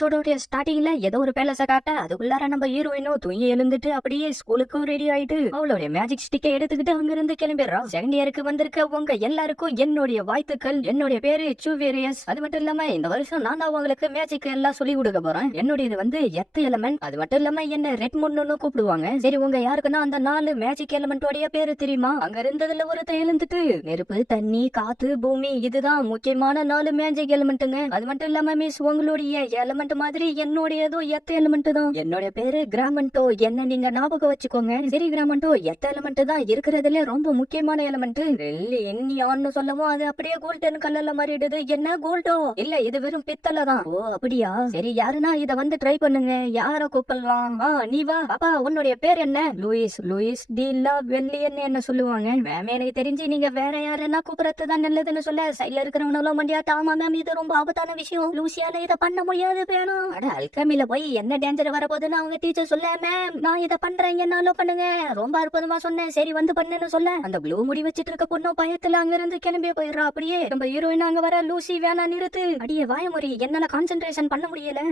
எபிசோடோட ஸ்டார்டிங்ல ஏதோ ஒரு பேலஸ காட்ட அதுக்குள்ளார நம்ம ஹீரோயினோ தூங்கி எழுந்துட்டு அப்படியே ஸ்கூலுக்கும் ரெடி ஆயிட்டு அவளுடைய மேஜிக் ஸ்டிக்கை எடுத்துக்கிட்டு அங்க இருந்து கிளம்பிடுறா. செகண்ட் இயருக்கு வந்திருக்க உங்க எல்லாருக்கும் என்னுடைய வாழ்த்துக்கள். என்னுடைய பேரு சூவேரியஸ். அது மட்டும் இல்லாம இந்த வருஷம் நான் தான் உங்களுக்கு மேஜிக் எல்லாம் சொல்லி கொடுக்க போறேன். என்னுடையது வந்து எர்த் எலமெண்ட். அது மட்டும் இல்லாம என்ன ரெட் மூன்னு கூப்பிடுவாங்க. சரி, உங்க யாருக்குன்னா அந்த 4 மேஜிக் எலமெண்டோடைய பேரு தெரியுமா? அங்க இருந்ததுல ஒருத்தன் எழுந்துட்டு நெருப்பு, தண்ணி, காத்து, பூமி, இதுதான் முக்கியமான 4 மேஜிக் எலமெண்ட்டுங்க. அது மட்டும் இல்லாம மிஸ், உங்களுடைய எலமெண்ட் மாதிரி என்னுடையதோ எர்த் எலமெண்ட் தான். என்னுடைய பேரு கிராமண்டோ. என்ன நீங்க ஞாபகம் வச்சுக்கோங்க. சரி கிராமண்டோ, எர்த் எலமெண்ட் தான் இருக்கிறதுல ரொம்ப முக்கியமான எலமெண்ட். என்னன்னு சொல்லவும் அது அப்படியே கோல்டன் கலர்ல மாறிடுது. என்ன கோல்டோ? இல்ல, இது வெறும் பித்தளை தான். ஓ அப்படியா? சரி, யாருன்னா இத வந்து ட்ரை பண்ணுங்க. யார கூப்பிடலாம்? நீ வா. பாப்பா, உன்னுடைய பேர் என்ன? லூயிஸ். லூயிஸ் டி லா வெள்ளியன்னு என்ன சொல்லுவாங்க. மேம், எனக்கு தெரிஞ்சு நீங்க வேற யாருன்னா கூப்பிடறது தான் நல்லதுன்னு சொல்ல சைட்ல இருக்கிறவனாலும் மண்டியாட்டா. ஆமா மேம், இது ரொம்ப ஆபத்தான விஷயம். லூசியால இத பண்ண முடியாது. வேணும். அட, அல்கமில போய் என்ன டேஞ்சர் வரப்போகுதுன்னு அவங்க டீச்சர் சொல்ல, மேம் நான் இத பண்றேன், என்னாலும் பண்ணுங்க. ரொம்ப அற்புதமா சொன்னேன். சரி வந்து பண்ணுன்னு சொல்ல அந்த ப்ளூ முடி வச்சிட்டு இருக்க பொண்ணு பயத்துல அங்க இருந்து கிளம்பி போயிடுறா. அப்படியே நம்ம ஹீரோயின் அங்க வர, லூசி வேணா நிறுத்து. அடியே வாயமுறி, என்னால கான்சென்ட்ரேஷன் பண்ண முடியல.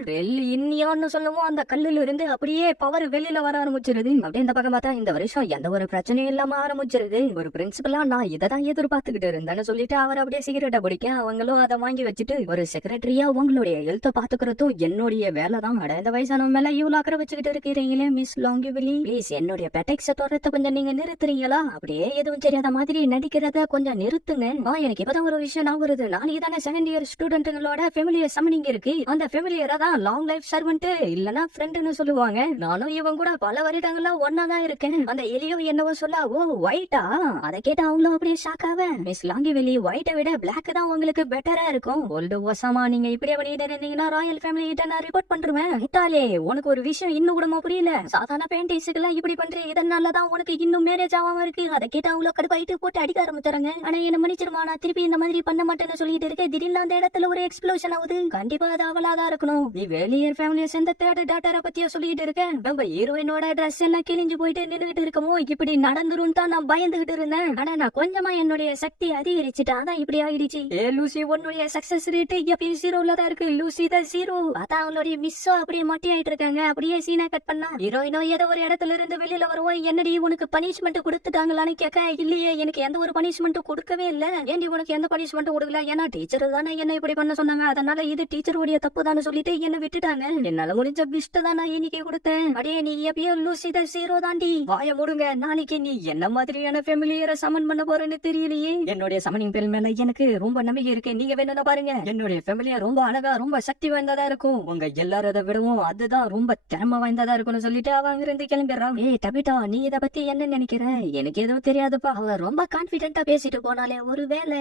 இன்னியான்னு சொல்லவும் அந்த கல்லுல இருந்து அப்படியே பவர் வெளியில வர ஆரம்பிச்சிருது. அப்படியே இந்த பக்கம் பார்த்தா இந்த வருஷம் எந்த ஒரு பிரச்சனையும் இல்லாம ஆரம்பிச்சிருது. ஒரு பிரின்சிபலா நான் இதான் எதிர்பார்த்துக்கிட்டு இருந்தேன்னு சொல்லிட்டு அவர் அப்படியே சிகரெட்டை பிடிக்க அவங்களும் அதை வாங்கி வச்சுட்டு ஒரு செக்ரட்டரியா உங்களுடைய ஹெல்த்தை பாத்துக்கிறதும் என்னுடைய வேலை தான். அட, இந்த வயசான மேல இவ்வளவு அக்கறை வச்சுக்கிட்டு இருக்கிறீங்களே மிஸ் லாங்கிவிலி, ப்ளீஸ் என்னுடைய பெட்டெக்ஸ தொடரத்தை கொஞ்சம் நீங்க நிறுத்துறீங்களா? அப்படியே எதுவும் தெரியாத மாதிரி நடிக்கிறத கொஞ்சம் நிறுத்துங்க. எனக்கு இப்பதான் ஒரு விஷயம் நான் வருது. நாளைக்கு தானே செகண்ட் இயர் ஸ்டூடெண்ட்டுங்களோட ஃபெமிலியர் சம்மனிங் இருக்கு. அந்த ஃபெமிலியரா தான் லாங் லைஃப் சர்வெண்ட் இல்லனா ஃப்ரெண்ட்னு சொல்லுவாங்க. நானும் இவங்க கூட பல வருடங்களா ஒன்னா தான் இருக்கேன். அந்த எலியோ என்னவோ சொல்ல, ஓ ஒயிட்டா? அதை கேட்ட அவங்களும் அப்படியே ஷாக் ஆவ. மிஸ் லாங்கிவிலி, ஒயிட்டை விட பிளாக் தான் உங்களுக்கு பெட்டரா இருக்கும். ஓல்டு ஒசாமா, நீங்க இப்படியே பண்ணிட்டு இருந்தீங்கன்னா ராயல் ஃபேமிலி கிட்ட நான் ரிப்போர்ட் பண்றேன். இட்டாலே, உனக்கு ஒரு விஷயம் இன்னும் கூட புரியல. சாதாரண பேண்டிஸ்க்கு எல்லாம் இப்படி பண்றேன், இதனாலதான் உனக்கு இன்னும் மேரேஜ் ஆகாம இருக்கு. அதை கேட்டு அவ்வளவு கடுப்பாயிட்டு போட்டு அடிக்க ஆரம்பிச்சாங்க. ஆனா என்ன மன்னிச்சிருமா, நான் திருப்பி இந்த மாதிரி பண்ண மாட்டேன்னு சொல்லிட்டு இருக்கேன். திடீர்னு அந்த இடத்துல ஒரு எக்ஸ்ப்ளோஷன் ஆகுது. கண்டிப்பா அது அவளாதான் இருக்கணும். நீ வெளியர் ஃபேமிலியை சேர்ந்த தேர்ட் டாட்டரை பத்தியா சொல்லிட்டு இருக்கேன். நம்ம ஹீரோயினோட ட்ரெஸ் எல்லாம் கிழிஞ்சு போயிட்டு நின்றுட்டு இருக்கமோ இப்படி நடந்துரும் தான் நான் பயந்துகிட்டு இருந்தேன். ஆனா நான் கொஞ்சமா என்னுடைய சக்தி அதிகரிச்சுட்டா தான் இப்படி ஆயிடுச்சு. லூசி, உன்னுடைய சக்சஸ் ரேட் எப்பயும் 0ல தான் இருக்கு. லூசி தான் 0. பார்த்தா அவங்களுடைய மிஸ்ஸோ அப்படியே மட்டி ஆயிட்டு இருக்காங்க. அப்படியே சீனா கட் பண்ணா ஹீரோயினோ ஏதோ ஒரு இடத்துல இருந்து வெளியில வருவோம். என்னடி உனக்கு பனிஷ்மெண்ட் கொடுத்துட்டாங்களான்னு கேட்க, இல்லையே எனக்கு எந்த ஒரு பனிஷ்மெண்ட் கொடுக்கவே இல்ல. ஏன்டி உனக்கு எந்த பனிஷ்மெண்ட் கொடுக்கல? ஏன்னா டீச்சர் தானே என்ன இப்படி பண்ண சொன்னாங்க, அதனால இது டீச்சருடைய தப்பு தானே சொல்லிட்டு என்ன விட்டுட்டாங்க. என்னால முடிஞ்ச பிஸ்ட் தான் நான் இன்னைக்கு கொடுத்தேன். அடியே நீ எப்பயும் லூசி தான் 0 தாண்டி. வாய மூடுங்க. நாளைக்கு நீ என்ன மாதிரியான ஃபெமிலியரை சமன் பண்ண போறேன்னு தெரியலையே. என்னுடைய சமனிங் பேர் மேல எனக்கு ரொம்ப நம்பிக்கை இருக்கு. நீங்க வேணும்னா பாருங்க, என்னுடைய ஃபேமிலியா ரொம்ப அழகா ரொம்ப சக்தி வாய்ந்ததா இருக்கும். உங்க எல்லாரத விடவும் அதுதான் ரொம்ப திறமை வாய்ந்ததா இருக்கும்னு சொல்லிட்டு அவங்க இருந்து கிளம்பிடுறான். ஏய் டபிட்டா, நீ இத பத்தி என்ன நினைக்கிற? எனக்கு எதுவும் தெரியாதுப்பா. அவ ரொம்ப கான்பிடென்டா பேசிட்டு போனாலே, ஒருவேளை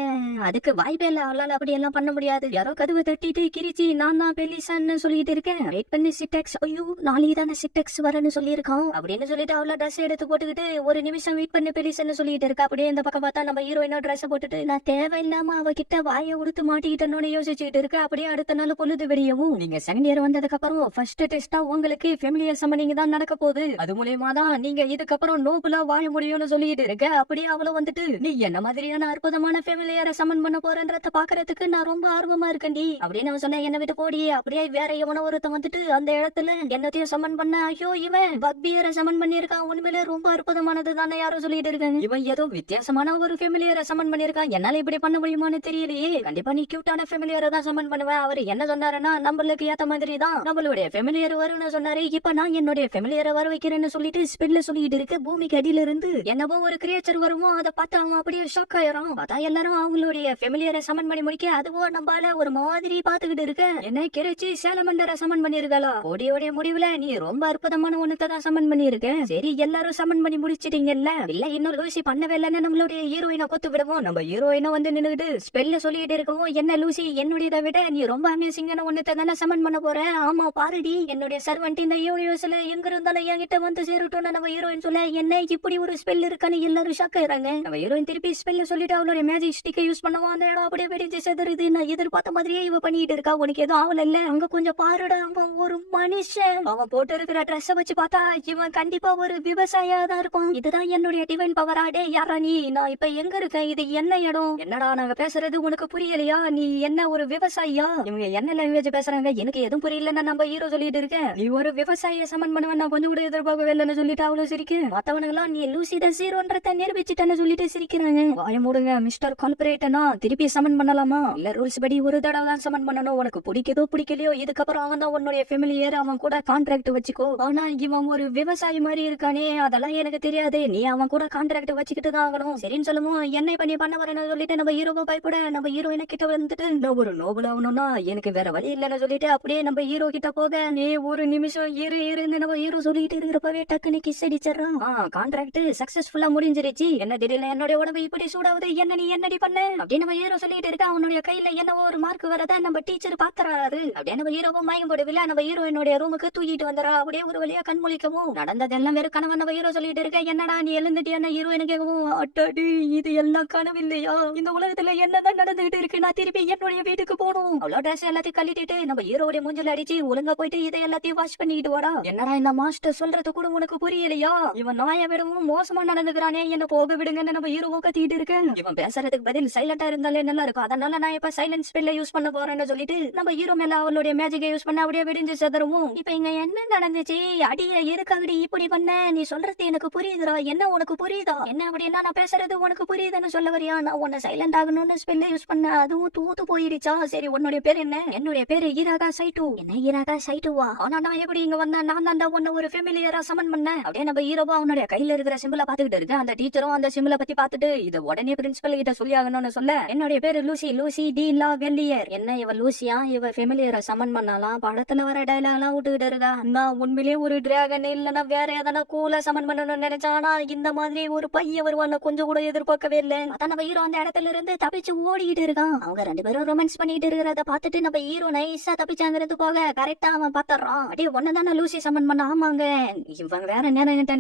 அதுக்கு வாய்ப்பே இல்ல. அவளால அப்படி எல்லாம் பண்ண முடியாது. யாரோ கதவு தட்டிட்டு கிரிச்சி நான் தான் பெலிசான்னு சொல்லிட்டு இருக்கேன். வெயிட் பண்ணி சிட்டெக்ஸ், ஐயோ நாளைக்கு தானே சிட்டெக்ஸ் வரன்னு சொல்லியிருக்கான் அப்படின்னு சொல்லிட்டு அவள ட்ரெஸ் எடுத்து போட்டுக்கிட்டு ஒரு நிமிஷம் வெயிட் பண்ணி பெலிசன்னு சொல்லிட்டு இருக்கா. அப்படியே இந்த பக்கம் பார்த்தா நம்ம ஹீரோயினோ ட்ரெஸ் போட்டுட்டு நான் தேவையில்லாம அவகிட்ட வாயை உடுத்து மாட்டிக்கிட்டோன்னு யோசிச்சுட்டு இருக்க. அப்படியே அடுத்த நாள் பொழுது வெடியவும் நீங்க செகண்ட் இயர் வந்ததுக்கு அப்புறம் ஃபர்ஸ்ட் டெஸ்டா உங்களுக்கு ஃபெமிலியர் சம்மனிங் தான் நடக்க போகுது. அது மூலமா தான் நீங்க இதுக்கப்புறம் நோபுலா வாழ முடியும்னு சொல்லிட்டு இருக்க. அப்படியே அவள வந்துட்டு நீ என்ன மாதிரியான அற்புதமான ஃபெமிலியரை சமன் பண்ண போறன்றத பாக்குறதுக்கு நான் ரொம்ப ஆர்வமா இருக்கேன்டி அப்படின்னு அவன் சொன்ன. என்ன விட்டு போடி. அப்படியே வேற எவனோ ஒருத்தன் வந்துட்டு அந்த இடத்துல என்னத்தையும் சமன் பண்ண, ஐயோ இவன் பக்பியரை சமன் பண்ணிருக்கான், உண்மையிலே ரொம்ப அற்புதமானது தானே யாரும் சொல்லிட்டு இருக்காங்க. இவன் ஏதோ வித்தியாசமான ஒரு ஃபெமிலியரை சமன் பண்ணிருக்கான், என்னால இப்படி பண்ண முடியுமான்னு தெரியலையே. கண்டிப்பா நீ கியூட்டான ஃபெமிலியரை தான் சமன் பண்ணுவேன். அவர் என்ன சொன்னாருன்னா, நம்மளுக்கு ஏத்த மாதிரி தான் நம்மளுடைய ஃபெமிலியர் வரும்னு சொன்னாரு. இப்ப நான் என்னுடைய ஃபெமிலியரை வர வைக்கிறேன்னு சொல்லிட்டு ஸ்பெல்ல சொல்லிட்டு இருக்க. பூமிக்கு அடியில இருந்து என்னவோ ஒரு கிரியேச்சர் வருமோ, அதை பார்த்து அவன் அப்படியே ஷாக் ஆயிரும். பார்த்தா எல்லாரும் அவங்களுடைய ஃபெமிலியரை சமன் பண்ணி முடிக்க அதுவோ நம்மளால ஒரு மாதிரி பாத்துக்கிட்டு இருக்க. என்ன கிரச்சி சேலமண்டரை சமன் பண்ணிருக்காளா? ஓடியோடைய முடிவுல நீ ரொம்ப அற்புதமான ஒண்ணுத்தை தான் சமன் பண்ணிருக்க. சரி, எல்லாரும் சமன் பண்ணி முடிச்சிட்டீங்கல்ல? இல்ல, இன்னொரு லூசி பண்ணவே இல்லைன்னு நம்மளுடைய ஹீரோயினை கொத்து விடுவோம். நம்ம ஹீரோயினை வந்து நின்னுட்டு ஸ்பெல்ல சொல்லிட்டு இருக்கவும், என்ன லூசி என்னுடைய விட நீ ரொம்ப அமேசிங்கான ஒண்ணுத்தை தானே சமன் பண்ண போற? ஆமா பாருடி, என்னுடைய சர்வெண்ட் இந்த யூனிவர்ஸ்ல எங்க இருந்தாலும் என்கிட்ட வந்து சேரட்டும்னு நம்ம ஹீரோயின் சொல்ல, என்ன இப்படி ஒரு ஸ்பெல் இருக்கான்னு எல்லாரும் ஷாக் ஆயிறாங்க. நம்ம ஹீரோயின் திருப்பி ஸ்பெல்ல சொல்லிட்டு அவளுடைய மேஜிக் ஸ்டிக்கை யூஸ் பண்ணுவோம். அந்த இடம் அப்படியே வெடிச்சு செதறுது. நான் எதிர்பார்த்த மாதிரியே இவ பண்ணிட்டு இருக்கா. உனக்கு எதுவும் ஆவல இல்ல? அங்க கொஞ்சம் பாருடா, அவன் ஒரு மனுஷன். அவன் போட்டு இருக்கிற ட்ரெஸ் வச்சு பார்த்தா இவன் கண்டிப்பா ஒரு விவசாயியா தான் இருக்கும். இதுதான் என்னுடைய டிவைன் பவரா? டே யாரா நீ? நான் இப்ப எங்க இருக்கேன்? இது என்ன இடம்? என்னடா நாங்க பேசுறது உனக்கு புரியலையா? நீ என்ன ஒரு விவசாயியா? இவங்க என்ன லாங்குவேஜ் பேசுறாங்க எனக்கு எதுவும் புரியலன்னா நம்ம ஹீரோ சொல்லிட்டு இருக்கேன், நீ ஒரு விவசாயிய சமன் பண்ணுவேன் நான் கொஞ்சம் கூட எதிர்பார்க்கவே இல்லைன்னு சொல்லிட்டு அவ்வளவு சிரிக்க, மத்தவனுங்க எல்லாம் நீ லூசி த ஜீரோன்றத நிரூபிச்சுட்டேன்னு சொல்லிட்டு சிரிக்கிறாங்க. வாய மூடுங்க மிஸ்டர் கார்பரேட்டனா, திருப்பி சமன் பண்ணலாமா? இல்ல ரூல்ஸ் படி ஒரு தடவை தான் சமன் பண்ணணும், உனக்கு பிடிக்குதோ பிடிக்கலையோ இதுக்கப்புறம் அவன் தான் உன்னுடைய ஃபெமிலியர், அவன் கூட கான்ட்ராக்ட் வச்சுக்கோ. ஆனா இவன் ஒரு விவசாயி மாதிரி இருக்கானே, அதெல்லாம் எனக்கு தெரியாது, நீ அவன் கூட கான்ட்ராக்ட் வச்சுக்கிட்டு தான் ஆகணும். சரின்னு சொல்லுவோம், என்ன பண்ணி பண்ண வரேன்னு சொல்லிட்டு நம்ம ஹீரோவை பயப்பட நம்ம ஹீரோயின கிட்ட வந்துட்டு நான் ஒரு நோபல் ஆகணும்னா எனக்கு வேற வழி இல்லைன்னு சொல்லிட்டு அப்படியே நம்ம ஹீரோ கிட்ட போக, நீ ஒரு நிமிஷம் இருன்னு நம்ம ஹீரோ சொல்லிட்டு இருக்கிறப்பவே டக்குன்னு கிஸ் அடிச்சிடறான். கான்ட்ராக்ட் சக்சஸ்ஃபுல்லா முடிஞ்சிருச்சு, என்ன தெரியல என்னுடைய உடம்பு இப்படி சூடாவது, என்ன நீ என்னடி பண்ண அப்படின்னு நம்ம ஹீரோ சொல்லிட்டு இருக்க. அவனுடைய கையில என்னவோ ஒரு மார்க் வரத நம்ம டீச்சர் பாத்துறாரு. அப்படியே நம்ம ஹீரோவும் மயங்க போடவில்லை, நம்ம ஹீரோயினுடைய ரூமுக்கு தூக்கிட்டு வந்துறா. அப்படியே ஒரு வழியா கண் முழிக்கவும் நடந்ததெல்லாம் வேற கனவு. நம்ம ஹீரோ சொல்லிட்டு இருக்க, என்னடா நீ எழுந்துட்டியா ஹீரோயின் கேட்கவும், அட்டாடி இது எல்லாம் கனவு இல்லையா, இந்த உலகத்துல என்னதான் நடந்துகிட்டு இருக்கு, நான் திருப்பி என்னுடைய வீட்டுக்கு போகணும். அவ்வளவு ட்ரெஸ் எல்லாத்தையும் கழட்டிட்டு நம்ம ஹீரோடைய மூஞ்சல் அடிச்சு ஒழுங்கா போயிட்டு இதை எல்லாத்தையும் வாஷ் பண்ணிட்டு வாடா. என்னடா இந்த மாஸ்டர் சொல்றது கூட உனக்கு புரியலையா, இவன் நாய விடவும் மோசமா நடந்துக்கிறானே, என்ன போக விடுங்கன்னு நம்ம ஹீரோவை கத்திட்டு இருக்கேன். இவன் பேசுறதுக்கு பதில் சைலண்டா இருந்தாலே நல்லா இருக்கும், அதனால நான் இப்ப சைலன்ஸ் ஸ்பெல்ல யூஸ் பண்ண போறேன்னு சொல்லிட்டு நம்ம ஹீரோ மேல அவளுடைய மேஜிக்கை யூஸ் பண்ண அப்படியே விடிஞ்சு செதறவும். இப்ப இங்க என்ன நடந்துச்சு, அடிய எதுக்காகடி இப்படி பண்ண, நீ சொல்றது எனக்கு புரியுதுடா, என்ன உனக்கு புரியுதா, என்ன அப்படின்னா நான் பேசுறது உனக்கு புரியுதுன்னு சொல்ல வரியா, நான் உன்னை சைலண்ட் ஆகணும்னு ஸ்பெல்ல யூஸ் பண்ண, அதுவும் தூத்து போயிடுச்சா. சரி உன்னுடைய பேர் என்ன? என்னுடைய பேரு ஈராகா சைட்டு. என்ன ஈராகா சைட்டுவா? ஆனா நான் எப்படி இங்க வந்தேன், நான் தாண்டா உன்ன ஒரு ஃபெமிலியரா சமன் பண்ணேன். அப்படியே நம்ம ஹீரோவா அவனுடைய கையில இருக்கிற சிம்பிளை பாத்துக்கிட்டு இருக்கு. அந்த டீச்சரும் அந்த சிம்பிளை பத்தி பாத்துட்டு இதை உடனே பிரின்சிபல் கிட்ட சொல்லி ஆகணும்னு சொல்ல, என்னுடைய பேரு லூசி, லூசி டி லா வெள்ளியர். என்ன இவ லூசியா, இவ ஃபெமிலியரா சமன் பண்ணலாம், படத்துல வர டைலாக் எல்லாம் விட்டுக்கிட்டு இருக்கா. நான் உண்மையிலேயே ஒரு டிராகன் இல்லன்னா வேற எதனா கூலா சமன் பண்ணணும்னு நினைச்சா, ஆனா இந்த மாதிரி ஒரு பையன் வருவான்னு கொஞ்சம் கூட எதிர்பார்க்கவே இல்லை. அதான் நம்ம ஹீரோ அந்த இடத்துல இருந்து தப்பிச்சு ஓடிக்கிட்டு இருக்கான். அவங்க ரெண்டு பேரும் ரொமான்ஸ் பண்ணிட்டு இருக்கிறத பாத்துட்டு நம்ம ஹீரோ நைஸா தப்பிச்சாங்கிறது போக கரெக்டா அவன் பாத்துறான். அப்படியே ஒன்னதான லூசி சமன் பண்ண. ஆமாங்க இவங்க வேற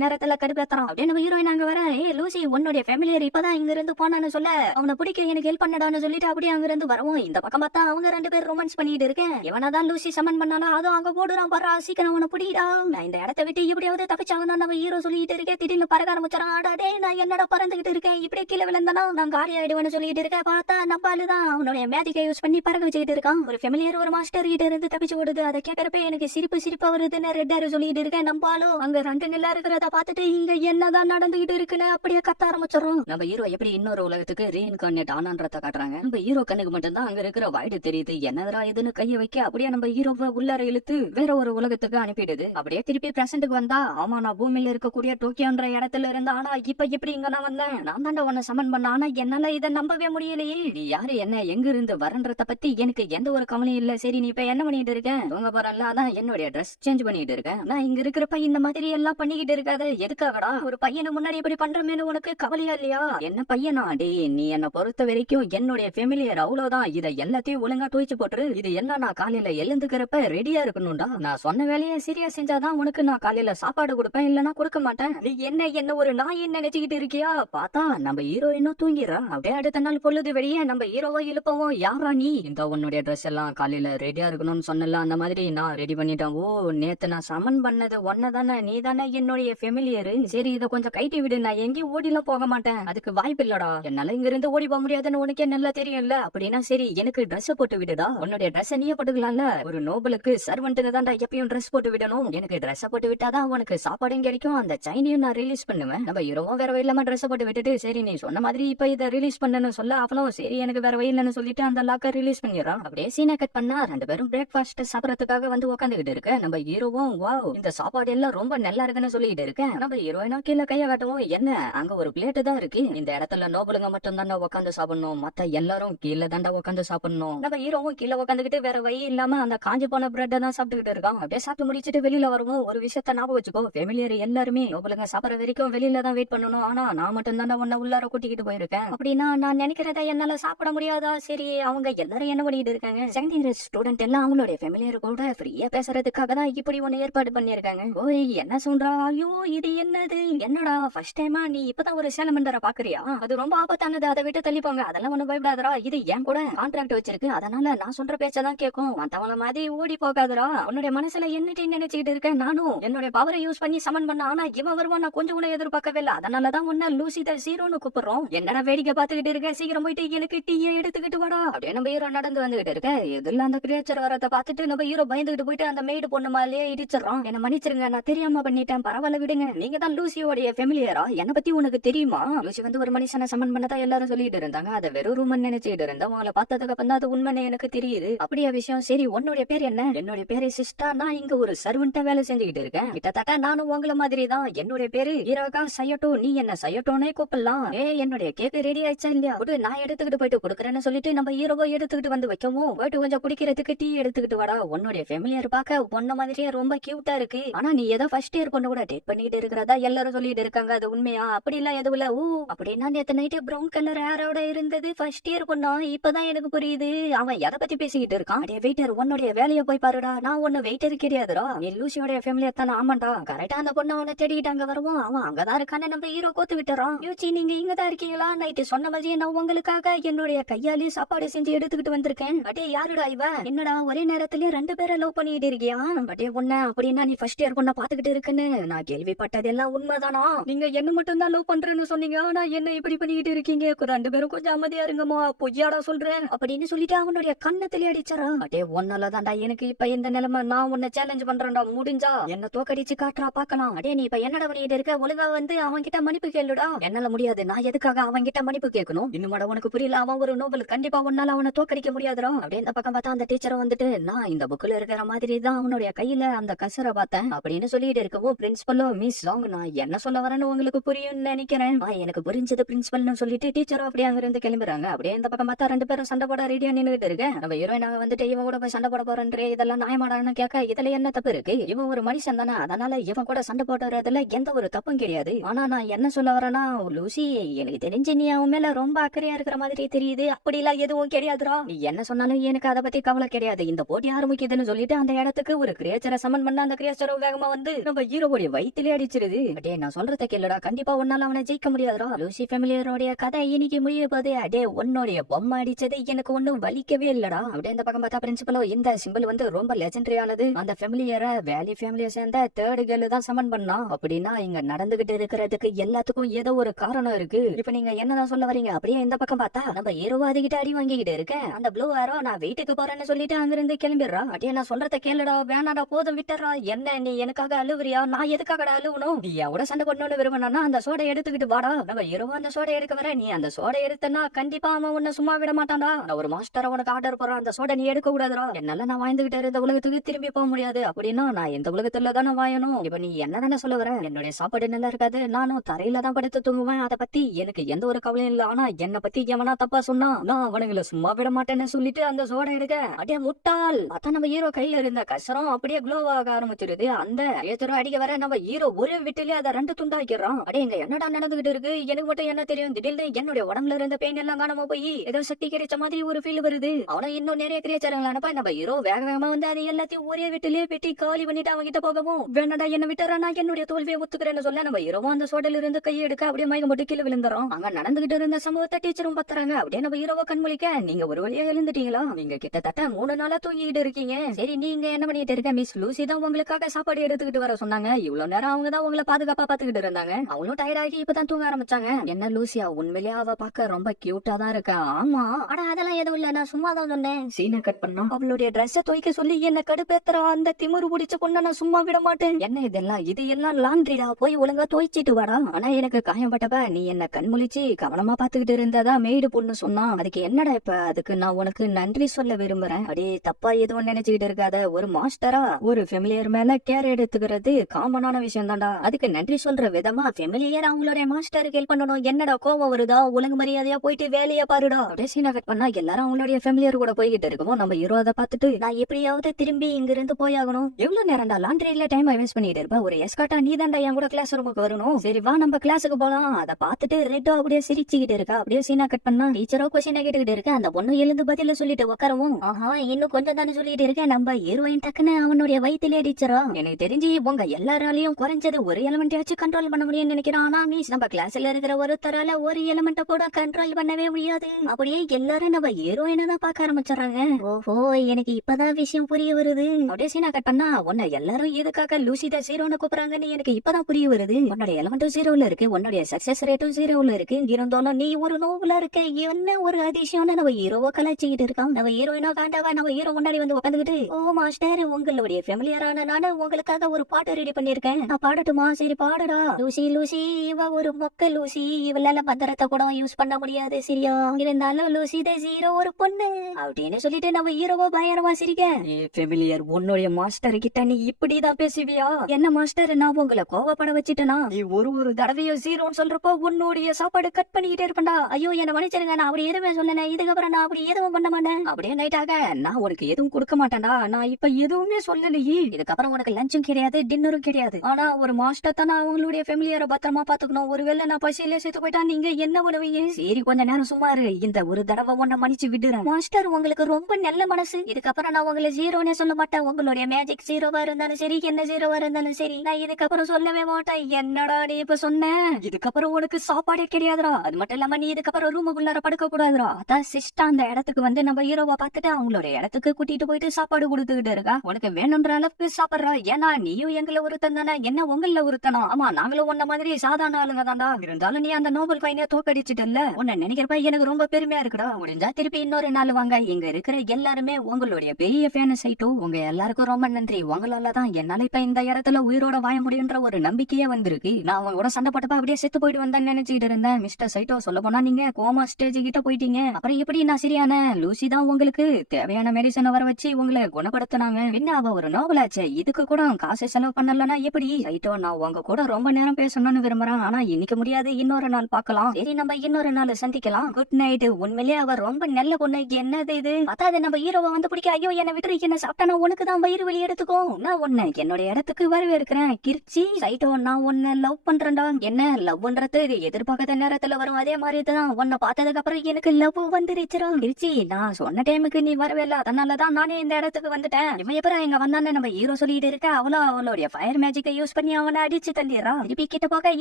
நேரத்துல கடுப்பேத்துறான். அப்படியே நம்ம ஹீரோயின் அங்க வர, ஏ லூசி உன்னுடைய ஃபேமிலியர் இப்பதான் இங்க இருந்து போனான்னு சொல்ல, அவனை பிடிக்க எனக்கு ஹெல்ப் பண்ணடான்னு சொல்லிட்டு அப்படியே அங்க இருந்து வரவும் இந்த பக்கம் பார்த்தா அவங்க ரெண்டு பேரும் ரொமான்ஸ் பண்ணிட்டு இருக்கேன். இவனதான் லூசி சமன் பண்ணாலும் அதுவும் அங்க போடுறான் பாரு, சீக்கிரம் அவனை பிடிடா, நான் இந்த இடத்த விட்டு எப்படியாவது தப்பிச்சாங்கன்னு நம்ம ஹீரோ சொல்லிட்டு இருக்கேன். திடீர்னு பறக்க ஆரம்பிச்சான். ஆடாடே நான் என்னடா பறந்துகிட்டு இருக்கேன், இப்படியே கீழே விழுந்தானா நான் காலி ஆயிடுவேன்னு சொல்லிட்டு இருக்கேன். பார்த்தா நம்பாலுதான் அவனுடைய மேஜிக்கை யூஸ் பண்ணி பறக்க வச்சுக்கிட்டு இருக்கான். ஒரு ஃபெமிலியர் ஒரு மாஸ்டர் கிட்ட இருந்து தப்பிச்சு ஓடுது. அதை கேட்கறப்ப எனக்கு சிரிப்பா வருதுன்னு ரெட்டாரு சொல்லிட்டு இருக்கேன். நம்பாலும் அங்க ரெண்டு நிலா இருக்கிறத பார்த்துட்டு இங்க என்னதான் நடந்துகிட்டு இருக்குன்னு அப்படியே கத்த ஆரம்பிச்சிடும். நம்ம ஹீரோ எப்படி இன்னொரு உலகத்துக்கு ரீஇன்கார்னேட் ஆனான்றத காட்டுறாங்க. நம்ம ஹீரோ கண்ணுக்கு மட்டும்தான் அங்க இருக்கிற வாய்டு தெரியுது. என்னதா இதுன்னு கைய வைக்க அப்படியே நம்ம ஹீரோவை உள்ளார இழுத்து வேற ஒரு உலகத்துக்கு அனுப்பிடுது. அப்படியே திருப்பி பிரசன்ட்டுக்கு வந்தா, ஆமா நான் பூமியில இருக்கக்கூடிய டோக்கியோன்ற இடத்துல இருந்தா, ஆனா இப்ப எப்படி இங்க நான் வந்தேன், நான் தாண்டா உன்னை சமன் பண்ண, ஆனா என்னால இதை நம்பவே முடியலையே, நீ யாரு என்ன எங்க இருந்து வரன்றத பத்தி எனக்கு எந்த ஒரு கவலையும் இல்ல. சரி நீ இப்ப என்ன பண்ணிட்டு இருக்க, தூங்க போறல, அதான் என்னுடைய ட்ரெஸ் சேஞ்ச் பண்ணிட்டு இருக்கேன். நான் இங்க இருக்கிறப்ப இந்த மாதிரி எல்லாம் பண்ணிக்கிட்டு இருக்காது, எதுக்காகடா ஒரு பையனை முன்னாடி இப்படி பண்றமேனு உனக்கு கவலையா இல்லையா? என்ன பையனா டே, நீ என்ன பொறுத்த வரைக்கும் என்னுடைய ஃபேமிலியர், அவ்வளவுதான், இதை எல்லாத்தையும் ஒழுங்கா துவைச்சு போட்டுரு. இது எல்லாம் நான் காலையில எழுந்துக்கிறப்ப ரெடியா இருக்கணும்டா, நான் சொன்ன வேலையை சரியா செஞ்சாதான் உனக்கு நான் காலையில சாப்பாடு கொடுப்பேன், இல்லன்னா கொடுக்க மாட்டேன். நீ என்ன ஒரு நாய் நினைச்சுக்கிட்டு இருக்கியா? பார்த்தா நம்ம ஹீரோயினும் தூங்கிறா. அப்படியே அடுத்த நாள் பொழுது வெளியே நம்ம ஹீரோவை எழுப்பவும், யாரா நீ, இந்த உன்னுடைய ட்ரெஸ் எல்லாம் காலையில ரெடியா இருக்கணும்னு சொன்னல, அந்த மாதிரி நான் ரெடி பண்ணிட்டேன். ஓ நேத்து நான் சமன் பண்ணது ஒன்னதானே, நீ தானே என்னுடைய ஃபெமிலியரு, சரி இதை கொஞ்சம் கைட்டி விடு, நான் எங்கேயும் ஓடிலாம் போக மாட்டேன், அதுக்கு வாய்ப்பு இல்லடா, என்னால இங்க இருந்து ஓடி போக முடியாதுன்னு உனக்கே நல்லா தெரியும்ல. அப்படின்னா சரி எனக்கு ட்ரெஸ் போட்டு விடுதா, உன்னுடைய ட்ரெஸ் நீயே போட்டுக்கலாம்ல, ஒரு நோபலுக்கு சர்வெண்ட்டுக்கு தான்டா எப்பயும் ட்ரெஸ் போட்டு விடணும், எனக்கு ட்ரெஸ் போட்டு விட்டாதான் உனக்கு சாப்பாடும் கிடைக்கும், அந்த சைனையும் நான் ரிலீஸ் பண்ணுவேன். நம்ம ஹீரோவும் வேற இல்லாம ட்ரெஸ் போட்டு விட்டுட்டு, சரி நீ சொன்ன மாதிரி இப்ப இதை ரிலீஸ் பண்ணனு சொல்ல, அவளும் சரி எனக்கு வேற இல்லைன்னு சொல்லிட்டு அந்த லாக்கர் ரிலீஸ் பண்ணிடுறான். அப்படியே சீனை கட் பண்ணா ரெண்டு பேரும் பிரேக்ஃபாஸ்ட் சாப்பிடறதுக்காக வந்து உட்காந்துக்கிட்டு இருக்க. நம்ம ஹீரோவும் வாவ் இந்த சாப்பாடு எல்லாம் ரொம்ப நல்லா இருக்குன்னு சொல்லிட்டு இருக்கேன். நம்ம ஹீரோயினா கீழே கைய காட்டவும், என்ன அங்க ஒரு பிளேட் தான் இருக்கு, இந்த இடத்துல நோபலுங்க மட்டும் தாண்டா உட்காந்து சாப்பிடணும், மத்த எல்லாரும் கீழே தாண்டா உட்காந்து சாப்பிடணும். நம்ம ஹீரோவும் கீழே உட்காந்துக்கிட்டு வேற வழி இல்லாம அந்த காஞ்சி போன பிரெட்டை தான் சாப்பிட்டுக்கிட்டு இருக்கான். அப்படியே சாப்பிட்டு முடிச்சிட்டு வெளியில வருவோம். ஒரு விஷயத்த ஞாபகம் வச்சுக்கோ, ஃபெமிலியர் எல்லாருமே நோபலுங்க சாப்பிடற வரைக்கும் வெளியில தான் வெயிட் பண்ணணும், ஆனா நான் மட்டும் தாண்டா உன்ன உள்ளார கூட்டிக்கிட்டு போயிருக்கேன். அப்படின்னா நான் நினைக்கிறத என்னால சாப்பிட முடியாதா? சரி அவங்க எல்லாரும் என்ன பண்ணிட்டு இருக்காங்க, செகண்ட் இயர் ஸ்டூடெண்ட் எல்லாம் அவங்களுடைய ஃபெமிலியர் கூட ஃப்ரீயா பேசுறதுக்காக தான் இப்படி ஒண்ணு ஏற்பாடு பண்ணிருக்காங்க. ஓய் என்ன சொல்றா, ஐயோ இது என்னது, என்னடா ஃபர்ஸ்ட் டைமா நீ இப்பதான் ஒரு சேலமண்டரை பாக்குறியா, அது ரொம்ப ஆபத்தானது, அதை விட்டு தள்ளிப்பாங்க, அதெல்லாம் ஒண்ணு பயப்படாதரா, இது ஏன் கூட கான்ட்ராக்ட் வச்சிருக்கு, அதனால நான் சொல்ற பேச்சதான் கேட்கும், மத்தவங்கள மாதிரி ஓடி போகாதரா, உன்னுடைய மனசுல என்னட்டு நினைச்சுக்கிட்டு இருக்கேன், நானும் என்னுடைய பவரை யூஸ் பண்ணி சமன் பண்ண, ஆனா இவன் வருவான் நான் கொஞ்சம் கூட எதிர்பார்க்கவே இல்லை, அதனாலதான் உன்ன லூசி த ஜீரோன்னு கூப்பிடுறோம், என்னடா வேடிக்கை பார்த்துக்கிட்டு இருக்க, சீக்கிரம் போயிட்டு எனக்கு டீயை எடுத்துக்கிட்டு வாடா. அப்படியே நம்ம ஹீரோ நடந்து வந்துகிட்டு இருக்க, எதுல அந்த கிரியேச்சர் பேர் வரத பார்த்துட்டு நம்ம ஹீரோ பயந்துகிட்டு போயிட்டு அந்த மெய்டு பொண்ணு மேலேயே இடிச்சிடறான். என்ன மன்னிச்சிருங்க, நான் தெரியாம பண்ணிட்டேன், பரவாயில்ல விடுங்க. நீங்க தான் லூசியோடைய ஃபெமிலியரா? என்ன பத்தி உனக்கு தெரியுமா? லூசி வந்து ஒரு மனுஷனை சமன் பண்ணதா எல்லாரும் சொல்லிட்டு இருந்தாங்க. அதை வெறும் ரூமன் நினைச்சிட்டு இருந்தேன். உங்களை பார்த்ததுக்கு அப்புறம் தான் அது உண்மைன்னு எனக்கு தெரியுது. அப்படியே விஷயம். சரி, உன்னுடைய பேர் என்ன? என்னுடைய பேரு சிஸ்டா. நான் இங்க ஒரு சர்வெண்டா வேலை செஞ்சுக்கிட்டு இருக்கேன். கிட்டத்தட்ட நானும் உங்களை மாதிரி தான். என்னுடைய பேரு ஹீரோகா சையட்டோ. நீ என்ன சையட்டோனே கூப்பிடலாம். என்னுடைய கேக் ரெடி ஆயிடுச்சா இல்லையா? நான் எடுத்துக்கிட்டு போயிட்டு கொடுக்குறேன்னு சொல்லிட்டு நம்ம ஹீரோவை எடுத்துக்கிட்டு வந்து வைக்கவும், போயிட்டு கொஞ்சம் குடிக்கிறதுக்கு டீ எடுத்துக்கிட்டு வாடா. உன்னுடைய ஃபெமிலியர் பார்க்க பொண்ண மாதிரியே ரொம்ப கியூட்டா இருக்கு. ஆனா நீ ஏதோ ஃபர்ஸ்ட் இயர் பொண்ணு கூட டேட் பண்ணிட்டு இருக்கிறதா எல்லாரும் சொல்லிட்டு இருக்காங்க. அது உண்மையா? அப்படி எல்லாம் எதுவும் இல்ல. ஓ, அப்படின்னா நேத்து நைட்டு பிரவுன் கலர் ஹேரோட இருந்தது ஃபர்ஸ்ட் இயர் பொண்ணா? இப்பதான் எனக்கு புரியுது. அவன் எதை பத்தி பேசிக்கிட்டு இருக்கான். அடே வெயிட்டர், உன்னுடைய வேலையை போய் பாருடா. நான் ஒண்ணு வெயிட்டர் கிடையாதுடா, நீ லூசியோட ஃபேமிலியர் தானே? ஆமாண்டா. கரெக்டா அந்த பொண்ணு அவனை தேடிக்கிட்டு அங்க வருவோம். அவன் அங்கதான் இருக்கான்னு நம்ம ஹீரோ கோத்து விட்டுறான். யூச்சி, நீங்க இங்கதான் இருக்கீங்களா? நைட்டு சொன்ன மாதிரியே நான் உங்களுக்காக என்னுடைய கையாலே சாப்பாடு செஞ்சு எடுத்துக்கிட்டு வந்திருக்கேன். அடே யாருடா இவ? என்னடா ஒரே நேரத்திலேயே 2 பேரை லவ் பண்ணிட்டு இருக்கியா? அடே பொண்ண, அப்படின்னா நீ ஃபர்ஸ்ட் இயர் பொண்ண பாத்துக்கிட்டு இருக்குன்னு நான் கேள்விப்பட்டதெல்லாம் உண்மைதானா? நீங்க என்ன மட்டும் தான் லவ் பண்றேன்னு சொன்னீங்க, ஆனா என்ன இப்படி பண்ணிட்டு இருக்கீங்க? 2 பேரும் கொஞ்சம் அமைதியா இருங்கம்மா. பொய்யாடா சொல்றேன் அப்படின்னு சொல்லிட்டு அவனுடைய கண்ணத்திலே அடிச்சாரா. அடே ஒன்னாலதான்டா எனக்கு இப்ப இந்த நிலைமை. நான் உன்னை சேலஞ்ச் பண்றேன்டா, முடிஞ்சா என்ன தோக்கடிச்சு காட்டுறா பாக்கலாம். அடே நீ இப்ப என்னடா பண்ணிட்டு இருக்க? ஒழுங்கா வந்து அவன் கிட்ட மன்னிப்பு கேளுடா. என்னால முடியாது. நான் எதுக்காக அவன் கிட்ட மன்னிப்பு கேட்கணும்? இன்னும் உனக்கு புரியல. அவன் ஒரு நோபல். கண்டிப்பா உன்னால அவனை தோக்கடிக்க முடியாதுடா. அப்படியே இந்த பக்கம் பார்த்தா அந்த டீச்சரை வந்துட்டு, நான் இந்த புக்ல இருக்கிற மாதிரி தான் அவனுடைய கையில அந்த கசரை பார்த்தேன் அப்படின்னு சொல்லிட்டு இருக்கவும், பிரின்சிபலோ, மிஸ் லாங், நான் என்ன சொல்ல வரேன்னு உங்களுக்கு புரியும் நினைக்கிறேன். எனக்கு புரிஞ்சது பிரின்சிபல்னு சொல்லிட்டு டீச்சரும் அப்படியே அங்க இருந்து கிளம்புறாங்க. அப்படியே இந்த பக்கம் பார்த்தா 2 பேரும் சண்டை போட ரெடியா நின்னுட்டு இருக்கேன். நம்ம ஹீரோயினாக வந்துட்டு இவன் கூட போய் சண்டை போட போறேன்றே, இதெல்லாம் நியாயமாடான்னு கேட்க, இதுல என்ன தப்பு இருக்கு? இவன் ஒரு மனுஷன் தானே, அதனால இவன் கூட சண்டை போடுறதுல எந்த ஒரு தப்பும் கிடையாது. ஆனா நான் என்ன சொல்ல வரேன்னா, லூசி, எனக்கு தெரிஞ்சு நீ அவன் மேல ரொம்ப அக்கறையா இருக்கிற மாதிரி தெரியுது. அப்படிலாம் எதுவும் கிடையாதுடா. நீ என்ன சொன்னாலும் எனக்கு அதை பத்தி கவலை கிடையாது. இந்த போட்டி ஆரம்பிக்குதுன்னு சொல்லிட்டு அந்த இடத்துக்கு ஒரு கிரியேச்சரை சமன் பண்ண அந்த கிரியேச்சர் வேகமா வந்து நம்ம ஹீரோவுடைய வயித்திலே அடிச்சிருது. அடே நான் சொல்றத கேளுடா, கண்டிப்பா உன்னால அவனை ஜெயிக்க முடியாதுடா. லூசி ஃபேமிலியரோட கதை இன்னைக்கு முடிய போது. அடே உன்னுடைய பொம்மை அடிச்சது எனக்கு ஒண்ணும் வலிக்கவே இல்லடா. அப்படியே இந்த பக்கம் பார்த்தா பிரின்சிபலோ, இந்த சிம்பிள் வந்து ரொம்ப லெஜெண்டரியானது. அந்த ஃபேமிலியரை வேலி ஃபேமிலியை சேர்ந்த 3rd கேர்ள் தான் சமன் பண்ணா. அப்படின்னா இங்க நடந்துகிட்டு இருக்கிறதுக்கு எல்லாத்துக்கும் ஏதோ ஒரு காரணம் இருக்கு. இப்ப நீங்க என்னதான் சொல்ல வரீங்க? அப்படியே இந்த பக்கம் பார்த்தா நம்ம ஹீரோவா அதுகிட்ட அடி வாங்கிக்கிட்டு இருக்கேன். அந்த ப்ளூ ஆரோ நான் வீட்டுக்கு போறேன்னு சொல்லிட்டு அங்கிருந்து கிளம்பிடுறா. அடே நான் சொல்றத கேளுடா, வேணாடா, போதும் விட்டுறா. என்ன நீ எனக்காக அழுவுறியா? நான் எதுக்காக அழுவணும்? நீ எவ்வளோ சண்டை பண்ணணும்னு விரும்பினா அந்த சோடை எடுத்துக்கிட்டு வாடா. நம்ம ஹீரோவா அந்த சோடை எடுக்க வர, நீ அந்த சோடை எடுத்தனா கண்டிப்பா அவன் உன்னை சும்மா விட மாட்டான்டா. நான் ஒரு மாஸ்டர் உனக்கு ஆர்டர் போறான், அந்த சோடை நீ எடுக்க கூடாதுடா. என்னால நான் வாழ்ந்துகிட்டு இருந்த உலகத்துக்கு திரும்பி போக முடியாது. அப்படின்னா நான் எந்த உலகத்துல தானே வாயணும்? இப்ப நீ என்ன தானே சொல்ல வர? என்னுடைய சாப்பாடு நல்லா இருக்காது, நானும் தரையில தான் படுத்து தூங்குவேன். அதை பத்தி எனக்கு எந்த ஒரு கவலையும் இல்ல. ஆனா என்ன பத்தி எவனா தப்பா சொன்னா நான் அவனுங்களை சும்மா விட மாட்டேன்னு சொல்லிட்டு அந்த சோடை எடுக்க, அடே முட்டாள். அதான் நம்ம ஹீரோ கையில இருந்த கசரம் அப்படியே க்ளோ ஆக ஆரம்பிச்சிருது. அந்த ஏத்தரும் அடிக்க வர நம்ம ஹீரோ ஒரு விட்டுல அதை 2 துண்டா வைக்கிறான். அடே இங்க என்னடா நடந்துகிட்டு இருக்கு? எனக்கு மட்டும் என்ன தெரியும்? திடீர்னு என்னுடைய உடம்புல இருந்த பெயின் எல்லாம் காணாம போய் ஏதோ சக்தி கிடைச்ச மாதிரி ஒரு ஃபீல் வருது. அவனை இன்னும் நிறைய கிரியேச்சருங்களா அனுப்ப நம்ம ஹீரோ வேக வேகமா வந்து அதை எல்லாத்தையும் ஒரே விட்டுலயே பெட்டி காலி பண்ணிட்டு அவங்க கிட்ட போகவும், வேணடா என்ன விட்டுறா, நான் என்னுடைய தோல்வியை ஒத்துக்கிறேன்னு சொல்ல நம்ம ஹீரோவும் அந்த சோடையில இருந்து கையை எடுக்க அப்படியே மயக்கம் போட்டு கீழே விழுந்துறோம். அங்க நடந்துகிட்டு இருந்த சமூகத்தை டீச்சரும் பத்துறாங்க. அப்படியே நம்ம ஹீரோவை கண்மொழிக்க, நீங்க ஒரு வழியா எழுந்துட்டீங்களா? நீங்க கிட்டத்தட்ட 3 நாளா தூங்கிட்டு இருக்கீங்க. சரி, நீங்க என்ன பண்ணிட்டு இருக்க? மிஸ் லூசி தான் உங்களுக்காக சாப்பாடு எடுத்துக்கிட்டு வர சொன்னாங்க. இவ்வளவு நேரம் அவங்க தான் உங்களை பாதுகாப்பா பாத்துக்கிட்டு இருந்தாங்க. அவங்களும் டயர்ட் ஆகி இப்பதான் தூங்க ஆரம்பிச்சாங்க. என்ன லூசியா, உண்மையிலேயே அவ பாக்க ரொம்ப கியூட்டா தான் இருக்கா? ஆமா. ஆனா அதெல்லாம் எதுவும் இல்ல, நான் சும்மா தான் சொன்னேன். சீனை கட் பண்ணா அவளுடைய ட்ரெஸ்ஸை துவைக்க சொல்லி என்ன கடுப்பேத்துறா. அந்த திமிரு பிடிச்ச பொண்ணை நான் சும்மா விட மாட்டேன். என்ன இதெல்லாம்? இது எல்லாம் லாண்ட்ரிடா, போய் ஒழுங்கா துவைச்சிட்டு வாடா. ஆனா எனக்கு காயப்பட்டப்ப நீ என்ன கண்முழிச்சு கவனமா பாத்துக்கிட்டு இருந்ததா மெய்டு பொண்ணு சொன்னா. அதுக்கு என்னடா இப்ப? அதுக்கு நான் உனக்கு நன்றி சொல்ல விரும்புறேன். அடே தப்பா எதுவும் நினைச்சுக்கிட்டு இருக்காத. ஒரு மாஸ்டரா ஒரு ஃபெமிலியர் மேல கேர் எடுத்துக்கிறது காமனான விஷயம் தான்டா. அதுக்கு நன்றி சொல்ற விதமா ஃபெமிலியர் அவங்களுடைய மாஸ்டருக்கு ஹெல்ப் பண்ணணும். என்னடா கோவம் வருதா? ஒழுங்கு மரியாதையா போயிட்டு வேலையை பாருடா. அப்படியே சீனா கட் பண்ணா எல்லாரும் அவங்களுடைய ஃபெமிலியர் கூட போய்கிட்டு இருக்கோம். நம்ம ஹீரோ அதை பார்த்துட்டு, நான் எப்படியாவது திரும்பி இங்க இருந்து போயாகணும். எவ்வளவு நேரம்டா லாண்ட்ரியில டைம் வேஸ்ட் பண்ணிட்டு இருப்ப? ஒரு எஸ்காட்டா நீ தான்டா என் கூட கிளாஸ் ரூமுக்கு வரணும். சரி வா நம்ம கிளாஸுக்கு போலாம். அதை பார்த்துட்டு ரெட்டோ அப்படியே சிரிச்சுக்கிட்டு இருக்கா. அப்படியே சீனா கட் பண்ணா டீச்சரோ கொஸ்டின் கேட்டுக்கிட்டு இருக்க. அந்த பொண்ணு எழுந்து பதில சொல்லிட்டு உட்காரவும், ஆஹா இன்னும் கொஞ்சம் தானே சொல்லிட்டு இருக்கேன். நம்ம ஹீரோயின் டக்குன்னு அவனுடைய வயித்திலே டீச்சரா. எனக்கு தெரிஞ்சு உங்க எல்லாராலையும் குறைஞ்சது ஒரு எலிமெண்ட்டாச்சும் கண்ட்ரோல் பண்ண முடியும்னு நினைக்கிறேன். ஆனா மிஸ் நம்ம கிளாஸ்ல இருக்கிற ஒருத்தரால ஒரு எலிமெண்ட்டை கூட கண்ட்ரோல் பண்ணவே முடியாது. அப்படியே எல்லாரும் நம்ம ஹீரோயினை தான் பார்க்க ஆரம்பிச்சாங்க. ஓஹோ, எனக்கு இப்பதான் விஷயம் புரிய வருது. அப்படியே சீனா கட் பண்ணா, உன்னை எல்லாரும் எதுக்காக லூசி த ஜீரோன்னு கூப்பிடுறாங்கன்னு எனக்கு இப்பதான் புரிய வருது. உன்னோட எலிமெண்ட்டும் 0ல இருக்கு, உன்னுடைய சக்சஸ் ரேட்டும் 0ல இருக்கு. இருந்தாலும் நீ ஒரு நோவுல இருக்க. என்ன ஒரு அதிசயம்னு நம்ம ஹீரோவை கலாச்சிக்கிட்டு இருக்கான். நம்ம ஹீரோயினோ காண்டவா நம்ம நம்ம ஹீரோ முன்னாடி வந்து உட்காந்துக்கிட்டு, ஓ மாஸ்டர், உங்களுடைய ஃபெமிலியரான நானு உங்களுக்காக ஒரு பாட்டு ரெடி பண்ணிருக்கேன், நான் பாடட்டுமா? சரி பாடுடா. லூசி லூசி இவ ஒரு மொக்க லூசி, இவளால மந்திரத்தை கூட யூஸ் பண்ண முடியாது சரியா, இருந்தாலும் லூசி த ஜீரோ ஒரு பொண்ணு அப்படின்னு சொல்லிட்டு நம்ம ஹீரோவா பயங்கரமா சிரிக்க, ஃபெமிலியர் உன்னுடைய மாஸ்டர் கிட்ட நீ இப்படிதான் பேசுவியா? என்ன மாஸ்டர், நான் உங்களை கோவப்பட வச்சுட்டேனா? நீ ஒரு தடவையும் ஜீரோன்னு சொல்றப்போ உன்னுடைய சாப்பாடு கட் பண்ணிக்கிட்டே இருப்பேன்டா. ஐயோ என்ன மன்னிச்சிருங்க, நான் அப்படி எதுவுமே சொல்லல, இதுக்கப்புறம் நான் அப்படி எதுவும் பண்ண மாட்டேன். அப்படியே நைட்டாக நான் உனக்கு எதுவும் கொடுக்க மாட்டேன்டா, நான் இப்ப எதுவுமே சொல்லலையே, இதுக்கப்புறம் உனக்கு லஞ்சும் கிடையாது டின்னரும் கிடையாது. ஆனா ஒரு மாஸ்டர் தானே அவங்களுடைய ஃபெமிலியரை பத்திரமா பாத்துக்கணும், ஒருவேளை நான் பசியிலே செத்து போயிட்டா நீங்க என்ன உணவீங்க? சரி கொஞ்ச நேரம் சும்மா இரு, இந்த ஒரு தடவை உன்னை மன்னிச்சு விடுறேன். மாஸ்டர் உங்களுக்கு ரொம்ப நல்ல மனசு, இதுக்கப்புறம் நான் உங்களை ஜீரோனே சொல்ல மாட்டேன், உங்களுடைய மேஜிக் ஜீரோவா இருந்தாலும் சரி என்ன ஜீரோவா இருந்தாலும் சரி நான் இதுக்கப்புறம் சொல்லவே மாட்டேன். என்னடா நீ இப்ப சொன்ன, இதுக்கப்புறம் உனக்கு சாப்பாடே கிடையாதுடா, அது மட்டும் இல்லாம நீ இதுக்கப்புறம் ரூமுக்குள்ளார படுக்க கூடாதுடா. அதான் சிஸ்டா அந்த இடத்துக்கு வந்து நம்ம ஹீரோவா பார்த்துட்டு அவங்களோட இடத்துக்கு கூட்டிட்டு போயிட்டு சாப்பாடு கொடுத்துக்கிட்டு இருக்கா. உனக்கு வேணும்ன்ற அளவுக்கு சாப்பிடுறா, ஏன்னா நீயும் எங்களை ஒருத்தன் தானே, என்ன உங்கள ஒருத்தனா? ஆமா நாங்களும் உன்ன மாதிரி சாதாரண ஆளுங்க தான்டா, இருந்தாலும் நீ அந்த நோபல் பையனை தோக்கடிச்சிட்டல, உன்னை நினைக்கிறப்ப எனக்கு ரொம்ப பெருமையா இருக்குடா. முடிஞ்சா திருப்பி இன்னொரு நாள் வாங்க, இங்க இருக்கிற எல்லாருமே உங்களுடைய பெரிய ஃபேனஸ் ஆயிட்டோம், உங்க எல்லாருக்கும் ரொம்ப நன்றி, உங்களாலதான் என்னால இப்ப இந்த இடத்துல உயிரோட வாழ முடியுன்ற ஒரு நம்பிக்கையே வந்திருக்கு. நான் அவங்க கூட சண்டை போட்டப்ப அப்படியே செத்து போயிட்டு வந்தேன்னு நினைச்சிட்டு இருந்தேன். மிஸ்டர் சைட்டோ சொல்ல போனா நீங்க கோமா ஸ்டேஜ் கிட்ட போயிட்டீங்க, அப்புறம் எப்படி நான் சரியான லூசி தான் உங்களுக்கு தேவையான மெடிசனை வர வச்சு உங்களை குணப்படுத்தினாங்க, என்ன அவ ஒரு நோபலாச்சே, இதுக்கு கூட காசு செலவு பண்ணலன்னா எப்படி? சைட்டோ நான் உங்க கூட ரொம்ப நேரம் பேசணும்னு விரும்புறேன், ஆனா இன்னைக்கு முடியாது, இன்னொரு நாள் பார்க்கலாம். சரி நம்ம இன்னொரு நாள் சந்திக்கலாம், குட் நைட். உண்மையிலேயே அவ ரொம்ப நல்ல பொண்ணு. என்னது இது, அதாவது நம்ம ஹீரோவை வந்து பிடிக்க, ஐயோ என்ன விட்டு என்ன சாப்பிட்டா உனக்கு தான் வயிறு வெளி எடுத்துக்கும், நான் உன்னை என்னுடைய இடத்துக்கு வரவேற்கிறேன் கிர்ச்சி. சைட்டோ நான் உன்னை லவ் பண்றேன்டா. என்ன லவ்ன்றது எதிர்பார்க்காத நேரத்துல வரும், அதே மாதிரி தான் உன்னை பார்த்ததுக்கு அப்புறம் எனக்கு லவ் வந்துருச்சுரா கிர்ச்சி. நான் சொன்ன டைமுக்கு நீ வரவே இல்ல, அதனாலதான் நானே இந்த இடத்துக்கு வந்துட்டேன். இவன் எப்பறம் இங்க வந்தான்னு நம்ம ஹீரோ சொல்லிட்டு இருக்க, அவளுடைய ஃபயர் மேஜிக்கை யூஸ் பண்ணி அவனை அடிச்சு தள்ளிடுறா. திருப்பி கிட்ட போக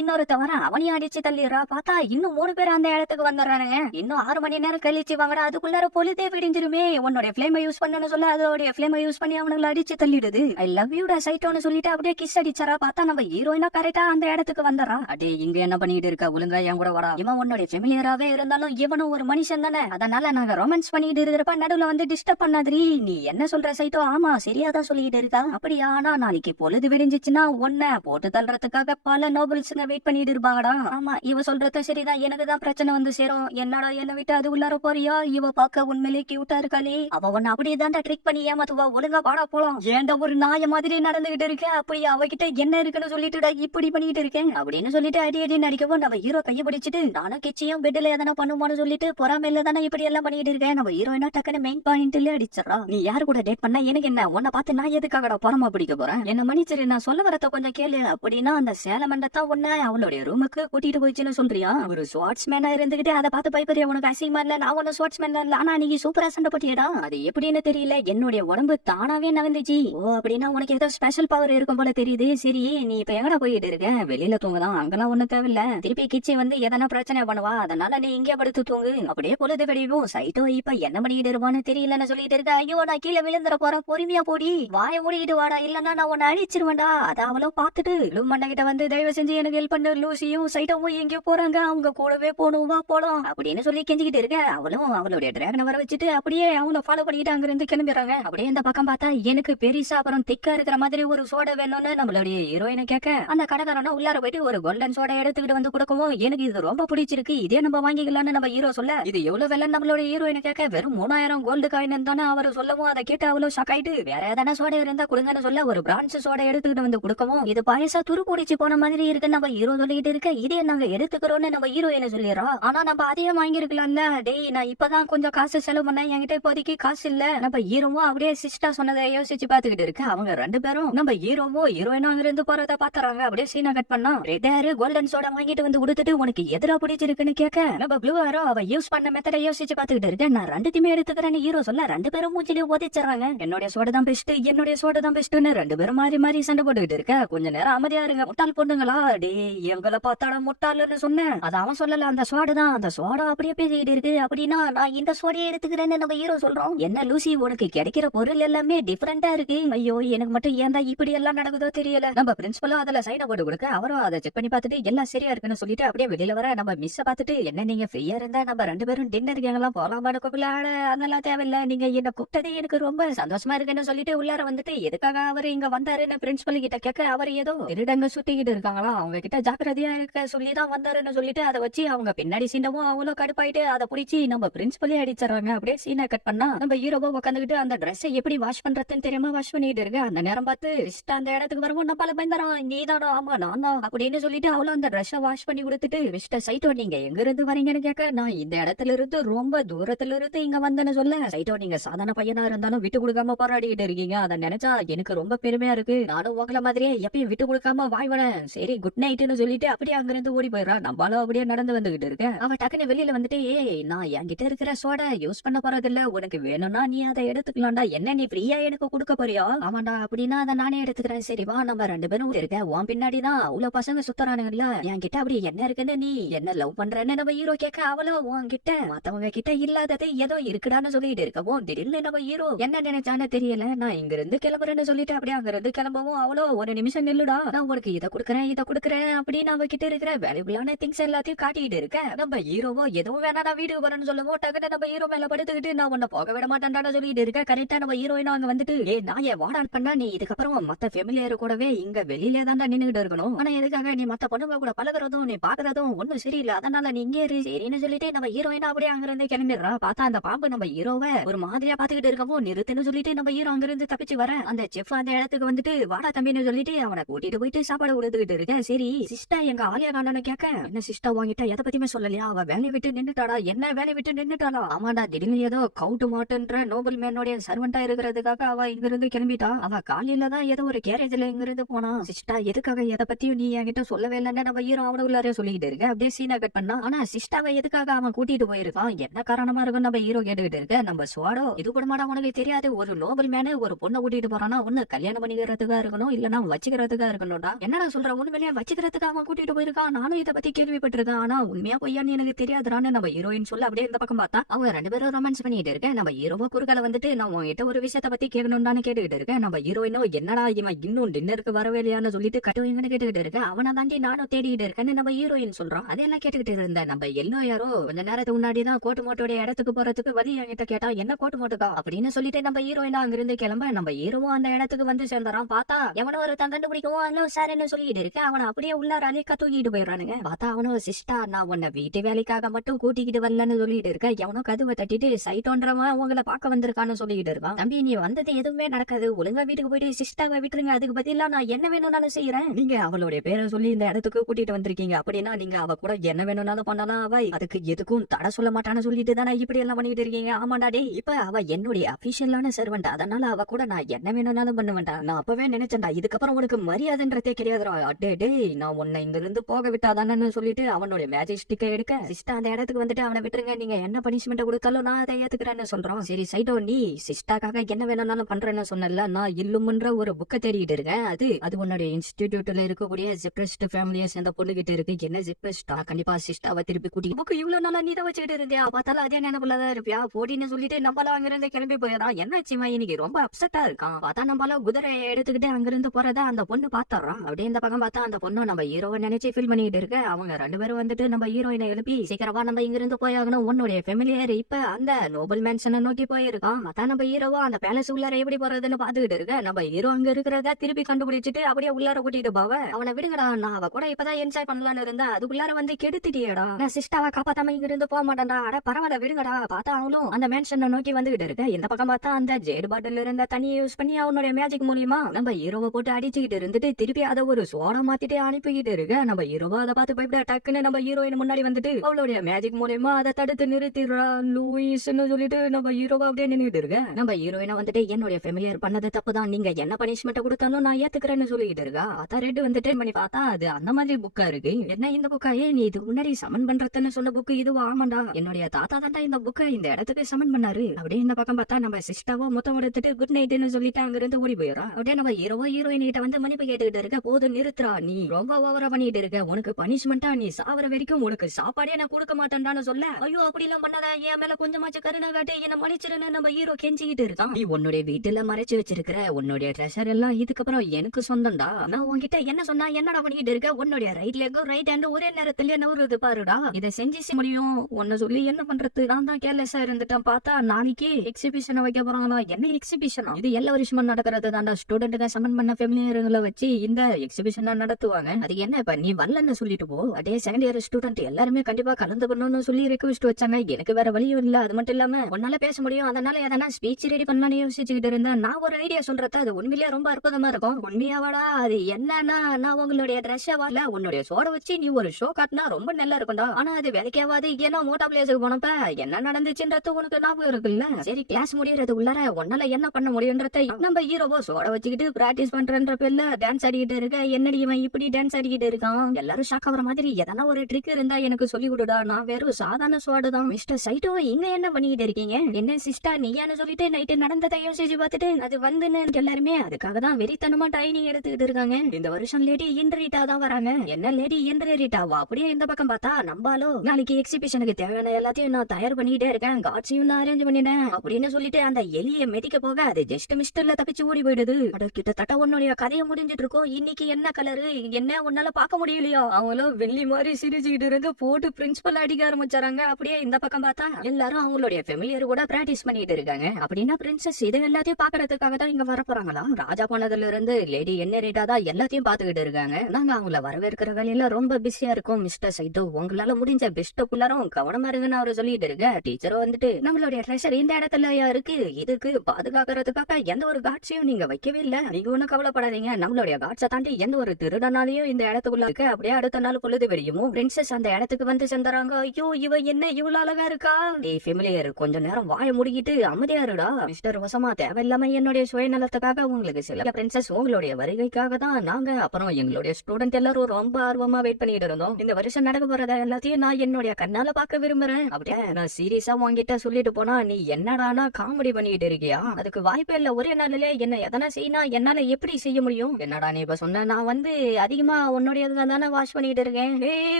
இன்னொரு தவிர அவனையும் அடிச்சு தள்ளிடுறா. பார்த்தா இன்னும் 3 பேர் அந்த இடத்துக்கு வந்துடுறானுங்க. இன்னும் 6 மணி நேரம் கழிச்சு வாங்கடா, அதுக்குள்ளார பொழுதே விடிஞ்சிருமே. உன்னோட ஃபிளேமை யூஸ் பண்ணு சொல்ல அதோடைய ஃபிளேமை யூஸ் பண்ணி அவனுங்களை அடிச்சு தள்ளிடுது. ஐ லவ் யூ டா சைட்டோன்னு சொல்லிட்டு அப்படியே கிஸ் அடிச்சாரா. பார்த்தா நம்ம ஹீரோயினா கரெக்டா அந்த இடத்துக்கு வந்துடுறா. அடே இங்க என்ன பண்ணிட்டு இருக்க, ஒழுங்கா என் கூட வாடா. இவன் உன்னோட ஃபெமிலியராவே இருந்தாலும் இவனும் ஒரு மனுஷன் தானே, அதனால நாங்க ரொமான்ஸ் பண்ணிட்டு இருக்கிறப்ப நடுவுல வந்து டிஸ்டர்ப் பண்ணாதிரி. நீ என்ன சொல்ற சைட்டோ? ஆமா சரியாதான் சொல்லிட்டு இருக்கா. அப்படியா, ஆனா நாளைக்கு பொழுது விரிஞ்சிச்சுன்னா ஒன்ன போட்டு தள்ளுறதுக்காக பல நோபல்ஸுங்க வெயிட் பண்ணிட்டு இருப்பாங்கடா. ஆமா இவ சொல்றது சரிதான், எனக்கு தான் பிரச்சனை வந்து சேரும். என்னடா என்ன விட்டு அது உள்ளார போறியா? இவ பாக்க உண்மையிலே கியூட்டா இருக்காளே, அவ ஒன்னு அப்படியே தாண்டா ட்ரிக் பண்ணி ஏமாத்துவா. ஒழுங்கா வாடா போலாம். ஏன்டா ஒரு நாய மாதிரி நடந்துகிட்டு இருக்க, அப்படி அவகிட்ட என்ன இருக்குன்னு சொல்லிட்டு இப்படி பண்ணிட்டு இருக்கேன் அப்படின்னு சொல்லிட்டு அடி அடி நடிக்கவும் நம்ம ஹீரோ கைய பிடிச்சிட்டு, நானும் கிச்சியும் பெட்ல எதனா பண்ணுமான்னு சொல்லிட்டு பொறாமையில தானே இப்படி எல்லாம் பண்ணிட்டு இருக்கேன். நம்ம ஹீரோயினா டக்குனு மெயின் பாயிண்ட்ல அடிச்சிடறா. நீ யாரு கூட டேட் பண்ண எனக்கு என்ன, உன்னை பார்த்து நான் எதுக்காகடா பொறாம பிடிக்க போறேன்? என்ன மன்னிச்சிரு, நான் சொல்ல வரத கொஞ்சம் கேளு. அப்படின்னா அந்த சேலமண்டத்தான் உன்ன அவளுடைய ரூமுக்கு கூட்டிட்டு போயிச்சுன்னு சொல்றியா? ஒரு ஸ்வாட்ஸ் மேனா இருந்துகிட்டு அதை பார்த்து பயப்பறியா? உனக்கு அசிங்கமா இல்ல? நான் ஒன்னும் ஸ்வாட்ஸ் மேன் இல்ல, ஆனா நீ சூப்பரா சண்டை போட்டியடா. அது எப்படின்னு தெரியல, என்னுடைய உடம்பு தானாவே நவந்துச்சு. ஓ அப்படின்னா உனக்கு ஏதோ ஸ்பெஷல் பவர் இருக்கும் போல தெரியுது. சரி நீ இப்ப எங்கடா போயிட்டு இருக்க? வெளியில தூங்குதான், அங்கெல்லாம் ஒண்ணு தேவையில்ல. திருப்பி கிச்சி வந்து எதனா பிரச்சனை பண்ணுவா, அதனால நீ இங்கே படுத்து தூங்கு. அப்படியே பொழுது வெடிவும். சைட்டோ இப்ப என்ன பண்ணிட்டு இருவான்னு தெரியலன்னு சொல்லிட்டு இருக்க. ஐயோ நான் கீழே விழுந்துற போறேன், பொறுமையா போடி, வாய மூடிட்டு வாடா, இல்லன்னா நான் உன்னை அழிச்சிருவேன்டா. அத அவளோ பாத்துட்டு லூமண்ண கிட்ட வந்து தயவு செஞ்சு எனக்கு ஹெல்ப் பண்ணு, லூசியும் சைட்டோவும் எங்கேயோ போறாங்க, அவங்க கூடவே போகணும், வா போலாம் அப்படின்னு சொல்லி கெஞ்சிக்கிட்டு இருக்க. அவளும் அவளுடைய டிராகனை வர வச்சுட்டு அப்படியே அவங்கள ஃபாலோ பண்ணிட்டு அங்க இருந்து கிளம்பிடுறாங்க. அப்படியே இந்த பக்கம் பார்த்தா எனக்கு பெரிசா அப்புறம் திக்கா இருக்கிற மாதிரி ஒரு சோடா வேணும்னு நம்மளுடைய ஹீரோயினை கேட்க, அந்த கடைக்காரனும் உள்ளார போயிட்டு ஒரு கோல்டன் சோடா எடுத்துக்கிட்டு வந்து கொடுக்கவும், எனக்கு இது ரொம்ப பிடிச்சிருக்கு, இதே நம்ம வாங்கிக்கலாம்னு நம்ம ஹீரோ சொல்ல, இது எவ்வளவு வெள்ள நம்மளுடைய ஹீரோயினை கேட்க, வெறும் 3000 கோல்டு காயின் தானே அவர் சொல்லவும், அதை கேட்டு அவ்வளவு ஷாக் ஆயிட்டு வேற ஏதான சோடா இருந்தா கொடுங்கன்னு சொல்ல ஒரு பிரான்ஸ் சோடா எடுத்துக்கிட்டு வந்து கொடுக்கவும், இது பாயசா துரு குடிச்சு போன மாதிரி இருக்கு நம்ம ஹீரோ சொல்லிட்டு இருக்க. இதே நாங்க எடுத்துக்கிறோம்னு நம்ம ஹீரோயினை சொல்லிடுறா. ஆனா நம்ம அதையே வாங்கிருக்கலாம்ல. டேய் நான் இப்பதான் கொஞ்சம் காசு செலவு பண்ணேன், என்கிட்ட இப்போதைக்கு காசு இல்ல. நம்ம ஹீரோவும் அப்படியே சிஸ்டா சொன்னதை யோசிச்சு பாத்துக்கிட்டு இருக்கு. அவங்க 2 பேரும் நம்ம ஹீரோவும் ஹீரோயினும் அங்க இருந்து போறத பாத்துறாங்க. அப்படியே சீனா கட் பண்ணா ரெட்டாரு கோல்டன் சோடா வாங்கிட்டு வந்து கொடுத்துட்டு உனக்கு எதிரா பிடிச்சிருக்குன்னு கேட்க, நம்ம ப்ளூ ஆரோ அவ யூஸ் பண்ண மெத்தட யோசிச்சு பாத்துக்கிட்டு இருக்கேன். நான் 2த்தையுமே எடுத்துக்கிறேன்னு ஹீரோ சொல்ல 2 பேரும் மூஞ்சிலே ஓதிச்சுறாங்க. என்னுடைய சோட தான் பெஸ்ட், என்னுடைய சோட தான் பெஸ்ட்னு 2 பேரும் மாறி மாறி சண்டை போட்டுக்கிட்டு இருக்க. கொஞ்ச நேரம் அமைதியா இருங்க முட்டாள் பொண்ணுங்களா. டே எங்களை பார்த்தாட முட்டாள்னு சொன்னேன், அது அவன் சொல்லல, அந்த சோடு தான். அந்த சோடா அப்படியே பேசிக்கிட்டு இருக்கு. அப்படின்னா நான் இந்த சோடையை எடுத்துக்கிறேன்னு நம்ம ஹீரோ சொல்றோம். என்ன லூசி உனக்கு கிடைக்கிற பொருள் எல்லாமே டிஃபரெண்டா இருக்கு. ஐயோ எனக்கு மட்டும் ஏன்டா இப்படி எல்லாம் நடக்குதோ தெரியல. நம்ம பிரின்சிபலும் அதுல சைனை போட்டு கொடுக்க, அவரும் அதை செக் பண்ணி பார்த்துட்டு எல்லாம் சரியா இருக்குன்னு சொல்லிட்டு அப்படியே வெளியில வர, நம்ம மிஸ் பார்த்துட்டு என்ன நீங்க ஃப்ரீயா இருந்தா நம்ம 2 பேரும் டின்னருக்கு எங்கெல்லாம் போலாமான்னு கூப்பிடல. அதெல்லாம் தேவையில்ல, நீங்க என்ன கூப்பிட்டதே எனக்கு ரொம்ப சந்தோஷமா இருக்குன்னு சொல்லிட்டு உள்ளார வந்துட்டு எதுக்காக அவரு இங்க வந்தாருன்னு பிரின்சிபல் கிட்ட கேட்க அவர் ஏதோ திருடங்க சுத்திக்கிட்டு இருக்காங்களா அவங்க கிட்ட ஜாக்கிரதையா இருக்க சொல்லிதான் வந்தாருன்னு சொல்லிட்டு அதை வச்சு அவங்க பின்னாடி சீனவும் அவ்வளவு கடுப்பாயிட்டு அதை பிடிச்சி நம்ம பிரின்சிபலே அடிச்சிடறாங்க. அப்படியே சீனை கட் பண்ணா நம்ம ஹீரோவோ உட்காந்துக்கிட்டு அந்த ட்ரெஸ்ஸை எப்படி வாஷ் பண்றதுன்னு தெரியாம வாஷ் பண்ணிட்டு இருக்கு. அந்த நேரம் பார்த்து அந்த இடத்துக்கு வரவும் நம்மளால பயந்துறான். நீதானா? ஆமா நான் தான் அப்படின்னு சொல்லிட்டு அவளும் அந்த ட்ரெஸ்ஸை வாஷ் பண்ணி கொடுத்துட்டு மிஸ்டர் சைட்டோ நீங்க எங்க இருந்து வரீங்கன்னு கேட்க நான் இந்த இடத்துல இருந்து ரொம்ப தூரத்துல இருந்து இங்க வந்தேன்னு சொல்ல சைட்டோ நீங்க சாதாரண பையனா இருந்தாலும் விட்டு கொடுக்காம போராடிட்டு இருக்கீங்க. அதை நினைச்சா எனக்கு ரொம்ப பெருமையா இருக்கு. நானும் உங்களை மாதிரியே எப்பயும் விட்டு கொடுக்காம வாய்வனேன். சரி குட் நைட்னு சொல்லிட்டு அப்படியே அங்கிருந்து ஓடி போயிடறான். நம்மளும் அப்படியே நடந்து வந்துகிட்டு இருக்க. அவ டக்குன்னு வெளியில வந்துட்டு ஏய் நான் என்கிட்ட இருக்கிற சோடா யூஸ் பண்ண போறது இல்ல, உனக்கு வேணும்னா நீ அதை எடுத்துக்கலாம்டா. என்ன நீ ஃப்ரீயா எனக்கு கொடுக்க போறியா? ஆமாண்டா அப்படின்னா அதை நானே எடுத்துக்கிறேன். சரி வா நம்ம 2 பேரும் இருக்க. உன் பின்னாடிதான் அவ்வளவு பசங்க சுத்தறானுங்கல்ல, என்கிட்ட அப்படி என்ன இருக்குன்னு நீ என்ன லவ் பண்றேன்னு நம்ம ஹீரோ கேட்க அவளோ உன்கிட்ட மத்தவங்க கிட்ட இல்லாதது ஏதோ இருக்குடான்னு சொல்லிட்டு இருக்கவும் திடீர்னு நம்ம ஹீரோ என்ன நினைச்சான்னு தெரியல நான் இங்க இருந்து கிளம்புறேன்னு சொல்லிட்டு அப்படியே அங்க இருந்து கிளம்பவும் அவளோ ஒரு நிமிஷம் நில்லுடா, நான் உனக்கு இதை கொடுக்குறேன் அப்படின்னு அவகிட்ட இருக்கிற வேல்யூபிளான திங்ஸ் எல்லாத்தையும் காட்டிட்டு இருக்க. நம்ம ஹீரோவோ எதுவும் வேணா நான் வீடு வரேன்னு சொல்லவும் டக்குன்னு நம்ம ஹீரோ மேல படுத்துக்கிட்டு நான் உன்னை போக விட மாட்டேன்டான்னு சொல்லிட்டு இருக்க. கரெக்டா நம்ம ஹீரோயின் அங்க வந்துட்டு ஏ நான் ஏன் வாடான் பண்ணா நீ இதுக்கப்புறம் மத்த ஃபேமிலியர் கூடவே இங்க வெளியிலே தான்டா நின்னுகிட்டு இருக்கணும். ஆனா எதுக்காக நீ மத்த பொண்ணுங்க கூட பழகுறதும் நீ பாக்குறதும் ஒண்ணும் சரியில்லை, அதனால நீ இங்கே இரு சரின்னு சொல்லிட்டு நம்ம ஹீரோயின் அப்படியே அங்க இருந்து கிளம்பிடுறா. பார்த்தா அந்த பாம்பு நம்ம ஹீரோவை ஒரு மாதிரியா பாத்துக்கிட்டு இருக்கவும் நிறுத்துன்னு சொல்லிட்டு நம்ம ஹீரோ அங்க இருந்து தப்பிச்சு வர அந்த செஃப் அந்த இடத்துக்கு வந்துட்டு வாடா தம்பின்னு சொல்லிட்டு அவனை கூட்டிட்டு போயிட்டு சாப்பாடு கொடுத்துக்கிட்டு இருக்க. சரி சிஸ்டா எங்க ஆலியா காணனு கேட்க என்ன சிஸ்டா வாங்கிட்டா எதை பத்தியுமே சொல்லலையா? அவ வேலையை விட்டு நின்னுட்டாடா. என்ன வேலையை விட்டு நின்னுட்டாளா? ஆமாடா திடீர்னு ஏதோ கவுட் மாட்டுன்ற நோபல் மேனோடைய சர்வெண்டா இருக்கிறதுக்காக அவ இங்க இருந்து கிளம்பிட்டா. அவ காலையில தான் ஏதோ ஒரு கேரேஜ்ல இங்க இருந்து போனா. சிஸ்டா எதுக்காக எதை பத்தியும் நீ என்கிட்ட சொல்லவே இல்லைன்னு நம்ம ஹீரோ அவன உள்ளாரே சொல்லிக்கிட்டு இருக்க. அப்படியே சீனா கட் பண்ணா. ஆனா சிஸ்டாவை எதுக்காக அவன் கூட்டிட்டு போயிருக்கான், என்ன காரணமா இருக்கும் நம்ம ஹீரோ கேட்டுக்கிட்டு இருக்க. நம்ம சுவாடோ இது கூட மாடா உனக்கு தெரியாது, ஒரு நோபல் மேனு ஒரு பொண்ணை கூட்டிட்டு போறானா ஒண்ணு கல்யாணம் பண்ணிக்கிறதுக்கா இருக்கணும் இல்லன்னா வச்சுக்கிறதுக்கா இருக்கணும்டா. என்னடா சொல்ற? உண்மையிலேயே வச்சுக்கிறதுக்கு அவன் கூட்டிட்டு போயிருக்கான். நானும் இதை பத்தி கேள்விப்பட்டிருக்கேன், ஆனா உண்மையா பொய்யான்னு எனக்கு தெரியாதுறான்னு நம்ம ஹீரோயின் சொல்ல அப்படியே இந்த பக்கம் பார்த்தா அவங்க 2 பேரும் ரொமான்ஸ் பண்ணிட்டு இருக்கேன். நம்ம ஹீரோவோ குறுக்கால வந்துட்டு நான் உங்ககிட்ட ஒரு விஷயத்த பத்தி கேட்கணும்னு கேட்டுக்கிட்டு இருக்கேன். நம்ம ஹீரோயினோ என்னடா இவன் இன்னும் டின்னருக்கு வரவே இல்லையான்னு சொல்லிட்டு கட்டுவீங்கன்னு கேட்டுக்கிட்டு இருக்கேன். அவனை தாண்டி நானும் தேடிட்டு இருக்கேன்னு நம்ம ஹீரோயின் சொல்றான். அதெல்லாம் கேட்டுக்கிட்டு இருந்தேன். நம்ம எல்லோ யாரோ கொஞ்ச நேரத்துக்கு முன்னாடிதான் கோட்டு மோட்டோட இடத்துக்கு போறதுக்கு வழி என்கிட்ட கேட்டா என்ன கோட்டு மோட்டுக்கா அப்படின்னு சொல்லிட்டு நம்ம ஹீரோயின் அங்கிருந்து கிளம்ப நம்ம ஹீரோவும் அந்த இடத்துக்கு வந்து சேர்ந்துறான். பார்த்தா எவனோ ஒரு கண்டுபிடிக்கவும் அல்லோ சார்ன்னு சொல்லிட்டு இருக்க. அவனை அப்படியே உள்ளார அலைக்க தூக்கிட்டு போயிடறானுங்க. பார்த்தா அவனோ சிஸ்டா நான் உன்னை வீட்டு வேலைக்காக மட்டும் கூட்டிக்கிட்டு வரலன்னு சொல்லிட்டு இருக்க. எவனோ கதவை தட்டிட்டு சைட்டோன்றவன் உங்களை பார்க்க வந்திருக்கான்னு சொல்லிட்டு இருக்கான். தம்பி நீ வந்தது எதுவுமே நடக்காது, ஒழுங்கா வீட்டுக்கு போயிட்டு சிஸ்டாவை விட்டுருங்க, அதுக்கு பதிலா நான் என்ன வேணும்னாலும் செய்யறேன். நீங்க அவளுடைய பேரை சொல்லி இந்த இடத்துக்கு கூட்டிட்டு வந்திருக்கீங்க அப்படின்னா நீங்க அவ கூட என்ன வேணும்னாலும் பண்ணலாம், அவ அதுக்கு எதுக்கும் தடை சொல்ல மாட்டான்னு சொல்லிட்டு தானே இப்படி எல்லாம் பண்ணிட்டு இருக்கீங்க. ஆமாண்டா டே இப்ப அவ என்னுடைய அபிஷியலான சர்வெண்ட், அதனால அவ கூட நான் என்ன வேணும்னாலும் பண்ணுவேன்டா. நான் அப்பவே நினைச்சேன்டா இதுக்கப்புறம் உனக்கு மரியாதைன்றதே கிடையாதுடா. அடே டே நான் உன்னை இங்க இருந்து போக விட்டாதானு சொல்லிட்டு அவனுடைய மேஜிக் ஸ்டிக்கை எடுக்க சிஸ்டா அந்த இடத்துக்கு வந்துட்டு அவனை விட்டுருங்க, நீங்க என்ன பனிஷ்மெண்ட் கொடுத்தாலும் நான் அதை ஏத்துக்கிறேன்னு சொல்றான். சரி சைட்டோ நீ சிஸ்டாக்காக என்ன வேணும்னாலும் பண்றேன்னு சொன்னல, நான் இல்லும்ன்ற ஒரு புக்கை தேடிட்டு இருக்கேன். அது உன்னுடைய இன்ஸ்டிடியூட்ல இருக்கக்கூடிய ஜிப்ரெஸ்ட் ஃபேமிலியை சேர்ந்த பொண்ணுகிட்ட இருக்கு. என்ன ஜிப்ரெஸ்டா? கண்டிப்பா சிஸ்டாவை திருப்பி கூட்டி புக்கு இவ்வளவு நாளா நீ தான் வச்சுக்கிட்டு இருந்தியா, பார்த்தாலும் அதே நினைப்புலதான் இருப்பியா போடின்னு சொல்லிட்டு நம்மளாம் அங்கிருந்து கிளம்பி போயிடா. என்னாச்சுமா இன்னைக்கு ரொம்ப அப்செட்டா இருக்கான். பார்த்தா நம்மளால குதிரையை எடுத்துக்கிட்டு அங்கிருந்து போறத அந்த பொண்ணு பாத்துறான். அப்படியே இந்த பக்கம் பார்த்தா அந்த பொண்ணு நம்ம ஹீரோவை நினைச்சு ஃபீல் பண்ணிட்டு இருக்க. அவங்க 2 பேரும் வந்துட்டு நம்ம ஹீரோயினை எழுப்பி சீக்கிரமா நம்ம இங்க இருந்து போயாகணும், உன்னுடைய ஃபேமிலியர் இப்ப அந்த நோபல் மேன்ஷனை நோக்கி போயிருக்கான். மத்தா நம்ம ஹீரோவா அந்த பேலஸ் உள்ளார எப்படி போறதுன்னு பாத்துக்கிட்டு இருக்க. நம்ம ஹீரோ அங்க இருக்கிறத திருப்பி கண்டுபிடிச்சிட்டு அப்படியே உள்ளார கூட்டிட்டு போவ. அவனை விடுங்கடா, நான் அவ கூட இப்பதான் என்ஜாய் பண்ணலான்னு இருந்தா அதுக்குள்ளார வந்து கெடுத்துட்டியடா, நான் சிஸ்டாவை காப்பாத்தாம இங்க இருந்து போக மாட்டேன்டா. அட பரவாயில்ல விடுங்கடா. பார்த்தா அவளும் அந்த மேன்ஷனை நோக்கி வந்துகிட்டு இருக்க. இந்த பக்கம் பார்த்தா அந்த ஜேடு பாட்டில் இருந்த தண்ணியை யூஸ் பண்ணி அவனுடைய மேஜிக் மூலியமா நம்ம ஹீரோவை போட்டு அடிச்சுக்கிட்டு இருந்துட்டு திருப்பி அதை ஒரு சோடா மாத்திட்டு அனுப்பிக்கிட்டு இருக்க. நம்ம ஹீரோவா அதை பார்த்து பயப்பட டக்குன்னு நம்ம ஹீரோயின் முன்னாடி வந்துட்டு அவளுடைய மேஜிக் மூலியமா அதை தடுத்து நிறுத்திடுறா. லூயிஸ்ன்னு சொல்லிட்டு நம்ம ஹீரோவா அப்படியே நின்றுட்டு இருக்க. நம்ம ஹீரோயினா வந்துட்டு என்னுடைய ஃபேமிலியர் பண்ணது தப்புதான், நீங்க என்ன பனிஷ்மெண்ட் கொடுத்தாலும் நான் ஏத்துக்கிறேன்னு சொல்லிட்டு இருக்கா. அதான் ரெட் வந்துட்டு பண்ணி பார்த்தா அது அந்த மாதிரி புக்கா இருக்கு. என்ன இந்த புக்கா? நீ இது முன்னாடி சமன் பண்றதுன்னு சொன்ன புக்கு இதுவா? ஆமாண்டா, என்னுடைய தாத்தா தாண்டா இந்த புக்கை இந்த இடத்துக்கு சமன் பண்ணாரு. அப்படியே இந்த பக்கம் பார்த்தா நம்ம சிஸ்டாவோ மொத்தம் எடுத்துட்டு குட் நைட்னு சொல்லிட்டு அங்க இருந்து ஓடி போயிடறா. அப்படியே நம்ம ஹீரோயின் கிட்ட வந்து மன்னிப்பு கேட்டுக்கிட்டு இருக்க. போது நிறுத்துறா, நீ ரொம்ப ஓவரா பண்ணிட்டு இருக்க, உனக்கு பனிஷ்மெண்டா நீ சாவர வரைக்கும் உனக்கு சாப்பாடே நான் கொடுக்க மாட்டேன்டான்னு சொல்ல, ஐயோ அப்படி எல்லாம் பண்ணாத, என் மேல கொஞ்சமாச்சு கருணை காட்டு, என்ன மன்னிச்சிருன்னு நம்ம ஹீரோ கெஞ்சிக்கிட்டு இருக்கான். நீ உன்னுடைய வீட்டுல மறைச்சு வச்சிருக்கிற உன்னுடைய ட்ரெஷர் எல்லாம் இதுக்கப்புறம் எனக்கு சொந்தம்டா. நான் உன்கிட்ட என்ன சொன்னா என்னடா பண்ணிட்டு இருக்க? உன்னுடைய ரைட் லெக்கும் ரைட் ஹேண்ட் ஒரே நேரத்துல நவருது பாருடா, இதை செஞ்சு முடியும் ஒன்னு சொல்லி என்ன பண்றது? நான் தான் கேர்லெஸ்ஸா இருந்துட்டேன். பார்த்தா நாளைக்கு நாளைக்கு எக்ஸிபிஷன் வைக்க போறாங்களா? என்ன எக்ஸிபிஷனா? இது எல்லா வருஷமும் நடக்கிறது தான்டா. ஸ்டூடெண்ட்டுங்க சமன் பண்ண ஃபெமிலியர்களை வச்சு இந்த எக்ஸிபிஷன் நடத்துவாங்க. அது என்ன இப்ப நீ வரலன்னு சொல்லிட்டு போ. அதே செகண்ட் இயர் ஸ்டூடெண்ட் எல்லாருமே கண்டிப்பா கலந்துக்கணும்னு சொல்லி ரெக்வெஸ்ட் வச்சாங்க. எனக்கு வேற வழியும் இல்ல. அது மட்டும் இல்லாம உன்னால பேச முடியும், அதனால எதனா ஸ்பீச் ரெடி பண்ணலாம்னு யோசிச்சுக்கிட்டு இருந்தேன். நான் ஒரு ஐடியா சொல்றது, அது உண்மையிலேயே ரொம்ப அற்புதமா இருக்கும். உண்மையாவாடா? அது என்னன்னா, நான் உங்களுடைய ட்ரெஸ் வால உன்னுடைய சோட வச்சு நீ ஒரு ஷோ காட்டினா ரொம்ப நல்லா இருக்கும்டா. ஆனா அது வேலைக்காவது. ஏன்னா மோட்டா பிளேஸுக்கு போனப்ப என்ன நடந்துச்சுன்றது உனக்கு ஞாபகம் இருக்குல்ல? சரி, கிளாஸ் முடியறது உள்ளார உன்னால என்ன பண்ண முடியும்ன்றத நம்ம ஹீரோவோ சோட வச்சுக்கிட்டு பிராக்டிஸ் பண்றன்ற பேர்ல டான்ஸ் ஆடிக்கிட்டு இருக்க. என்னடி இவன் இப்படி டான்ஸ் ஆடிக்கிட்டு இருக்கான்? எல்லாரும் ஷாக் ஆகுற மாதிரி எதனா ஒரு ட்ரிக் இருந்தா எனக்கு சொல்லி கொடுடா. நான் வெறும் சாதாரண சோடு தான். மிஸ்டர் சைட்டோ, இங்க என்ன பண்ணிக்கிட்டு இருக்கீங்க? என்ன சிஸ்டர் நீயான்னு சொல்லிட்டு நைட்டு நடந்ததை யோசிச்சு பார்த்துட்டு அது வந்துன்னு எல்லாருமே அதுக்காக தான் வெறித்தனமா ட்ரைனிங் எடுத்துக்கிட்டு இருக்காங்க. இந்த வருஷம் லேடி இன்ட்ரீட்டா தான் வராங்க. என்ன லேடி இன்ட்ரீட்டாவா? அப்படியே இந்த பக்கம் பார்த்தா நம்பாலோ நாளைக்கு எக்ஸிபிஷனுக்கு தேவையான எல்லாத்தையும் நான் தயார் பண்ணிட்டே இருக்கேன், காட்சியும் நான் அரேஞ்ச் பண்ணிட்டேன் அப்படின்னு சொல்லிட்டு அந்த எலியை மெதிக்க போக அது ஜஸ்ட் மிஸ்டர்ல தப்பிச்சு ஓடி போயிடுது. கிட்டத்தட்ட உன்னுடைய கதையை முடிஞ்சிட்டு இருக்கோம். இன்னைக்கு என்ன கலரு? என்ன உன்னால பாக்க முடியலையா? அவங்களும் வெள்ளி மாதிரி சிரிச்சுக்கிட்டு இருந்து போட்டு பிரின்சிபல் அடிக்க ஆரம்பிச்சாங்க. அப்படியே இந்த பக்கம் பார்த்தா எல்லாரும் அவங்களுடைய ஃபெமிலியர் கூட பிராக்டிஸ் பண்ணிட்டு இருக்காங்க. அப்படின்னா பிரின்சஸ் இது எல்லாத்தையும் பாக்குறதுக்காக தான் இங்க வர போறாங்களா? ராஜா போனதுல இருந்து லேடி என்ன ரேட்டா தான் எல்லாத்தையும் பாத்துக்கிட்டு இருக்காங்க. நாங்க அவங்கள வரவேற்கிற வேலையில ரொம்ப பிஸியா இருக்கும். மிஸ்டர் சைட்டோ, உங்களால முடிஞ்ச பெஸ்ட் புள்ளாரும் கவனமா இருக்குன்னு அவரு சொல்லிட்டு இருக்க. டீச்சரும் வந்துட்டு நம்மளுடைய ட்ரெஷர் இந்த இடத்துல இருக்கு, இதுக்கு பாதுகாக்கிறதுக்காக எந்த ஒரு காட்சியும் நீங்க வைக்கவே இல்ல. நீங்க ஒண்ணும் கவலைப்படாதீங்க. நம்மளுடைய காட்சை தாண்டி எந்த ஒரு திருடனாலையும் இந்த இடத்துக்குள்ள இருக்கு. அப்படியே அடுத்த நாள் பொழுது வெறியுமோ பிரின்சஸ் அந்த இடத்துக்கு வந்து சென்றாங்க. ஐயோ, இவ என்ன இவ்வளவு அழகா இருக்கா? டேய் ஃபெமிலியர், கொஞ்ச நேரம் வாய முடிக்கிட்டு அமைதியா இருடா. மிஸ்டர் வசமா, தேவையில்லாம என்னுடைய சுயநலத்துக்காக உங்களுக்கு சில பிரின்சஸ் உங்களுடைய வருகைக்காக தான் நாங்க அப்புறம் எங்களுடைய ஸ்டூடெண்ட் எல்லாரும் ரொம்ப ஆர்வமா வெயிட் பண்ணிட்டு இருந்தோம். இந்த வருஷம் நடக்க போறத எல்லாத்தையும் நான் என்னுடைய கண்ணால பாக்க விரும்புறேன். அப்படியே நான் சீரியஸா உங்ககிட்ட சொல்லிட்டு போனா நீ என்னடானா காமெடி பண்ணிட்டு இருக்கியா? அதுக்கு வாய்ப்பே இல்ல. ஒரே நாளிலே என்ன எதனா செய்யணும், என்னால எப்படி செய்ய முடியும்? என்னடா நீ இப்ப சொன்ன? நான் வந்து அதிகமா உன்னுடைய தானே வாஷ் பண்ணிட்டு இருக்கேன்.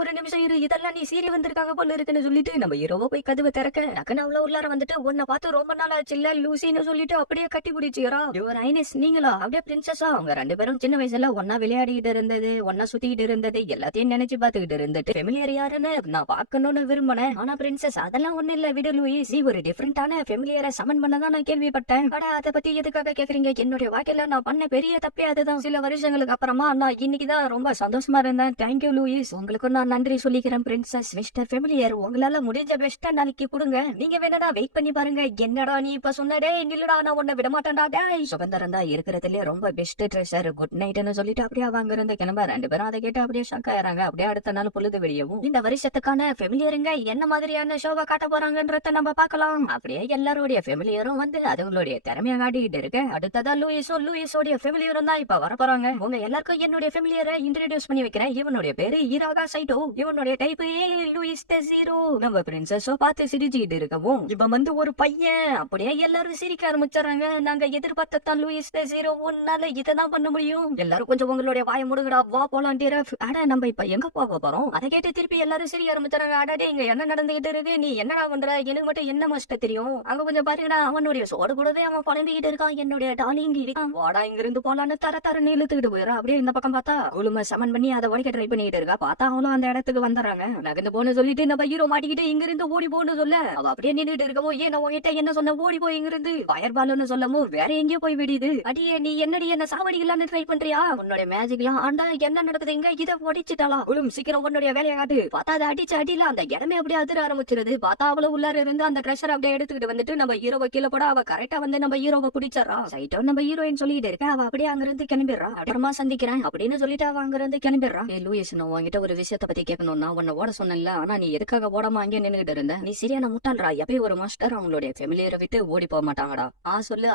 ஒரு நிமிஷம் இரு, இதெல்லாம் நீ சீரிய வந்திருக்காங்க போல இருக்குன்னு சொல்லிட்டு நம்ம ஹீரோவோ போய் கதவை திறக்க டக்குன்னு அவ்வளவு உள்ளார வந்துட்டு உன்னை பார்த்து ரொம்ப நாள் ஆச்சு இல்ல லூசின்னு சொல்லிட்டு அப்படியே கட்டி பிடிச்சிக்கிறா. யுவர் ஹைனஸ் நீங்களா? அப்படியே பிரின்சஸா? அவங்க ரெண்டு பேரும் சின்ன வயசுல ஒன்னா விளையாடிட்டு இருந்தது, ஒன்னா சுத்திட்டு இருந்தது எல்லாத்தையும் நினைச்சு பாத்துக்கிட்டு இருந்துட்டு ஃபெமிலியர் யாருன்னு நான் பாக்கணும்னு விரும்பினேன். ஆனா பிரின்சஸ் அதெல்லாம் ஒண்ணு இல்ல, விடு லூயிஸ். நீ ஒரு டிஃபரெண்டான ஃபெமிலியரை சமன் பண்ணதான் நான் கேள்விப்பட்டேன். ஆனா அதை பத்தி எதுக்காக கேக்குறீங்க? என்னுடைய வாழ்க்கையில நான் பண்ண பெரிய தப்பே அதுதான். சில வருஷங்களுக்கு அப்புறமா நான் இன்னைக்குதான் ரொம்ப சந்தோஷமா இருந்தேன். தேங்க்யூ லூயிஸ், உங்களுக்கு நான் நன்றி சொல்லிக்கிறேன். பிரின்சஸ் மிஸ்டர் ஃபெமிலியர், உங்களால முடிஞ்ச பெஸ்ட்டா நாளைக்கு கொடுங்க. நீங்க வேணா வெயிட் பண்ணி பாருங்க. என்னடா நீ இப்ப சொன்னடே நில்லுடா, நான் உன்னை விட மாட்டேன்டா. டேய் சுகந்தரன் தான் இருக்கிறதுலயே ரொம்ப பெஸ்ட் ட்ரெஷர், குட் நைட்னு சொல்லிட்டு அப்படியே அவங்க இருந்து கிளம்ப ரெண்டு பேரும் அதை கேட்டு அப்படியே ஷாக் ஆயிராங்க. அப்படியே அடுத்த நாள் பொழுது வெளியவும் இந்த வருஷத்துக்கான ஃபெமிலியருங்க என்ன மாதிரியான ஷோவை காட்ட போறாங்கன்றத நம்ம பார்க்கலாம். அப்படியே எல்லாருடைய ஃபெமிலியரும் வந்து அதுங்களுடைய திறமையை காட்டிக்கிட்டு இருக்கு. அடுத்ததா லூயிஸோடைய ஃபெமிலியரும் தான் இப்ப வர போறாங்க. உங்க எல்லாருக்கும் என்னுடைய ஃபெமிலியரை இன்ட்ரோடியூஸ் பண்ணி வைக்கிறேன். இவனுடைய பேரு ஈராகா சைட்டோ, இவனுடைய டைப் லூயிஸ் டெசிரோ. நம்ம பிரின்சஸோ பார்த்து சிரிச்சுக்கிட்டு இருக்கவும் இப்ப வந்து ஒரு பையன். அப்படியே எல்லாரும் சிரிக்க ஆரம்பிச்சாங்க. நாங்க எதிர்பார்த்தான் லூயிஸ் டெசிரோ, உன்னால இததான் பண்ண முடியும். எல்லாரும் கொஞ்சம் உங்களுடைய வாய முடுங்கடா, வா போலாம். அட நம்ம இப்ப எங்க போக போறோம்? அதை கேட்டு திருப்பி எல்லாரும் சிரிக்க ஆரம்பிச்சாங்க. அடடே இங்க என்ன நடந்துகிட்டு இருக்கு? நீ என்னடா பண்ற? எனக்கு மட்டும் என்ன மாஸ்டர் தெரியும்? அங்க கொஞ்சம் பாருங்கடா, அவனுடைய சோடு கூடவே அவன் குழந்தைகிட்டு இருக்கான். என்னுடைய டாலிங் வாடா இங்க இருந்து போலான்னு தர இழுத்துக்கிட்டு போயிடா. அப்படியே இந்த பக்கம் பார்த்தா குழும சமன் பண்ணி அதை உடைக்க ட்ரை பண்ணிட்டு இருக்கா. பார்த்தா அவளும் அந்த இடத்துக்கு வந்துடுறாங்க. நகர்ந்து போன்னு சொல்லிட்டு நம்ம ஹீரோ மாட்டிக்கிட்டு இங்க இருந்து ஓடி போன்னு சொல்ல அவ அப்படியே நின்றுட்டு இருக்கவோ, ஏன் உங்ககிட்ட என்ன சொன்ன? ஓடி போய் இங்க இருந்து ஃபயர் பால்னு சொல்லவும் வேற எங்கேயோ போய் விடுது. அடியே நீ என்னடி என்ன சாவடிக்கலான்னு ட்ரை பண்றியா? உன்னுடைய மேஜிக்லாம் ஆண்டா என்ன நடக்குது இங்க? இதை உடைச்சிட்டாளா? குழும் சீக்கிரம் உன்னுடைய வேலையை காட்டு. பார்த்தா அதை அடிச்சு அடியில அந்த இடமே அப்படியே அதிர ஆரம்பிச்சிருது. பார்த்தா அவள உள்ளார இருந்து அந்த ட்ரெஷர் அப்படியே எடுத்துக்கிட்டு வந்துட்டு நம்ம ஹீரோவை கீழே போட அவ கரெக்டா வந்து நம்ம ஹீரோவை பிடிச்சா. சைட்டோ நம்ம ஹீரோயின் சொல்லிட்டு இருக்க. அவ அப்படியே அங்க இருந்து கிளம்பிடுறா. அப்புறமா சந்திக்கிறேன் அப்படின்னு சொல்லிட்டு அவ அங்க இருந்து கிளம்பிடுறா. லூயிஸ், நான் உன்கிட்ட ஒரு விஷயத்தை பத்தி கேட்கணும்னா உன்னை ஓட சொன்னல, ஆனா நீ எதுக்காக ஓடாம அங்கே நின்னுகிட்டு இருந்த? நீ சரியான முட்டாள்ரா. எப்பயும் ஒரு மாஸ்டர் அவங்களுடைய ஃபெமிலியரை விட்டு ஓடி போக மாட்டாங்கடா. சொல்லு.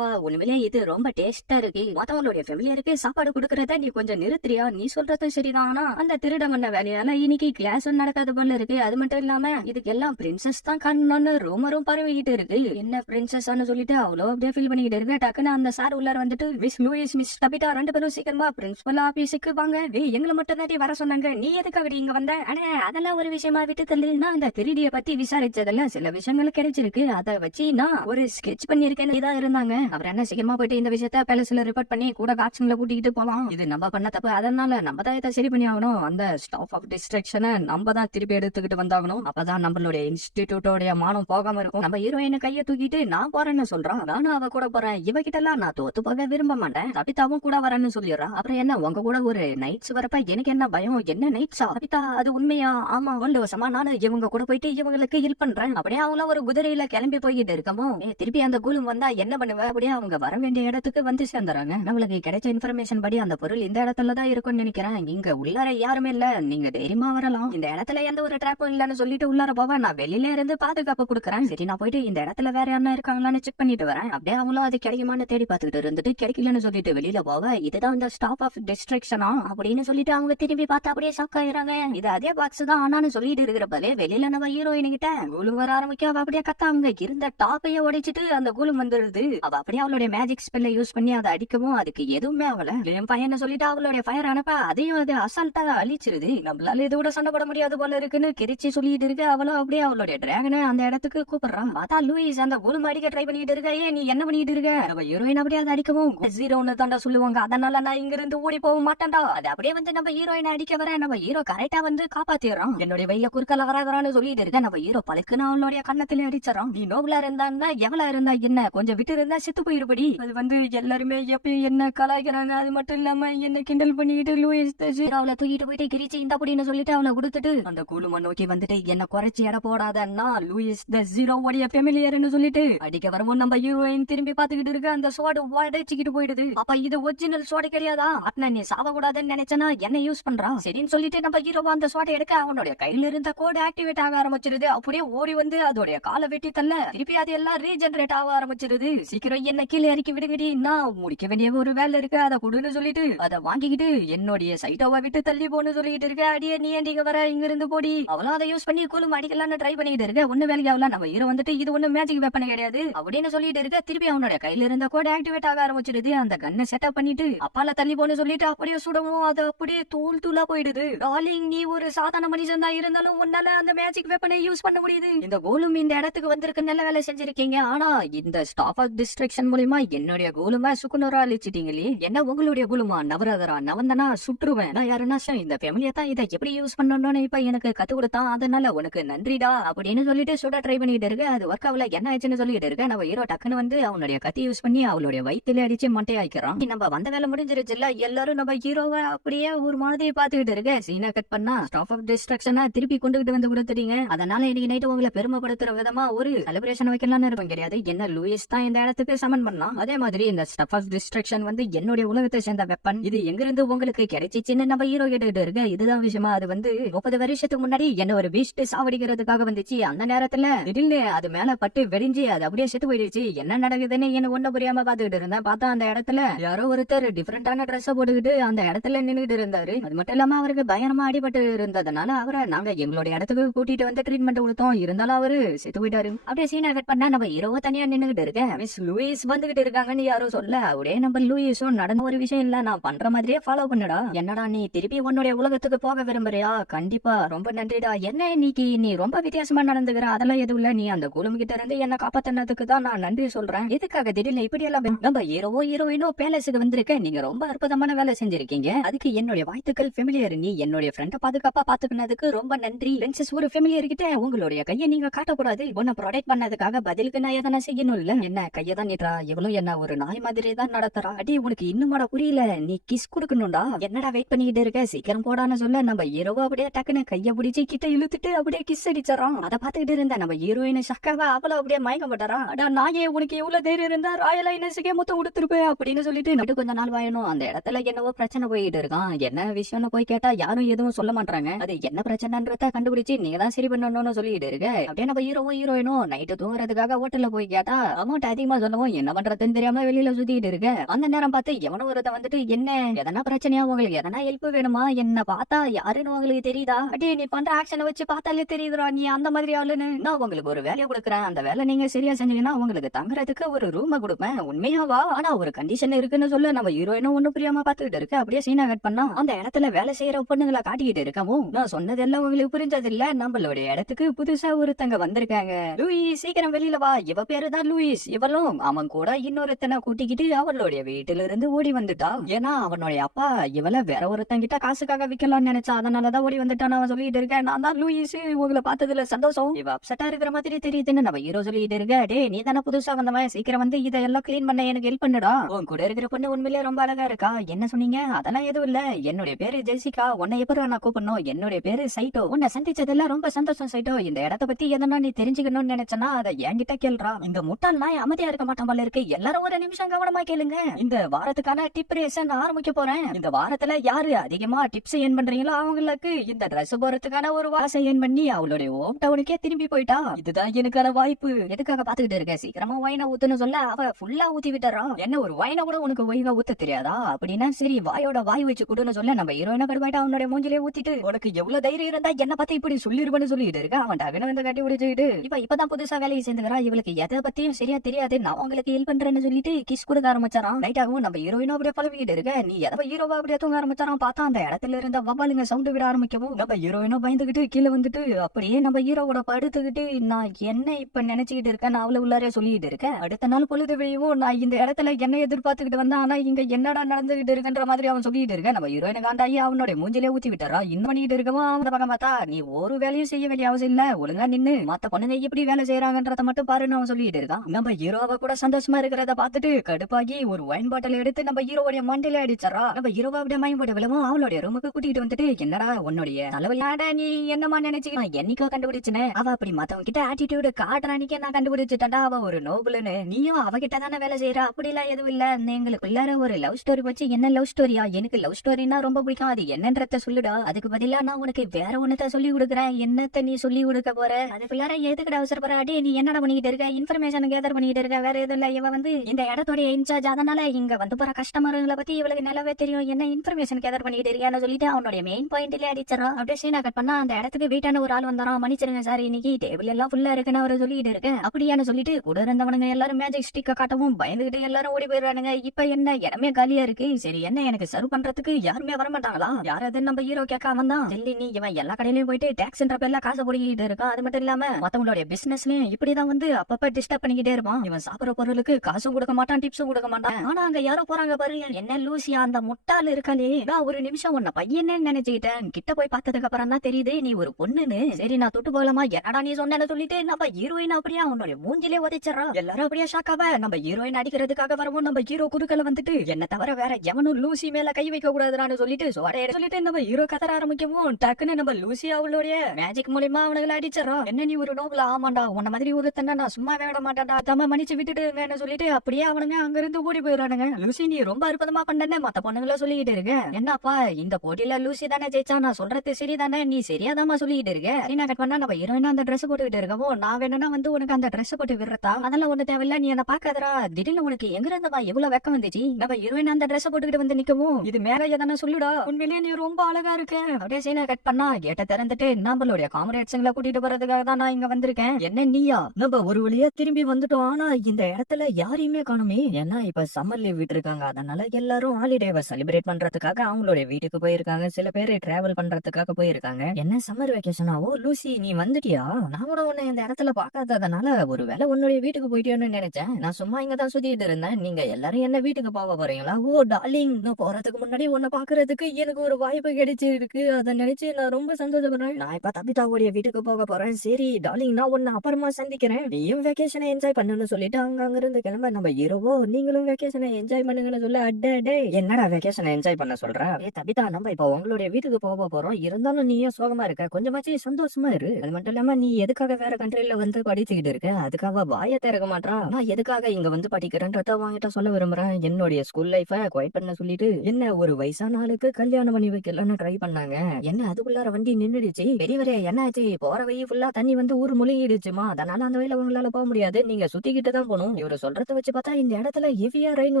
உண்மையிலே இது ரொம்ப டேஸ்டா இருக்கு. மத்தவங்களுடைய ஃபெமிலியருக்கு சாப்பாடு கொடுக்கறத நீ கொஞ்சம் நிறுத்துறியா? நீ சொல்றது சரிதான். ஆனா அந்த திருட பண்ண வேலையால இன்னைக்கு கிளாஸ் நடக்காத போல இருக்கு. அது மட்டும் இல்லாம இதுக்கு எல்லாம் பிரின்சஸ் தான் காரணம்னு ரூமரும் பரவிக்கிட்டு இருக்கு. என்ன பிரின்சஸ் சொல்லிட்டு அவ்வளோ அப்படியே ஃபீல் பண்ணிக்கிட்டு இருக்கு. டக்குன்னு அந்த சார் உள்ளார வந்துட்டு மிஸ் லூயிஸ், மிஸ் டபிட்டா ரெண்டு பேரும் சீக்கிரமா பிரின்சிபல் ஆபீஸுக்கு வாங்க. எங்களை மட்டும் தான் வர சொன்னாங்க. நீ எதுக்காக இங்க வந்த? ஆனா அதெல்லாம் ஒரு விஷயமா விட்டு தள்ளினா அந்த திருடிய பத்தி விசாரிச்சதுல சில விஷயங்கள் கிடைச்சிருக்கு. அதை வச்சு நான் ஒரு ஸ்கெட்ச் பண்ணிருக்கேன். இதான் இருந்தாங்க. அவர் என்ன சீக்கிரமா போயிட்டு இந்த விஷயத்த பேலஸ்ல ரிப்போர்ட் பண்ணி கூட காட்சிங்களை கூட்டிகிட்டு போலாம். இது நம்ம பண்ண தப்பு, அதனால நம்ம தான் இதை சரி பண்ணி ஆகணும். அந்த ஸ்டாப் ஆஃப் டிஸ்ட்ரக்ஷனை நம்ம தான் திருப்பி எடுத்துக்கிட்டு வந்தாகணும். அப்பதான் நம்மளுடைய இன்ஸ்டிடியூட்டோட மானம் போகாம இருக்கும். நம்ம ஹீரோயின் ஹீரோயின் கைய தூக்கிட்டு நான் போறேன்னு சொல்றான். நானும் அவ கூட போறேன், இவகிட்ட எல்லாம் நான் தோத்து போக விரும்ப மாட்டேன், சபிதாவும் கூட வரேன்னு சொல்லிடுறான். அப்புறம் என்ன உங்க கூட ஒரு நைட்ஸ் வரப்ப எனக்கு என்ன பயம், என்ன நைட்ஸா சபிதா, அது உண்மையா? ஆமா, 1 வருஷமா நானு இவங்க கூட போயிட்டு இவங்களுக்கு ஹெல்ப் பண்றேன். அப்படியே அவங்கள ஒரு குதிரையில கிளம்பி போய்கிட்டு இருக்கமோ திருப்பி அந்த கூலும் வந்தா என்ன பண்ணுவ? அப்படியே அவங்க வர வேண்டிய இடத்துக்கு வந்து சேர்ந்துறாங்க. நம்மளுக்கு கிடைச்ச இன்ஃபர்மேஷன் படி அந்த பொருள் இந்த இடத்துலதான் இருக்கும்னு நினைக்கிறேன். இங்க உள்ளார யாருமே இல்ல, நீங்க தைரியமா வரலாம், இந்த இடத்துல எந்த ஒரு ட்ராப்பும் இல்லன்னு சொல்லிட்டு உள்ளார போவ, நான் வெளியில இருந்து பாதுகாப்பு கொடுக்குறேன். சரி, நான் போயிட்டு இந்த இடத்துல வேற யாரா இருக்காங்களான்னு செக் பண்ணிட்டு வரேன். அப்படியே அவங்களும் அது கிடைக்குமான்னு தேடி பார்த்துக்கிட்டு இருந்துட்டு கிடைக்கலன்னு சொல்லிட்டு வெளியில போவ, இதுதான் இந்த ஸ்டாப் ஆஃப் டிஸ்ட்ரக்ஷனா அப்படின்னு சொல்லிட்டு அவங்க திரும்பி பார்த்து அப்படியே ஷாக் ஆயிராங்க. இது அதே பாக்ஸ் தான் ஆனான்னு சொல்லிட்டு இருக்கிறப்பவே வெளியில நம்ம ஹீரோயின் கிட்ட கூலும் வர ஆரம்பிக்க, அவ அப்படியே கத்த அவங்க இருந்த டாப்பைய உடைச்சிட்டு அந்த கூலும் வந்துடுது. அவ அப்படியே அவளுடைய மேஜிக் ஸ்பெல்ல யூஸ் பண்ணி அதை அடிக்கவும் அதுக்கு எதுவுமே அவள என் பையன் சொல்லிட்டு அவளுடைய ஃபயர் அனுப்ப அதையும் அது அசால்ட்டா அழிச்சிருது. நம்மளால இது கூட சண்டை போட முடியாது போல இருக்குன்னு கிரிச்சி சொல்லிட்டு இருக்கு. அவளும் அப்படியே அவளுடைய டிராகனை அந்த இடத்துக்கு கூப்பிடுறான். பார்த்தா லூயிஸ் அந்த கூலும் அடிக்க ட்ரை பண்ணிட்டு இருக்க. ஏன் நீ என்ன பண்ணிட்டு இருக்க? நம்ம ஹீரோயின் அப்படியே அதை அடிக்கவும் ஜீரோன்னு தாண்டா சொல்லுவாங்க, அதனால நான் இங்க இருந்து ஓடி போக மாட்டேன்டா. அது அப்படியே வந்து நம்ம ஹீரோயின் அடிக்க வர நம்ம ஹீரோ கரெக்டா வந்து காப்பாத்திடுறான். என்னுடைய வெய்ய குறுக்கல வராதரான்னு சொல்லிட்டு இருக்க. நம்ம ஹீரோ பழுக்குன்னு அவளுடைய கண்ணத்துல அடிச்சிடறான். நீ நோபலா இருந்தான்னா எவ்வளவு இருந்தா என்ன, கொஞ்சம் விட்டு இருந்தா செத்து போயிடுபடி. அது வந்து எல்லாருமே எப்பயும் என்ன கலாய்க்கிறாங்க, அது மட்டும் இல்லாம என்ன கிண்டல் பண்ணிட்டு லூயிஸ் அவளை தூக்கிட்டு போயிட்டு கிரிச்சி இந்த அப்படின்னு சொல்லிட்டு அவளை கொடுத்துட்டு அந்த கூலும நோக்கி வந்துட்டு என்ன குறைச்சி எடை போடாதன்னா லூயிஸ் த ஜீரோவோடைய ஃபெமிலியர்னு சொல்லிட்டு அடிக்க வரவும் நம்ம ஹீரோயின் திரும்பி பாத்துக்கிட்டு இருக்கு. அந்த சோடு உடைச்சிக்கிட்டு போயிடுது. அப்ப இது ஒரிஜினல் சோடு கிடையாதா? அப்ப நீ சாவ கூடாதுன்னு நினைச்சனா என்ன யூஸ் பண்றான்? சரின்னு சொல்லிட்டு நம்ம ஹீரோவா அந்த சோடை எடுக்க அவனுடைய கையில இருந்த கோடு ஆக்டிவேட் ஆக ஆரம்பிச்சிருது. அப்படியே ஓடி வந்து அதோடைய காலை வெட்டி தள்ள திருப்பி அது எல்லாம் ரீஜெனரேட் ஆக ஆரம்பிச்சிருது. சீக்கிரம் என்ன கீழே இறக்கி விடுங்கடி, நான் முடிக்க வேண்டிய ஒரு வேலை இருக்கு, அதை கொடுன்னு சொல்லிட்டு அதை வாங்கிக்கிட்டு என்னுடைய சைட்டோவை விட்டு தள்ளி போன்னு சொல்லிட்டு இருக்க. அடியே நீ ஏண்டிங்க வர, இங்க இருந்து போடி. அவளும் அதை யூஸ் பண்ணி கூலும் அடிக்கலாம்னு ட்ரை பண்ணிட்டு இருக்க. ஒண்ணு வேலைக்கு ஆகல. நம்ம ஹீரோ வந்துட்டு இது ஒண்ணு மேஜிக் வெப்பன் கிடையாது அப்படின்னு சொல்லிட்டு இருக்க. திருப்பி அவனுடைய கையில இருந்த கோட் ஆக்டிவேட் ஆக ஆரம்பிச்சிருது. அந்த கண்ணை செட்டப் பண்ணிட்டு அப்பால தள்ளி போன்னு சொல்லிட்டு அப்படியே சுடவும் அது அப்படியே தூள் தூளா போயிடுது. டார்லிங், நீ ஒரு சாதாரண மனுஷன் தான், இருந்தாலும் உன்னால அந்த மேஜிக் வெப்பனை யூஸ் பண்ண முடியுது. இந்த கோலும் இந்த இடத்துக்கு வந்திருக்கு, நல்ல வேலை செஞ்சிருக்கீங்க. ஆனா இந்த ஸ்டாப் ஆஃப் டிஸ்ட்ரக்ஷன் மூலமா என்னுடைய கோலுமா சுக்குனரா அழிச்சிட்டீங்களே. என்ன உங்களுடைய கோலுமா நவராதரா நவந்தனா சுற்றுவேன். நான் யாருன்னா இந்த ஃபேமிலியா தான் இதை எப்படி யூஸ் பண்ணணும்னு இப்ப எனக்கு கத்து கொடுத்தான், அதனால உனக்கு நன்றிடா அப்படின்னு சொல்லிட்டு சுட ட்ரை பண்ணிட்டு இருக்கு. அது ஒர்க் ஆகல. என்ன ஆச்சுன்னு சொல்லிட்டு இருக்க. நம்ம ஹீரோ டக்குன்னு வந்து அவனுடைய கத்தி யூஸ் பண்ணி அவளுடைய வயிற்றுல அடிச்சு மட்டையாக்கிறான். நம்ம வந்த வேலை முடிஞ்சிருச்சு இல்ல, எல்லாரும் நம்ம ஹீரோவை அப்படியே ஒரு மாதிரி பாத்துக்கிட்டு இருக்க. சீனா கட் பண்ணா ஸ்டாப் ஆஃப் டிஸ்ட்ரக்ஷனா திருப்பி கொண்டுகிட்டு வந்து கொடுத்துட்டீங்க. அதனால இன்னைக்கு நைட்டு உங்களை பெருமைப்படுத்துற விதமா ஒரு செலிப்ரேஷன் வைக்கலாம்னு இருக்கும் கிடையாது. என்ன லூயிஸ் தான் இந்த இடத்துக்கு சமன் பண்ணலாம். அதே மாதிரி இந்த ஸ்டாப் ஆஃப் டிஸ்ட்ரக்ஷன் வந்து என்னுடைய உலகத்தை சேர்ந்த வெப்பன், இது எங்கிருந்து உங்களுக்கு கிடைச்சிச்சுன்னு நம்ம ஹீரோ கேட்டுக்கிட்டு இருக்க. இதுதான் விஷயமா, அது வந்து 30 வருஷத்துக்கு முன்னாடி என்ன ஒரு பீஸ்ட் சாவடிக்கிறதுக்காக வந்துச்சு. அந்த நேரத்துல திடீர்னு அது மேல பட்டு வெடிஞ்சு அது அப்படியே செத்து போயிடுச்சு. என்ன நடக்குதுன்னு என்ன ஒண்ணு புரியாம பாத்துக்கிட்டு இருந்தேன். பார்த்தா அந்த இடத்துல யாரோ ஒருத்தர் டிஃபரெண்டான ட்ரெஸ் போட்டுக்கிட்டு அந்த இடத்துல நின்னுட்டு இருந்தாரு. அது மட்டும் இல்லாம அவருக்கு பயங்கரமா அடிபட்டு இருந்ததுனால அவரை நாங்க எங்களுடைய இடத்துக்கு கூட்டிட்டு வந்து ட்ரீட்மெண்ட் கொடுத்தோம். இருந்தாலும் அவரு செத்து போயிட்டாரு. அப்படியே சீனா கட் பண்ணா நம்ம ஹீரோவ தனியா நின்னுகிட்டு இருக்கேன். மிஸ் லூயிஸ் வந்துகிட்டு இருக்காங்கன்னு யாரும் சொல்ல. அப்படியே நம்ம லூயிஸும் நடந்த ஒரு விஷயம் இல்ல, நான் பண்ற மாதிரியே ஃபாலோ பண்ணுடா. என்னடா நீ திருப்பி உன்னுடைய உலகத்துக்கு போக விரும்புறியா? கண்டிப்பா, ரொம்ப நன்றிடா. என்ன இன்னைக்கு நீ ரொம்ப வித்தியாசமா நடந்துக்கிற, அதெல்லாம் எதுவும் இல்ல. நீ அந்த குழும் கிட்ட இருந்து என்ன காப்பாத்தினதுக்கு தான் நான் நன்றி சொல்றேன். எதுக்காக திடீர்னு இப்படி எல்லாம் நம்ம ஹீரோவோ ஹீரோயினோ பேலஸுக்கு வந்திருக்க. நீங்க ரொம்ப அற்புதமான வேலை செஞ்சிருக்கீங்க, அதுக்கு என்னுடைய வாழ்த்துக்கள். ஃபெமிலியர், நீ என்னுடைய ஃப்ரெண்ட பாதுகாப்பா பாத்துக்கினதுக்கு ரொம்ப நன்றி. பிரின்சஸ், ஒரு ஃபெமிலியர் கிட்ட உங்களுடைய கையை நீங்க காட்டக்கூடாது. உன்னை ப்ரொடெக்ட் பண்ணதுக்காக பதிலுக்கு நான் எதனா செய்யணும் இல்ல. என்ன கையை தான் நீட்டா, இவ்வளவு என்ன ஒரு நாய் மாதிரி தான் நடத்துறா. அடி உனக்கு இன்னும் புரியல, நீ கிஸ் கொடுக்கணும்டா. என்னடா வெயிட் பண்ணிக்கிட்டு இருக்க, சீக்கிரம் போடான்னு சொல்ல நம்ம ஹீரோவா அப்படியே டக்குன்னு கைய பிடிச்சி கிட்ட இழுத்துட்டு அப்படியே கிஸ் அடிச்சாராம். அதை பாத்துக்கிட்டு இருந்த நம்ம ஹீரோயின் சக்காவா அவள அப்படியே மயக்கப்பட்டாரா. அடா நாயே, உனக்கு எவ்வளவு தைரியம் இருந்தா ராயலா இனசுக்கே மொத்தம் கொடுத்துருப்பேன் அப்படின்னு சொல்லிட்டு நட்டு கொஞ்ச நாள் வாயணும். அந்த இடத்துல என்னவோ பிரச்சனை போயிட்டு இருக்கான். என்ன விஷயம்னு போய் கேட்டா யாரும் எதுவும் சொல்ல மாட்டாங்க. அது என்ன பிரச்சனைன்றத கண்டுபிடிச்சு நீங்க தான் சரி பண்ணணும்னு சொல்லிட்டு இருக்க. அப்படியே நம்ம ஹீரோவும் ஹீரோயினும் நைட்டு தூங்குறதுக்காக ஹோட்டல்ல போய் கேட்டா அமௌண்ட் அதிகமா சொல்லவும் என்ன பண்றதுன்னு தெரியாம வெளியில சுத்திட்டு இருக்க. அந்த நேரம் பார்த்து எவனோ ஒருத்த வந்துட்டு என்ன எதனா பிரச்சனையா, உங்களுக்கு எதனா ஹெல்ப் வேணுமா, என்ன பார்த்தா யாருன்னு உங்களுக்கு தெரியுதா, அடே நீ பண்ற ஆக்ஷனை வச்சு பார்த்தாலே தெரியுதுடா நீ அந்த மாதிரி ஆளுன்னு. நான் உங்களுக்கு ஒரு வேலையை கொடுக்குறேன், அந்த வேலை நீங்க சரியா செஞ்சீங்கன்னா உங்களுக்கு தங்குறதுக்கு ஒரு ரூமை கொடுப்பேன். உண்மையாவா? ஆனா ஒரு கண்டிஷன் இருக்குன்னு சொல்ல நம்ம ஹீரோயினும் ஒண்ணு புரியாம பாத்துக்கிட்டு இருக்க. அப்படியே சீனா கட் பண்ணா அந்த இடத்துல வேலை செய்யற பொண்ணுங்களை காட்டிக்கிட்டு இருக்கவும் நான் சொன்னதெல்லாம் உங்களுக்கு புரிஞ்சது இல்ல. நம்மளுடைய இடத்துக்கு புதுசா ஒருத்தங்க வந்திருக்காங்க. லூயிஸ், சீக்கிரம் வெளியில வா. இவ பேருதான் லூயிஸ். இவளும் அவன் கூட இன்னொருத்தனை கூட்டிக்கிட்டு அவளுடைய வீட்டுல இருந்து ஓடி வந்துட்டா. ஏன்னா அவனுடைய அப்பா இவள வேற ஒருத்தங்கிட்ட காசுக்காக விக்கலாம்னு நினைச்சா, அதனாலதான் ஓடி வந்துட்டான். அவன் சொல்லிட்டு இருக்கேன், நான் தான் லூயிஸ், உங்களை பார்த்ததுல சந்தோஷம். இவ அப்செட்டா இருக்கிற மாதிரி தெரியுதுன்னு நம்ம ஹீரோ சொல்லிட்டு இருக்க, டேய் நீ தானே புதுசா வந்தவன், சீக்கிரம் வந்து இதெல்லாம் கிளீன் பண்ண எனக்கு ஹெல்ப் பண்ணுடா. உன் கூட இருக்கிற பொண்ணு உண்மையிலேயே ரொம்ப அழகா இருக்கா. என்ன சொன்னீங்க? அதெல்லாம் எதுவும் இல்ல, என்னுடைய பேரு ஜெசிகா. உன்னை எப்படி நான் கூப்பிடணும்? என்னுடைய பேரு சைட்டோ. உன்னை சந்திச்சதெல்லாம் ரொம்ப சந்தோஷம் சைட்டோ. இந்த இடத்த பத்தி எதனா நீ தெரிஞ்சுக்கணும்னு நினைச்சனா அதை என்கிட்ட கேள்றா. இந்த முட்டாள் நாய் அமைதியா இருக்க மாட்டான் போல இருக்கு. எல்லாரும் ஒரு நிமிஷம் கவனமா கேளுங்க. இந்த வாரத்துக்கான டிப் ரேஷன் ஆரம்பிக்க போறேன். இந்த வாரத்துல யாரு அதிகமா டிப்ஸ் ஏன் பண்றீங்களோ அவங்களுக்கு இந்த Dress போறதுக்கான ஒரு வாசை ஏன் பண்ணி அவளுடைய ஹோம் டவுனுக்கே திரும்பி போயிட்டா. இதுதான் எனக்கான வாய்ப்பு. எதுக்காக பாத்துக்கிட்டு இருக்க? சீக்கிரமா வைனை ஊத்துன்னு சொல்ல அவ ஃபுல்லா ஊத்தி விட்டுறான். என்ன ஒரு வைனை கூட உனக்கு ஒழுங்கா ஊத்த தெரியாதா அப்படின்னா சரி வாயோட வாய் வச்சு கொடுன்னு சொல்ல நம்ம ஹீரோயினா கடுப்பாயிட்டா அவனுடைய மூஞ்சிலே ஊத்திட்டு, உனக்கு எவ்வளவு தைரியம் இருந்தா என்ன பத்தி இப்படி சொல்லிருவேன்னு சொல்லிட்டு இருக்க. அவன் டக்குனு வந்து கட்டி பிடிச்சிட்டு இப்பதான் புதுசா வேலையை சேர்ந்துக்கிறான். இவளுக்கு எதை பத்தியும் சரியா தெரியாது, நான் உங்களுக்கு ஹெல்ப் பண்றேன்னு சொல்லிட்டு கிஸ் கொடுக்க ஆரம்பிச்சாராம். லைட்டாகவும் நம்ம ஹீரோயினும் அப்படியே பழவிக்கிட்டு இருக்க. நீ எதை ஹீரோவா அப்படியே தூங்க ஆரம்பிச்சாராம். பார்த்தா அந்த இடத்துல இருந்த வவ்வாலுங்க சவுண்ட் விட ஆரம்பிக்கவும் நம்ம ஹீரோயினும் பயந்துகிட்டு கீழே வந்துட்டு அப்படியே நம்ம ஹீரோவோட படுத்துக்கிட்டு நான் என்ன இப்ப நினைச்சுக்கிட்டு இருக்கேன் நான் அவளை உள்ளாரே சொல்லிட்டு இருக்கேன். அடுத்த நாள் பொழுது வெளியவும் நான் இந்த இடத்துல என்ன எதிர்பார்த்துக்கிட்டு வந்தேன், ஆனா இங்க என்னடா நடந்துகிட்டு இருக்குன்ற மாதிரி அவன் சொல்லிட்டு இருக்க. நம்ம ஹீரோயினை காண்டாயி அவனுடைய மூஞ்சிலே ஊத்தி விட்டாரா. இன்னும் பண்ணிட்டு இருக்கவும் அவன் பக்கம் பார்த்தா நீ ஒரு வேலையும் செய்ய வேண்டிய அவசியம் இல்ல, ஒழுங்கா நின்னு மத்த பொண்ணுங்க எப்படி வேலை செய்யறாங்கன்றத மட்டும் பாருன்னு அவன் சொல்லிட்டு இருக்கான். நம்ம ஹீரோவை கூட சந்தோஷமா இருக்கிறத பார்த்துட்டு கடுப்பாகி ஒரு வைன் பாட்டில் எடுத்து நம்ம ஹீரோவுடைய மண்டையில அடிச்சறா. நம்ம ஹீரோவா அப்படியே மயம் போட்டு விளவும் அவளுடைய ரூமுக்கு கூட்டிட்டு வந்துட்டு, என்னடா உன்னுடைய தலைவலியாட நீ என்னமா நினைச்சு என்னைக்கோ கண்டுபிடிச்சுனே. அவ அப்படி மத்தவங்க கிட்ட ஆட்டிடியூட் காட்டுறானிக்கே நான் கண்டுபிடிச்சுட்டா அவ ஒரு நோபுலன்னு. நீயும் அவகிட்ட தானே வேலை செய்யற. அப்படிலாம் எதுவும் இல்ல, எங்களுக்குள்ளார ஒரு லவ் ஸ்டோரி வச்சு. என்ன லவ் ஸ்டோரியா? எனக்கு லவ் ஸ்டோரினா ரொம்ப பிடிக்கும், அது என்னன்றத சொல்லுடா. அதுக்கு பதிலா நான் உனக்கு வேற ஒன்னத்த சொல்லி கொடுக்குறேன். என்னத்த நீ சொல்லி கொடுக்க போற? அதுக்குள்ளார எதுக்கிட்ட அவசரப்படுற? அடி நீ என்னடா பண்ணிக்கிட்டு இருக்க? இன்ஃபர்மேஷன் கேதர் பண்ணிட்டு இருக்க, வேற எதுவும் இல்ல. இவ வந்து இந்த இடத்தோட இன்சார்ஜ், அதனால இங்க வந்து போற கஸ்டமர்களை பத்தி இவளுக்கு நல்லாவே தெரியும். என்ன இன்ஃபர்மேஷன் கேதர் பண்ணிட்டு இருக்கான்னு சொல்லிட்டு அவனுடைய மெயின் பாயிண்ட்லயே அடிச்சிடறான். அப்படியே சீனா கட் பண்ணா அந்த இடத்துக்கு வீட்டான ஒரு ஆள் வந்தாராம். மன்னிச்சிருங்க சார், இன்னைக்கு டேபிள் எல்லாம் ஃபுல்லா இருக்குன்னு அவரை சொல்லிட்டு இருக்கேன். அப்படியான்னு சொல்லிட்டு கூட இருந்தவனுங்க எல்லாரும் மேஜிக் ஸ்டிக்க காட்டவும் பயந்துகிட்டு எல்லாரும் ஓடி போயிடுறானுங்க. இப்ப என்ன இடமே காலியா இருக்கு. சரி என்ன எனக்கு சர்வ் பண்றதுக்கு யாருமே வர மாட்டாங்களா? யாராவது நம்ம ஹீரோ கேட்க வந்தான். டெல்லி நீ இவன் எல்லா கடையிலயும் போயிட்டு டாக்ஸ்ன்ற பேர்ல காசை போடிக்கிட்டு இருக்கான். அது மட்டும் இல்லாம மத்தவங்களுடைய பிசினஸ்லயும் இப்படிதான் வந்து அப்பப்ப டிஸ்டர்ப் பண்ணிக்கிட்டே இருப்பான். இவன் சாப்பிடுற பொருளுக்கு காசும் கொடுக்க மாட்டான், டிப்ஸும் கொடுக்க மாட்டான். ஆனா அங்க யாரோ போறாங்க பாரு. என்ன லூசியா அந்த முட்டாள் இருக்காளே, நான் ஒரு நிமிஷம் உன்னை பையனே நினைச்சுக்கிட்டேன். கிட்ட போய் பார்த்ததுக்கு அப்புறம் தான் தெரியுது நீ ஒரு பொண்ணுன்னு. சரி நான் தொட்டு போகலாமா? என்னடா நீ சொன்னு சொல்லிட்டு நம்ம ஹீரோயின் அப்படியே அவனுடைய மூஞ்சிலே உதைச்சறா. எல்லாரும் அப்படியே ஷாக்காவ நம்ம ஹீரோயின் அடிக்கிறதுக்காக வரவும் நம்ம ஹீரோ குறுக்கல வந்துட்டு என்ன தவிர வேற எவனும் லூசி மேல கை வைக்க கூடாதுன்னு சொல்லிட்டு சொல்லிட்டு நம்ம ஹீரோ கதற ஆரம்பிக்கவும் டக்குன்னு நம்ம லூசி அவளுடைய மேஜிக் மூலியமா அவனுங்களை அடிச்சறா. என்ன நீ ஒரு நோபுல? ஆமாண்டா, உன்ன மாதிரி ஒரு தண்ணா நான் சும்மா விட மாட்டான்டா, தம்ம மன்னிச்சு விட்டுட்டு சொல்லிட்டு அப்படியே அவனுங்க அங்க இருந்து ஓடி போயிடுறானுங்க. லூசி நீ ரொம்ப அற்புதமா பண்ணனே மத்த பொண்ணுங்கள சொல்லிட்டு இருக்க. என்னப்பா இந்த போட்டியில லூசி தானே ஜெயிச்சா? நான் சொல்றது சரிதானே? நீ சரியாதாமா சொல்லிட்டு இருக்க. சரினா கட் பண்ணா நம்ம ஹீரோயின் அந்த ட்ரெஸ் போட்டுக்கிட்டு இருக்கவும் நான் வேணும்னா வந்து உனக்கு அந்த ட்ரெஸ் போட்டு விடுறதா? அதெல்லாம் ஒண்ணு தேவையில்ல, நீ என்ன பாக்காதரா. திடீர்னு உனக்கு எங்க இருந்தவா எவ்வளவு வெக்கம் வந்துச்சு? நம்ம ஹீரோயின் அந்த ட்ரெஸ் போட்டுக்கிட்டு வந்து நிக்கவும் இது மேல எதனா சொல்லுடா, உண்மையிலேயே நீ ரொம்ப அழகா இருக்க. அப்படியே சீனா கட் பண்ணா கேட்ட திறந்துட்டு நம்மளுடைய காம்ரேட்ஸ்ங்களை கூட்டிட்டு போறதுக்காக தான் நான் இங்க வந்திருக்கேன். என்ன நீயா? நம்ம ஒரு வழியா திரும்பி வந்துட்டோம், ஆனா இந்த இடத்துல யாரையுமே காணுமே. ஏன்னா இப்ப சம்மர் லீவ் விட்டு இருக்காங்க, அதனால எல்லாரும் ஹாலிடேவை செலிப்ரேட் பண்றதுக்காக அவங்களுடைய வீட்டுக்கு போயிருக்காங்க. சில பேர் டிராவல் பண்றதுக்காக போயிருக்காங்க. என்ன சம்மர் வெக்கேஷனா? ஓ லூசி நீ வந்துட்டியா? நான் கூட உன்னை இந்த இடத்துல பாக்காததுனால ஒருவேளை உன்னுடைய வீட்டுக்கு போயிட்டியோன்னு நினைச்சேன். நான் சும்மா இங்கதான் சுத்திட்டு இருந்தேன். நீங்க எல்லாரும் என்ன வீட்டுக்கு போக போறீங்களா? ஓ டார்லிங், நான் போறதுக்கு முன்னாடி உன்னை பாக்குறதுக்கு எனக்கு ஒரு வாய்ப்பு கிடைச்சிருக்கு, அதை நினைச்சு நான் ரொம்ப சந்தோஷப்படுறேன். நான் இப்ப தபிதாவுடைய வீட்டுக்கு போக போறேன். சரி டார்லிங், நான் உன்னை அப்புறமா சந்திக்கிறேன். நீயும் வெக்கேஷனை என்ஜாய் பண்ணுன்னு சொல்லிட்டு அங்க இருந்து கிளம்ப நம்ம ஹீரோவோ நீங்களும் வெக்கேஷனை என்ஜாய் பண்ணுங்கன்னு சொல்ல அடே என்னடா வெக்கேஷனை என்ஜாய் பண்ண சொல்ற? தபிதா நம்ம இப்ப உங்களுடைய வீட்டுக்கு போக போறோம், இருந்தாலும் நீ ஏன் சோகமா இருக்க? கொஞ்சமாச்சு சந்தோஷமா இரு. அது மட்டும் இல்லாம நீ எதுக்காக வேற கண்ட்ரில வந்து படிச்சுக்கிட்டு இருக்க? அதுக்காக வாய திறக்க மாட்டா. நான் எதுக்காக இங்க வந்து படிக்கிறேன்றத வாங்கிட்ட சொல்ல விரும்புறேன். என்னுடைய ஸ்கூல் லைஃப குவைட் பண்ண சொல்லிட்டு என்ன ஒரு வயசான ஆளுக்கு கல்யாணம் பண்ணி வைக்கலன்னு ட்ரை பண்ணாங்க. என்ன அதுக்குள்ளார வண்டி நின்றுடுச்சு. பெரியவரே என்னாச்சு? போற வழி ஃபுல்லா தண்ணி வந்து ஊர் முழுகிடுச்சுமா, அதனால அந்த வழியில உங்களால போக முடியாது, நீங்க சுத்திக்கிட்டு தான் போகணும். இவரு சொல்றத வச்சு பார்த்தா இந்த இடத்துல ஹெவியா ரெயின்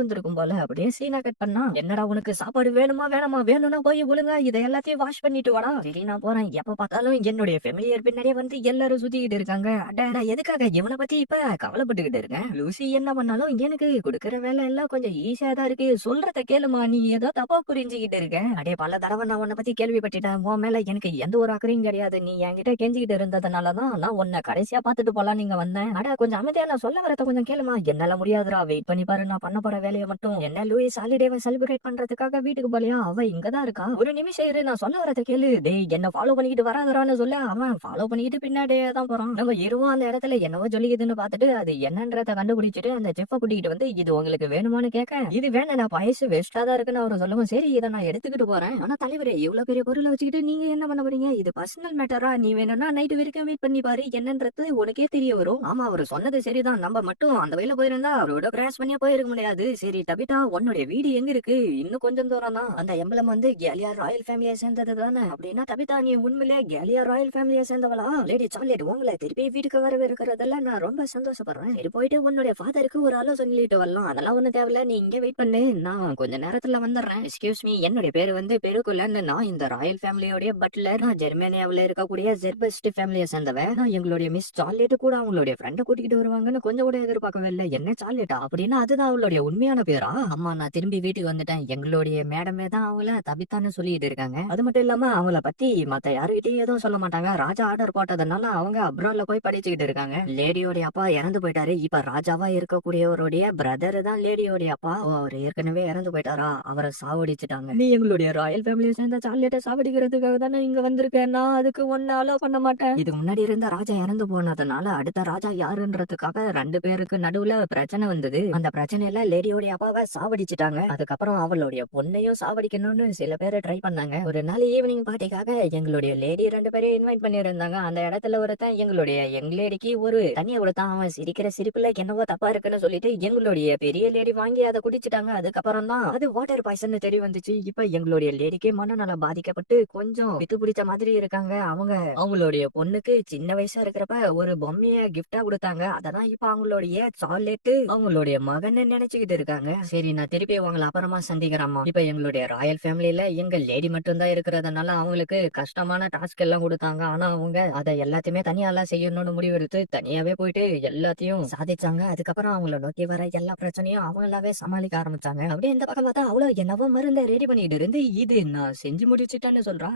வந்திருக்கும் போல. அப்படியே சீனா கட் பண்ணா என்னடா உனக்கு சாப்பாடு வேணுமா? வேணும்னா போய் ஒழுங்கா இதை எல்லாத்தையும் வாஷ் பண்ணிட்டு வாடா. சரி நான் போறேன். எப்ப பார்த்தாலும் என்னுடைய ஃபெமிலியர் பின்னாடியே வந்து எல்லாரும் சுத்திக்கிட்டு இருக்காங்க. அட எதுக்காக இவனை பத்தி இப்ப கவலைப்பட்டுக்கிட்டு இருக்கேன்? லூசி என்ன பண்ணாலும் எனக்கு கொடுக்கற வேலை எல்லாம் கொஞ்சம் ஈஸியா தான் இருக்கு. சொல்றத கேளுமா, நீ ஏதோ தப்பா புரிஞ்சுக்கிட்டு இருக்க. அடே பல தடவை நான் உன்னை பத்தி கேள்விப்பட்டுட்டேன். உன் மேல எனக்கு எந்த ஒரு அக்கறையும் கிடையாது. நீ என்கிட்ட கெஞ்சிக்கிட்டு இருந்ததுனாலதான் நான் உன்னை கடைசியா பாத்துட்டு போலாம் நீங்க வந்தேன். அட கொஞ்சம் அமைதியா நான் சொல்ல வரத கொஞ்சம் கேளுமா. என்னால முடியாதுடா, வெயிட் பண்ணி பாரு, நான் பண்ண போற வேலையை மட்டும். என்ன லூயிஸ் ஹாலிடேவை செலிப்ரேட் பண்றதுக்காக வீட்டுக்கு போலியா? அவ இங்கதான் இருக்கா. ஒரு நிமிஷம் இரு, நான் சொல்ல வரத கேளு. டேய் என்ன ஃபாலோ பண்ணிக்கிட்டு வராதரான்னு சொல்ல அவன் ஃபாலோ பண்ணிக்கிட்டு பின்னாடியே தான் போறான். நம்ம இருவா அந்த இடத்துல என்னவோ ஜொலிக்குதுன்னு பார்த்துட்டு அது என்னன்றத கண்டுபிடிச்சிட்டு அந்த செஃப்ப கூட்டிட்டு வந்து இது உங்களுக்கு வேணுமான்னு கேட்க, இது வேணா நான் வயசு வேஸ்டா தான் இருக்குன்னு அவரு சொல்லவும், சரி இதை நான் எடுத்துக்கிட்டு போறேன். ஆனா தலைவரே இவ்வளவு பெரிய பொருளை வச்சுக்கிட்டு நீங்க என்ன பண்ண போறீங்க? இது பர்சனல் மேட்டரா, நீ வேணும்னா நைட்டு வரைக்கும் வெயிட் பண்ணி பாரு, என்னன்றது உனக்கே தெரிய வரும். ஆமா அவரு சொன்னது சரிதான், நம்ம மட்டும் அந்த வழியில போயிருந்தா அவரோட கிராஷ் பண்ணியா போயிருக்க முடியாது. சரி டபிட்டா உன்னுடைய வீடு எங்க இருக்கு? இன்னும் கொஞ்சம் தூரம் தான். அந்த எம்பளம் வந்து கேலியா ராயல் ஃபேமிலியை சேர்ந்தது தானே அப்படின்னா, டபிட்டா நீ உண்மையிலே கேலியா ராயல் ஃபேமிலியை சேர்ந்தவளா? லேடி சாக்லேட் உங்களை திருப்பி வீட்டுக்கு வரவே இருக்கிறதெல்லாம் நான் ரொம்ப சந்தோஷப்படுறேன். சரி போயிட்டு உன்னுடைய ஃபாதருக்கு ஒரு ஆலோ சொல்லிட்டு வரலாம், அதெல்லாம் ஒண்ணு தேவையில்ல, நீ இங்க வெயிட் பண்ணு, நான் கொஞ்ச நேரத்துல வந்துடுறேன். எக்ஸ்கியூஸ் மீ, என்னுடைய பேரு வந்து பெருக்குலன்னு, நான் இந்த ராயல் ஃபேமிலியோட பட்லர். நான் ஜெர்மனியாவில இருக்கக்கூடிய ஜெர்பஸ்ட் ஃபேமிலியை சேர்ந்தவன். நான் எங்களுடைய மிஸ் சாக்லேட் கூட அவங்களுடைய ஃப்ரெண்டை கூட்டிகிட்டு வருவாங்கன்னு கொஞ்சம் கூட எதிர்பார்க்கவே இல்லை. என்ன சாக்லேட்டா அப்படின்னா அதுதான் அவளுடைய உண்மையான பேரா? அம்மா நான் திரும்பி வீட்டுக்கு வந்துட்டேன், எங்களுடைய மேடமே தான் அவங்கள தபித்தான்னு சொல்லிட்டு இருக்காங்க. அது மட்டும் இல்லாம அவங்கள பத்தி மத்த யாருகிட்டயும் எதுவும் சொல்ல மாட்டாங்க. ராஜா ஆர்டர் போட்டதுனால அவங்க அப்ராட்ல போய் படிச்சுக்கிட்டு இருக்காங்க. லேடியோட அப்பா இறந்து போயிட்டாரு. இப்ப ராஜாவா இருக்கக்கூடியவருடைய பிரதர் தான் லேடியோட அப்பா. அவர் ஏற்கனவே இறந்து போயிட்டாரா, அவரை சாவடிச்சுட்டாங்க. நீ எங்களுடைய ராயல் ஃபேமிலியை சேர்ந்த சாக்லேட்டை சாவடிக்கிறதுக்காக தானே இங்க வந்திருக்கேன், நான் அதுக்கு ஒன்னு அலோ பண்ண மாட்டேன். இதுக்கு முன்னாடி இருந்த ராஜா இறந்து போனதுனால அடுத்த ராஜா யாருன்றதுக்காக 2 பேருக்கு நடுவுல பிரச்சனை வந்தது. அந்த பிரச்சனையில லேடியோட அப்பாவை சாவடிச்சுட்டாங்க. அதுக்கப்புறம் அவளுடைய பொண்ணையும் சாவடிக்கணும்னு சில பேரை ட்ரை பண்ணாங்க. ஒரு நாள் ஈவினிங் பார்ட்டிக்காக எங்களுடைய லேடி 2 பேரையும் இன்வைட் பண்ணிருந்தாங்க. அந்த இடத்துல ஒருத்தன் எங்களுடைய யங் லேடிக்கு ஒரு தண்ணியை கொடுத்தான். அவன் சிரிக்கிற சிரிப்புல என்னவோ தப்பா இருக்குன்னு சொல்லிட்டு எங்களுடைய பெரிய லேடி வாங்கி அதை குடிச்சிட்டாங்க. அதுக்கப்புறம் தான் அது வாட்டர் பாய்சன் தெரிய வந்துச்சு. இப்ப எங்களுடைய லேடிக்கு மனநலம் பாதிக்கப்பட்டு கொஞ்சம் வித்து பிடிச்ச மாதிரி இருக்காங்க. அவங்க அவங்களுடைய பொண்ணுக்கு சின்ன வயசா இருக்கிறப்ப ஒரு பொம்மைய கிஃப்டா கொடுத்தாங்க. அததான் இப்ப அவங்களுடைய சாக்லேட் அவங்களுடைய மகன் நினைச்சுக்கிட்டு இருக்காங்க. சரி நான் திருப்பி அவங்களை அப்புறமா சந்திக்கிறேம்மா. இப்ப எங்களுடைய ராயல் ஃபேமிலியில எங்க லேடி மட்டும் தான் இருக்கிறதுனால அவங்களுக்கு கஷ்டமான டாஸ்க் எல்லாம் கொடுத்தாங்க. ஆனா அவங்க அதை எல்லாத்தையுமே தனியாலாம் செய்யணும்னு முடிவெடுத்து தனியாவே போயிட்டு எல்லாத்தையும் சாதிச்சாங்க. அதுக்கப்புறம் அவங்கள நோக்கி வர எல்லா பிரச்சனையும் அவங்களாவே சமாளிக்க ஆரம்பிச்சாங்க. அப்படியே இந்த பக்கம் பார்த்தா அவ்வளவு என்னவோ மருந்தை ரெடி பண்ணிட்டு இருந்து இது நான் செஞ்சு முடிச்சுட்டேன்னு சொல்றா.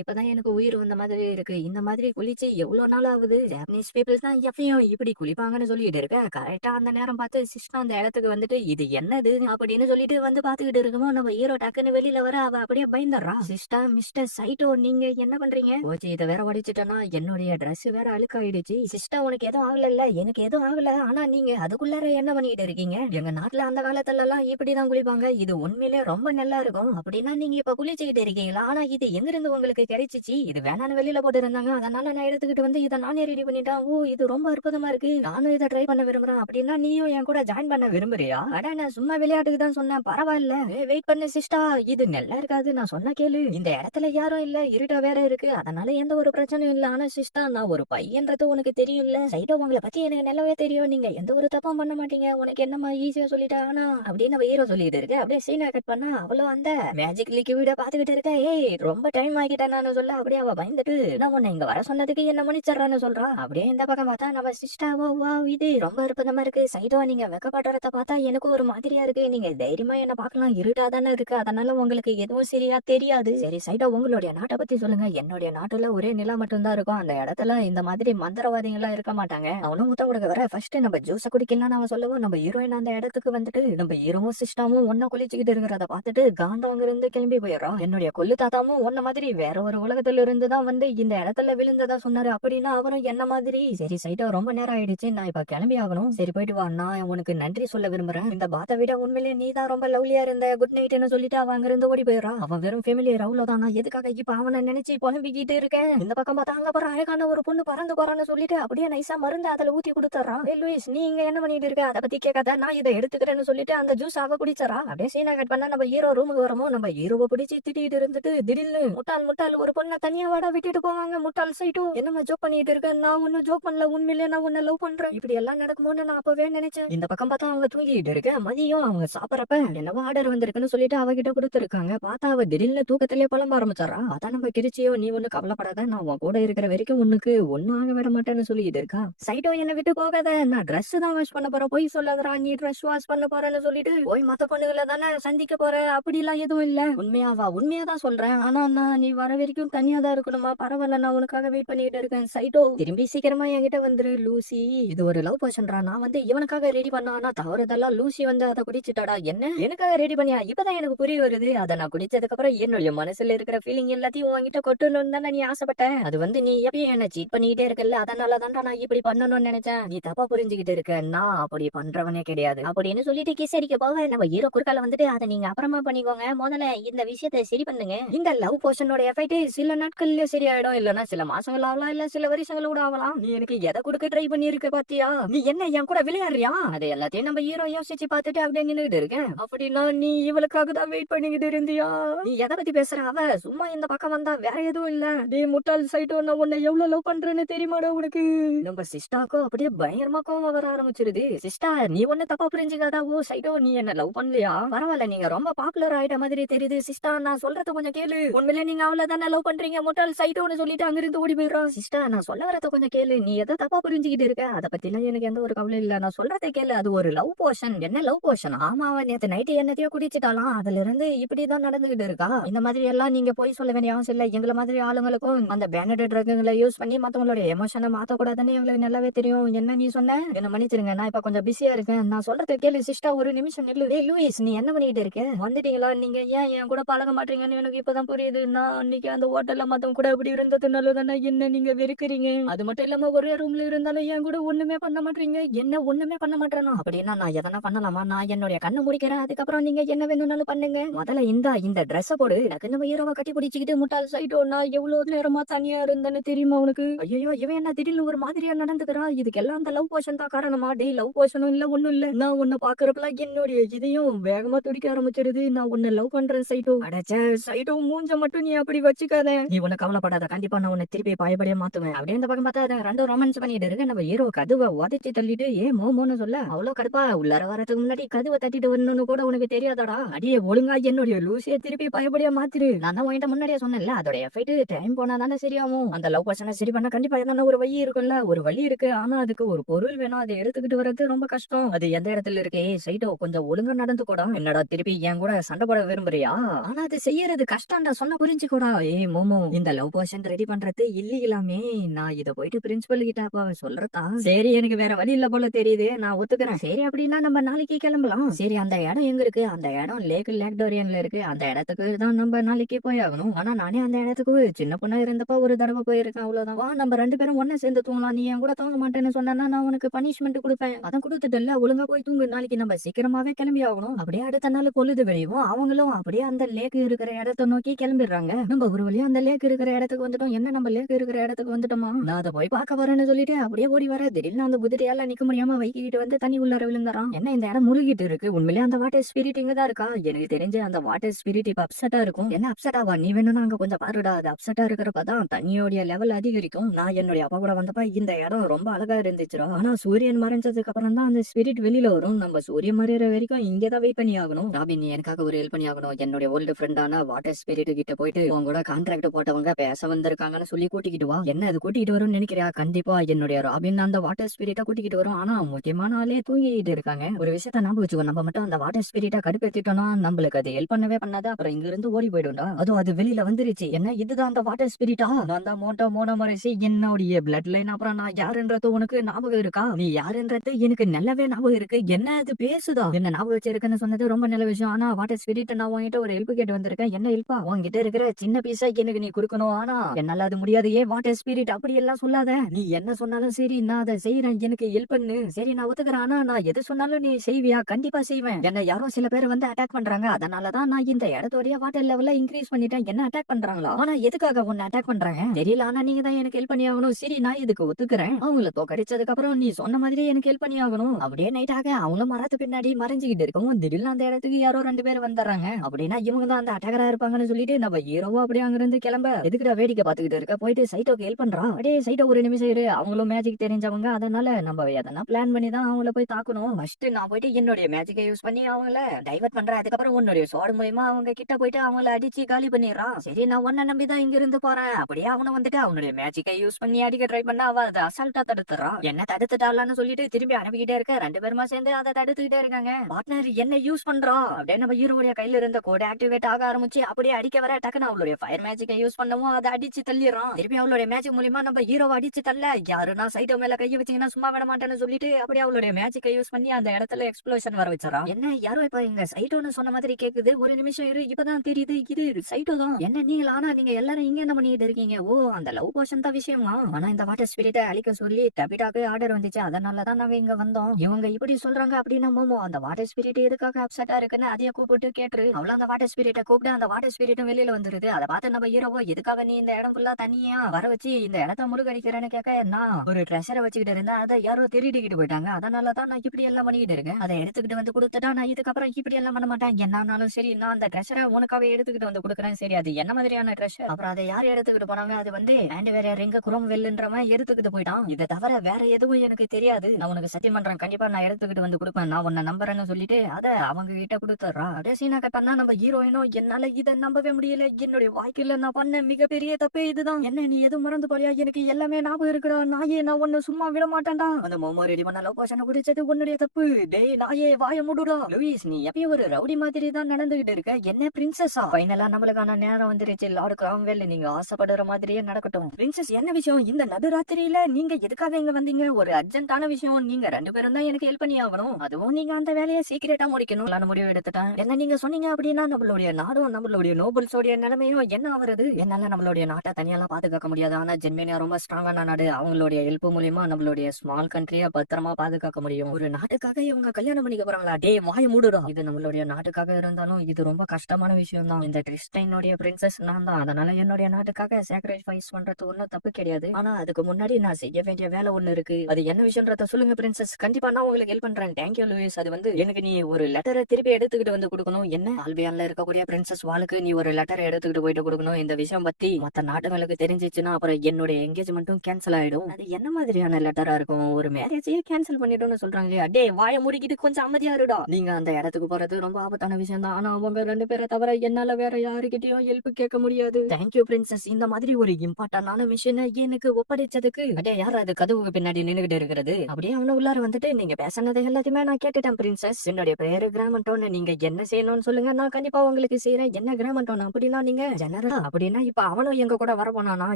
இப்பதான் எனக்கு உயிர் வந்த மாதிரி இருக்கு, இந்த மாதிரி குளிச்சு எவ்வளவு நாள் ஆகுது, ஜாப்பனீஸ் பீப்புள்ஸ் தான் எப்பயும் இப்படி குளிப்பாங்கன்னு சொல்லிட்டு இருக்க. கரெக்டா அந்த நேரம் பார்த்து சிஸ்டர் அந்த இடத்துக்கு வந்துட்டு இது என்னது அப்படின்னு சொல்லிட்டு வந்து பாத்துக்கிட்டு இருக்குமோ நம்ம ஹீரோ டக்குன்னு வெளியில வர அவ அப்படியே பயந்துடுறா. சிஸ்டர் மிஸ்டர் சைட்டோ நீங்க என்ன பண்றீங்க? போச்சு இதை வேற உடைச்சிட்டேன்னா என்னுடைய ட்ரெஸ் வேற அழுக்காயிடுச்சு. சிஸ்டர் உனக்கு எதுவும் ஆகல? எனக்கு எதுவும் ஆகல, ஆனா நீங்க அதுக்குள்ளார என்ன பண்ணிட்டு இருக்கீங்க? எங்க நாட்டுல அந்த காலத்துல எல்லாம் இப்படிதான் குளிப்பாங்க, இது உண்மையிலே ரொம்ப நல்லா இருக்கும். அப்படின்னா நீங்க இப்ப குளிச்சுக்கிட்டு இருக்கீங்களா? ஆனா இது எங்க இருந்து உங்களுக்கு கிடைச்சிச்சு? இது வேணான்னு வெளியில போட்டு இருந்தாங்க, அதனால நான் எடுத்துக்கிட்டு வந்து இதை நானே ரெடி பண்ணிட்டேன். ஓ இது ரொம்ப அற்புதமா இருக்கு, நானும் இதை ட்ரை பண்ண விரும்புறேன். அப்படின்னா நீயும் என் கூட ஜாயின் பண்ண விரும்புறியா? அட நான் சும்மா விளையாட்டுக்கு தான் சொன்னேன், பரவாயில்ல வெயிட் பண்ணு சிஸ்டா, இது நல்லா இருக்காது, நான் சொன்ன கேளு. இந்த இடத்துல யாரும் இல்ல, இருட்டா வேற இருக்கு, அதனால எந்த ஒரு பிரச்சனையும் இல்ல. ஆனா சிஸ்டா நான் ஒரு பையன்றது உனக்கு தெரியும் இல்ல, சைடோ உங்களை பத்தி எனக்கு நல்லாவே தெரியும், நீங்க எந்த ஒரு தப்பும் பண்ண மாட்டீங்க, உனக்கு என்னமா ஈஸியா சொல்லிட்டா ஆனா அப்படின்னு ஹீரோ சொல்லிட்டு இருக்கு. அப்படியே சீனா கட் பண்ணா அவ்வளவு அந்த மேஜிக் லிக்விட பாத்துக்கிட்டு இருக்க. ஏய் ரொம்ப டைம் ஆகிட்டேன் நான் சொல்ல. அப்படியே அவ பயந்துட்டு நான் உன்னை இங்க வர சொன்னதுக்கு என்ன மன்னிச்சிடறான்னு சொல்றா. அப்படியே இந்த பக்கம் பார்த்தா நம்ம சிஸ்டாவோ வா இது ரொம்ப அற்புதமா இருக்கு, சைடோ நீங்க வெக்கப்படுறத பார்த்தா எனக்கு ஒரு மாதிரியா இருக்கு, நீங்க தைரியமா என்ன பாக்கலாம், இருட்டா தானே இருக்கு, அதனால உங்களுக்கு எதுவும் சரியா தெரியாது. சரி சைடோ உங்களுடைய நாட்டை பத்தி சொல்லுங்க. என்னுடைய நாட்டுல ஒரே நிலா மட்டும் தான் இருக்கும், அந்த இடத்துல இந்த மாதிரி மந்திரவாதிகள் எல்லாம் இருக்க மாட்டாங்க. அவனும் முத்தம் கொடுக்க வர ஃபர்ஸ்ட் நம்ம ஜூஸ குடிக்கலாம் அவன் சொல்லவும் நம்ம ஹீரோயின் அந்த இடத்துக்கு வந்துட்டு நம்ம ஹீரோவும் சிஸ்டாமும் ஒன்னா குளிச்சுக்கிட்டு இருக்கிறத பார்த்துட்டு காந்தவங்க இருந்து கிளம்பி போயிடுறான். என்னுடைய கொல்லு தாத்தாவும் ஒன்ன மாதிரி வேற ஒரு உலகத்துல இருந்துதான் வந்து இந்த இடத்துல விழுந்ததா சொன்னாரு. அப்படின்னா அவரும் என்ன மாதிரி. சரி சைட்டா ரொம்ப நேரம் ஆயிடுச்சு, நான் இப்ப கிளம்பி ஆகணும், சரி போயிட்டு வா, நான் உனக்கு நன்றி சொல்ல விரும்புறேன், இந்த பாத்தை விட உண்மையிலேயே நீ தான் ரொம்ப லவ்லியா இருந்த, குட் நைட்னு சொல்லிட்டு அவன் அங்க இருந்து ஓடி போயிடறான். அவன் வெறும் ஃபேமிலியர் அவ்வளவுதானா, எதுக்காக இப்ப அவனை நினைச்சு புலம்பிக்கிட்டு இருக்கேன். இந்த பக்கம் பார்த்தா அங்க போற அழகான ஒரு பொண்ணு பறந்து போறான்னு சொல்லிட்டு அப்படியே நைஸா மருந்து அதுல ஊத்தி கொடுத்துறான். லூயிஸ் நீங்க என்ன பண்ணிட்டு இருக்க, அதை பத்தி கேட்காத, நான் இதை எடுத்துக்கிறேன்னு சொல்லிட்டு அந்த ஜூஸ் அவ குடிச்சறா. அப்படியே சீனா கட் பண்ணா நம்ம ஹீரோ ரூமுக்கு வரமோ நம்ம ஹீரோவை பிடிச்சி திட்டிட்டு இருந்துட்டு திடீர்னு முட்டாள் முட்டாள் ஒரு பொண்ணை தனியா வாடா விட்டுட்டு போவாங்க. முட்டாள் சைட்டோ என்னமா ஜோக் பண்ணிட்டு இருக்க, நான் ஒன்னும் ஜோக் பண்ணல, உண்மையிலே நான் உன்னை லவ் பண்றேன், இப்படி எல்லாம் நடக்குமோன்னு நான் அப்பவே நினைச்சேன். இந்த பக்கம் பார்த்தா அவங்க தூங்கிட்டு இருக்க. மதியம் அவங்க சாப்பிடறப்ப என்னவோ ஆர்டர் வந்திருக்குன்னு சொல்லிட்டு அவகிட்ட கொடுத்துருக்காங்க. பார்த்தா அவ திடீர்னு தூக்கத்திலே புலம்ப ஆரம்பிச்சாரா. அதான் நம்ம கிரிச்சியோ நீ ஒண்ணு கவலைப்படாத, நான் உன் கூட இருக்கிற வரைக்கும் உனக்கு ஒன்னும் ஆக விட மாட்டேன்னு சொல்லிட்டு இருக்கா. சைட்டோ என்ன விட்டு போகாத, நான் ட்ரெஸ் தான் வாஷ் பண்ண போறேன், போய் சொல்லாதரா, நீ ட்ரெஸ் வாஷ் பண்ண போறேன்னு சொல்லிட்டு போய் மத்த பொண்ணுகளை தானே சந்திக்க போற, அப்படி எல்லாம் எதுவும் இல்ல, உண்மையாவா? உண்மையாதான் சொல்றேன், ஆனா நான் நீ வர வரைக்கும் தனியா தான் இருக்கணுமா, பரவாயில்ல நான் உனக்காக வெயிட் பண்ணிட்டு இருக்கேன். சைட்டோ திரும்பி சீக்கிரமா என்கிட்ட வந்துரு. லூசி இது ஒரு லவ் போஷன்ரா, நான் வந்து இவனுக்காக ரெடி பண்ணா, ஆனா தவறுதெல்லாம் லூசி வந்து அதை குடிச்சிட்டாடா. என்ன எனக்காக ரெடி பண்ணியா? இப்பதான் எனக்கு புரிய வருது, அதை நான் குடிச்சதுக்கு அப்புறம் என்னுடைய மனசுல இருக்கிற ஃபீலிங் எல்லாத்தையும் உன்கிட்ட கொட்டணும்னு தானே நீ ஆசைப்பட்ட, அது வந்து நீ எப்பயும் என்ன சீட் பண்ணிட்டே இருக்கல, அதனாலதான் அதனாலதான்டா நான் இப்படி பண்ணணும்னு நினைச்சேன். நீ தப்பா புரிஞ்சுகிட்டு இருக்க. நான் அப்படி பண்றவனே கிடையாது அப்படின்னு சொல்லிட்டு கிஸ் அடிக்க போக நம்ம ஹீரோ குறுக்கால வந்துட்டு அதை நீங்க அப்புறமா பண்ணிக்கோங்க. முதல்ல இந்த விஷயத்தை சரி பண்ணுங்க. இந்த லவ் போர்ஷனோட எஃபெக்ட் சில நாட்கள்ல சரியாயிடும். இல்லன்னா சில மாசங்கள் ஆகலாம், இல்ல சில வருஷங்கள் கூட ஆகலாம். நீ எனக்கு எதை கொடுக்க ட்ரை பண்ணிருக்க பாத்தியா? நீ என்ன என் கூட விளையாடுறியா? அது எல்லாத்தையும் நம்ம ஹீரோ யோசிச்சு பார்த்துட்டு அப்படியே நின்னுட்டு இருக்கேன். அப்படின்னா நீ இவளுக்காக தான் வெயிட் பண்ணிக்கிட்டு இருந்தியா? நீ எதை பத்தி பேசுற? அவ சும்மா இந்த பக்கம் வந்தா வேற எதுவும் இல்ல. நீ முட்டாள் சைட்டோ, நான் உன்னை எவ்வளவு லவ் பண்றேன்னு தெரியுமாடா உனக்கு? நம்ம சிஸ்டாக்கோ அப்படியே பயங்கரமா கோவம் வர ஆரம்பிச்சிருது. சிஸ்டா நீ ஒண்ணு தப்பா புரிஞ்சுக்காதா? ஓ சைட்டோ நீ என்ன லவ் பண்ணலையா? பரவாயில்ல, நீங்க ரொம்ப பாப்புலர் ஆயிட்ட மாதிரி தெரியுது. சிஸ்டா நான் சொல்றத கொஞ்சம் கேளு. உண்மையிலே நீங்க அவளை தானே லவ் பண்றீங்க? முட்டாள் சைட்டோன்னு சொல்லிட்டு அங்கிருந்து ஓடி போயிடுறான். சிஸ்டா நான் சொல்ல வரத கொஞ்சம் கேளு. நீ எதை தப்பா புரிஞ்சுக்கிட்டு இருக்க? அதை பத்தி எல்லாம் எனக்கு எந்த ஒரு கவலை இல்ல. நான் சொல்றதை கேளு. அது ஒரு லவ் போர்ஷன். என்ன லவ் போர்ஷன்? ஆமா, அவன் நேத்து நைட்டு என்னத்தையோ குடிச்சிட்டாலாம். அதுல இருந்து இப்படிதான் நடந்துகிட்டு இருக்கா. இந்த மாதிரி எல்லாம் நீங்க போய் சொல்ல வேண்டிய அவசியம் இல்ல. எங்களை மாதிரி ஆளுங்களுக்கும் அந்த பேனட் ட்ரக்குங்களை யூஸ் பண்ணி மத்தவங்களோட எமோஷனை மாத்தக்கூடாதுன்னு எங்களுக்கு நல்லாவே தெரியும். என்ன நீ சொன்ன? என்ன மன்னிச்சிருங்க, நான் இப்ப கொஞ்சம் பிஸியா இருக்கேன். நான் சொல்றத கேளு சிஸ்டா, ஒரு நிமிஷம் நில்லு. ஏய் லூயிஸ், நீ என்ன பண்ணிட்டு இருக்க? வந்துட்டீங்களா? நீங்க ஏன் என் கூட பழக மாட்டீங்கன்னு எனக்கு இப்பதான் புரியுது. நான் அன்னைக்கு அந்த ஹோட்டல்ல மத்தவங்க கூட அப்படி இருந்ததுனால தானே என்ன நீங்க வெறுக்கிறீங்க. அது மட்டும் இல்லாம ஒரே ரூம்ல இருந்தாலும் என் கூட ஒண்ணுமே பண்ண மாட்டீங்க. என்ன ஒண்ணுமே பண்ண மாட்டேனா? அப்படின்னா நான் எதனா பண்ணலாமா? நான் என்னுடைய கண்ணை முடிக்கிறேன், அதுக்கப்புறம் நீங்க என்ன வேணும்னாலும் பண்ணுங்க. முதல்ல இந்த ட்ரெஸ் போடு. எனக்கு நம்ம ஹீரோவை கட்டி பிடிச்சிக்கிட்டு முட்டாள் சைட்டோ, நான் எவ்வளவு நேரமா தனியா இருந்தேன்னு தெரியுமா உனக்கு? ஐயோ, இவன் என்ன திடீர்னு ஒரு மாதிரியா நடந்துக்கிறா? இதுக்கெல்லாம் அந்த லவ் போர்ஷன் தான் காரணமா? டே லவ் போர்ஷனும் இல்ல ஒண்ணும் இல்ல. நான் உன்னை பாக்குறப்பெல்லாம் என்னுடைய இதையும் வேகமா துடிக்க ஆரம்பிச்சிருது. நான் உன்னை லவ் பண்றேன் சைட்டோ. அடச்சே சைட்டோ, மூஞ்ச மட்டும் நீ அப்படி வச்சுக்காத. நீ உன்னை கவலைப்படாத, கண்டிப்பா நான் உன்னை திருப்பி பயப்படியா மாத்துவேன். அப்படியே இந்த பக்கம் பார்த்தா ரெண்டும் ரொமான்ஸ் பண்ணிட்டு இருக்கு. நம்ம ஹீரோ கதவை உதச்சி தள்ளிட்டு மோமோன்னு சொல்ல அவ்வளவு கடுப்பா. உள்ளார வரதுக்கு முன்னாடி கதவை தட்டிட்டு வரணும்னு கூட உனக்கு தெரியாதாடா? அடியே ஒழுங்கா என்னுடைய லூசியை திருப்பி பயப்படியா மாத்திரு. நான் தான் உன்கிட்ட முன்னாடியே சொன்னேன்ல, அதோட எஃபெக்ட் டைம் போனா தானே சரியாகும். அந்த லவ் பர்சனை சரி பண்ண கண்டிப்பா எதனா ஒரு வழி இருக்கும்ல. ஒரு வழி இருக்கு, ஆனா அதுக்கு ஒரு பொருள் வேணும். அதை எடுத்துக்கிட்டு வர்றது ரொம்ப கஷ்டம். அது எந்த இடத்துல இருக்கு? சைட்டோ கொஞ்சம் ஒழுங்கா நடந்து கூட. என்னடா திருப்பி என் கூட சண்டை போட விரும்புறியா? ஆனா அது செய்யறது கஷ்டம்டா, சொன்ன புரிஞ்சுக்கூடா. மோமோ, இந்த லவ் பர்சன் ரெடி பண்றது இல்லையிலாமே. நான் இதை போயிட்டு பிரின்சிபல் கிட்ட அப்ப சொல்றதா? சரி, எனக்கு வேற வழி இல்ல போல தெரியுது, நான் ஒத்துக்கிறேன். சரி அப்படின்னா நம்ம நாளைக்கு கிளம்பலாம். சரி, அந்த இடம் எங்க இருக்கு? அந்த இடம் லேக் டோரியன்ல இருக்கு. அந்த இடத்துக்கு தான் நம்ம நாளைக்கு போய் ஆகணும். ஆனா நானே அந்த இடத்துக்கு சின்ன பொண்ணா இருந்தப்ப ஒரு தடவை போயிருக்கேன், அவ்வளவுதான். வா நம்ம 2 பேரும் ஒண்ணா சேர்ந்து தூங்கலாம். நீ என் கூட தூங்க மாட்டேன்னு சொன்னா நான் உனக்கு பனிஷ்மெண்ட் கொடுப்பேன். அதான் கொடுத்துட்டல, ஒழுங்கா போய் தூங்கு. நாளைக்கு நம்ம சீக்கிரமாவே கிளம்பி ஆகணும். அப்படியே அடுத்த நாள் பொழுது வெளியும் அவங்களும் அப்படியே அந்த லேக் இருக்கிற இடத்தை நோக்கி கிளம்பிடுறாங்க. நம்ம ஒரு வழியா அந்த லேக் இருக்கிற இடத்துக்கு வந்துட்டோம். என்ன நம்ம லேக் இருக்கிற இடத்துக்கு வந்துட்டோமா? நான் அதை போய் பார்க்க வரேன்னு சொல்லிட்டு அப்படியே ஓடி வர திடீர்னு அந்த குதிரையால நிக்க முடியாம வைக்கிட்டு வந்து தண்ணி உள்ளார விழுந்துறான். என்ன இந்த இடம் முழுகிட்டு இருக்கு? உண்மையிலே அந்த வாட்டர் ஸ்பிரிட் இங்க தான் இருக்கா? எனக்கு தெரிஞ்சு அந்த வாட்டர் ஸ்பிரிட் இப்ப அப்செட்டா இருக்கும். என்ன அப்செட் ஆவா? நீ வேணும்னா அங்க கொஞ்சம் பாருடா. அது அப்செட்டா இருக்கிறப்பதான் தண்ணியோட லெவல் அதிகரிக்கும். நான் என்னுடைய அப்பா கூட வந்தப்ப இந்த இடம் ரொம்ப அழகா இருந்துச்சுரா. ஆனா சூரியன் மறைஞ்சதுக்கு அப்புறம் தான் அந்த ஸ்பிரிட் வெளியில வரும். நம்ம சூரியன் மறையிற வரைக்கும் இங்கதான் வெயிட் பண்ணி ஆகணும். ராபின், நீ எனக்காக ஒரு ஹெல்ப் பண்ணி ஆகணும். என்னுடைய ஓல்டு ஃப்ரெண்டான வாட்டர் ஸ்பிரிட் கிட்ட போயிட்டு உங்க கூட கான்ட்ராக்ட் போட்டவங்க பேச வந்திருக்காங்கன்னு சொல்லி கூட்டிக்கிட்டு வா. என்ன அது கூட்டிகிட்டு வரும்னு நினைக்கிறியா? கண்டிப்பா என்னுடைய ராபின் அந்த வாட்டர் ஸ்பிரிட்டை கூட்டிக்கிட்டு வரும். ஆனா முக்கியமான ஆளே தூங்கிட்டு இருக்காங்க. ஒரு விஷயத்த ஞாபகம் வச்சுக்கோ, நம்ம மட்டும் அந்த வாட்டர் ஸ்பிரிட்டா கடுப்பேத்திட்டோம்னா நம்மளுக்கு அது ஹெல்ப் பண்ணவே பண்ணாது. அப்புறம் இங்க இருந்து ஓடி போயிடும்டா. அதுவும் அது வெளியில வந்துருச்சு. என்ன இதுதான் அந்த வாட்டர் ஸ்பிரிட்டா? நான் தான் மோனோமரிசி, என்னுடைய பிளட் லைன். அப்புறம் நான் யாருன்றது உனக்கு ஞாபகம் இருக்கா? நீ யாருன்றது எனக்கு நல்லாவே ஞாபகம் இருக்கு. என்ன அது பேசுதா? என்ன ஞாபகம் வச்சிருக்குன்னு சொன்னது ரொம்ப நல்ல விஷயம். ஆனா வாட்டர் ஸ்பிரிட், நான் உன்கிட்ட ஒரு ஹெல்ப் கேட்டு வந்திருக்கேன். என்ன ஹெல்ப்பா? உன்கிட்ட இருக்கிற சின்ன பீஸா எனக்கு நீ கொடுக்கணும். ஆனா என்னால அது முடியாது. வாட்டர் ஸ்பிரிட் அப்படி எல்லாம் சொல்லாத. நீ என்ன சொன்னாலும் சரி, நான் அதை செய்யறேன். எனக்கு ஹெல்ப் பண்ணு. சரி, நான் ஒத்துக்கிறேன். ஆனா நான் எது சொன்னாலும் நீ செய்வியா? கண்டிப்பா செய்வேன். என்ன யாரோ சில பேர் வந்து அட்டாக் பண்றாங்க. அதனாலதான் நான் இந்த இடத்தோடைய வாட்டர் லெவல்ல இன்க்ரீஸ் பண்ணிட்டேன். என்ன அட்டாக் பண்றாங்களா? ஆனா எதுக்காக உன்னை அட்டாக் பண்றாங்க தெரியல. ஆனா நீங்க தான் எனக்கு ஹெல்ப் பண்ணி ஆகணும். சரி, நான் இதுக்கு ஒத்துக்கிறேன். அவங்கள தோக்கடிச்சதுக்கு அப்புறம் நீ சொன்ன மாதிரி எனக்கு ஹெல்ப் பண்ணி ஆகணும். அப்படியே நைட் ஆக அவங்களும் மரத்து பின்னாடி மறைஞ்சுக்கிட்டு இருக்கவும் திடீர்னு அந்த இடத்துக்கு யாரோ 2 பேர் வந்துடுறாங்க. அப்படின்னா இவங்க தான் அந்த அட்டாகரா இருப்பாங்கன்னு சொல்லிட்டு நம்ம ஹீரோவா அப்படியே அங்க இருந்து கிளம்ப. எதுக்குடா வேடிக்கை பாத்துக்கிட்டு இருக்க? போயிட்டு சைட்டோக்கு ஹெல்ப் பண்றா. அப்படியே சைட்டோ ஒரு நிமிஷம் இரு. அவங்களும் மேஜிக் தெரிஞ்சவங்க, அதனால நம்ம எதனா பிளான் பண்ணி தான் அவங்கள போய் தாக்கணும். ஃபர்ஸ்ட் நான் போயிட்டு என்னுடைய மேஜிக்கை யூஸ் பண்ணி அவங்கள டைவர்ட் பண்றேன். அதுக்கப்புறம் உன்னுடைய சோடு மூலமா அவங்க கிட்ட போயிட்டு அவங்கள அடிச்சு காலி பண்ணிடுறான். சரி, நான் உன்னை நம்பிதான் இங்க இருந்து போறேன். அப்படியே அவனை வந்துட்டு அவனுடைய மேஜிக்கை யூஸ் பண்ணி அடிக்க ட்ரை பண்ண அவ அதை அசால்ட்டா தடுத்துறான். என்ன தடுத்துட்டாளான்னு சொல்லிட்டு திரும்பி அனுப்பிக்கிட்டே இருக்க. 2 பேருமா சேர்ந்து அதை தடுத்துக்கிட்டே இருக்காங்க. பார்ட்னர் என்ன யூஸ் பண்றா? அப்படியே நம்ம ஹீரோடைய கையில இருந்த கோட் ஆக்டிவேட் ஆக ஆரம்பிச்சு அப்படியே அடிக்க வர டக்குன்னு அவளுடைய ஃபயர் மேஜிக்கை யூஸ் பண்ணவும் அதை அடிச்சு தள்ளிடுறான். திருப்பி அவளுடைய மேஜிக் மூலமா நம்ம ஹீரோவை அடிச்சு தள்ள, யாருன்னா சைட்டோ மேல கையை வச்சீங்கன்னா சும்மா விட மாட்டேன்னு சொல்லிட்டு அப்படியே அவளுடைய மேஜிக்கை யூஸ் பண்ணி அந்த இடத்துல எக்ஸ்ப்ளோஷன் வர வச்சாராம். என்ன யாரோ இப்ப இங்க சைட்டோன்னு சொன்ன மாதிரி கேக்குது. ஒரு நிமிஷம் இரு, இப்பதான் தெரியுது இது சைட்டோ தான். என்ன நீங்க? ஆனா நீங்க எல்லாரும் இங்க என்ன பண்ணிட்டு இருக்கீங்க? ஓ, அந்த லவ் போர்ஷன் தான் விஷயமா? ஆனா இந்த வாட்டர் ஸ்பிரிட்டை அழிக்க சொல்லி டபிட்டாக்கு ஆர்டர் வந்துச்சு. அதனாலதான் நாங்க இங்க வந்தோம். இவங்க இப்படி சொல்றாங்க அப்படின்னா மோமோ அந்த வாட்டர் ஸ்பிரிட் எதுக்காக அப்செட்டா இருக்குன்னு அதைய கூப்பிட்டு கேட்டுரு. அவ்வளவு அந்த வாட்டர் ஸ்பிரிட்டை கூப்பிட்டு அந்த வாட்டர் ஸ்பிரிட்டும் வெளியில வந்துருது. அதை பார்த்து நம்ம ஹீரோவோ எதுக்காக நீ இந்த இடம் ஃபுல்லா தண்ணியா வர வச்சு இந்த இடத்த முழுகடிக்கிறேன்னு கேட்க, நான் ஒரு ட்ரெஷரை வச்சுக்கிட்டு இருந்தேன், அதை யாரோ திருடிக்கிட்டு போயிட்டாங்க, அதனாலதான் நான் இப்படி எல்லாம் பண்ணிக்கிட்டு இருக்கேன். அதை எடுத்துக்கிட்டு வந்து கொடுத்துட்டா நான் இதுக்கப்புறம் இப்படி எல்லாம் பண்ண மாட்டேன். என்னாலும் சரி நான் அந்த ட்ரெஷரை உனக்காக எடுத்துக்கிட்டு வந்து கொடுக்குறேன். சரி அது என்ன மாதிரியான ட்ரெஷர், அப்புறம் அதை யார் எடுத்துக்கிட்டு போனாங்க, அது வந்து ஆண்ட் வேற ரிங்க குரோம் வெல்லுன்றவன் எடுத்துக்கிட்டு போயிட்டான். இதை தவிர வேற எதுவும் எனக்கு தெரியாது. நான் உனக்கு சத்தியம் பண்றேன், கண்டிப்பா நான் எடுத்துக்கிட்டு வந்து கொடுப்பேன், நான் உன்னை நம்புறேன்னு சொல்லிட்டு அதை அவங்க கிட்ட கொடுத்துறா. கடைசினா கட்டா நம்ம ஹீரோயினும் என்னால இதை நம்பவே முடியல, என்னுடைய வாழ்க்கையில நான் பண்ண மிகப்பெரிய தப்பே இதுதான். என்ன நீ எதுவும் மறந்து போறியா, எனக்கு எல்லாமே ஞாபகம் இருக்குடா நாயே, நான் ஒன்னு சும்மா விட மாட்டேன்டா. அந்த மோமோ ரெடி பண்ண லவ் போஷனை குடிச்சது உன்னுடைய தப்பு. டேய் நாயே வாய மூடுடா. லூயிஸ் நீ எப்பயும் ஒரு ரவுடி மாதிரி தான் நடந்துகிட்டு இருக்க, என்ன பிரின்சஸா? ஃபைனலா நம்மளுக்கான நேரம் வந்துருச்சு. லார்ட் கிராம்வெல் நீங்க ஆசைப்படுற மாதிரியே நடக்கட்டும். பிரின்சஸ் என்ன விஷயம், இந்த நடுராத்திரியில நீங்க எதுக்காக இங்க வந்தீங்க? ஒரு அர்ஜென்ட்டான விஷயம், நீங்க 2 பேரும் தான் எனக்கு ஹெல்ப் பண்ணி ஆகணும், அதுவும் நீங்க அந்த வேலையை சீக்கிரட்டா முடிக்கணும். நான் முடிவு எடுத்துட்டேன். என்ன நீங்க சொன்னீங்க அப்படின்னா நம்மளுடைய நாடும் நம்மளுடைய நோபல்ஸோடைய நிலைமையும் என்ன ஆகுறது? என்னால நம்மளுடைய நாட்டை தனியெல்லாம் பாதுகாக்க முடியாது, ஆனா ஜெர்மனியா ரொம்ப ஸ்ட்ராங்கான நாடு, அவங்களுடைய ஹெல்ப் மூலியமா நம்மளுடைய ஸ்மால் கண்ட்ரியா பத்திரமா பாதுகாக்க முடியும். ஒரு நாட்டுக்காக இவங்க கல்யாணம் பண்ணிக்க போறாங்களா? டே வாய மூடுறோம். இது நம்மளுடைய நாட்டுக்காக இருந்தாலும் இது ரொம்ப கஷ்டமான விஷயம் தான். இந்த கிறிஸ்டைனுடைய பிரின்சஸ் நான் தான், அதனால என்னுடைய நாட்டுக்காக சாக்ரிஃபைஸ் பண்றது ஒன்னும் தப்பு கிடையாது. ஆனா அதுக்கு முன்னாடி நான் செய்ய வேண்டிய வேலை ஒண்ணு இருக்கு. அது என்ன விஷயம்ன்றத சொல்லுங்க பிரின்சஸ். கண்டிப்பா நான் உங்களுக்கு ஹெல்ப் பண்றேன். Thank you Louis. அது வந்து எனக்கு நீ ஒரு லெட்டரை திருப்பி எடுத்துக்கிட்டு வந்து கொடுக்கணும். என்ன ஆல்பியான்ல இருக்கக்கூடிய பிரின்சஸ் வாளுக்கு நீ ஒரு லெட்டரை எடுத்துக்கிட்டு போயிட்டு கொடுக்கணும். இந்த விஷயம் பத்தி மத்த நாடுகளுக்கு தெரிஞ்சிச்சுன்னா அப்புறம் என்னுடைய என்கேஜ்மெண்ட்டும் கேன்சல் ஆயிடும். அது என்ன மாதிரியான லெட்டரா இருக்கும்? ஒரு மேரேஜையே கேன்சல் பண்ணிடும்னு சொல்றாங்க. அடே வாய முடிக்கிட்டு கொஞ்சம் அமைதியா இருடா. நீங்க அந்த இடத்துக்கு போறது ரொம்ப ஆபத்தான விஷயம் தான், ஆனா அவங்க 2 பேரை தவிர என்னால வேற யாருக்கிட்டையும் ஹெல்ப் கேட்க முடியாது. தேங்க்யூ பிரின்சஸ், இந்த மாதிரி ஒரு இம்பார்ட்டன்டான விஷயம் எனக்கு ஒப்படைச்சதுக்கு. அடே யார் அது கதவுக்கு பின்னாடி நின்னுகிட்டு இருக்கிறது? அப்படியே அவன உள்ளார வந்துட்டு நீங்க பேசினது எல்லாத்தையுமே நான் கேட்டுட்டேன் பிரின்சஸ். என்னுடைய பேரு கிராமண்டோன், நீங்க என்ன செய்யணும்னு சொல்லுங்க, நான் கண்டிப்பா உங்களுக்கு செய்யறேன். என்ன கிராமண்டோன் அப்படின்னா நீங்க ஜெனரல் அப்படின்னா இப்ப அவனும் எங்க கூட வரப்போனானா?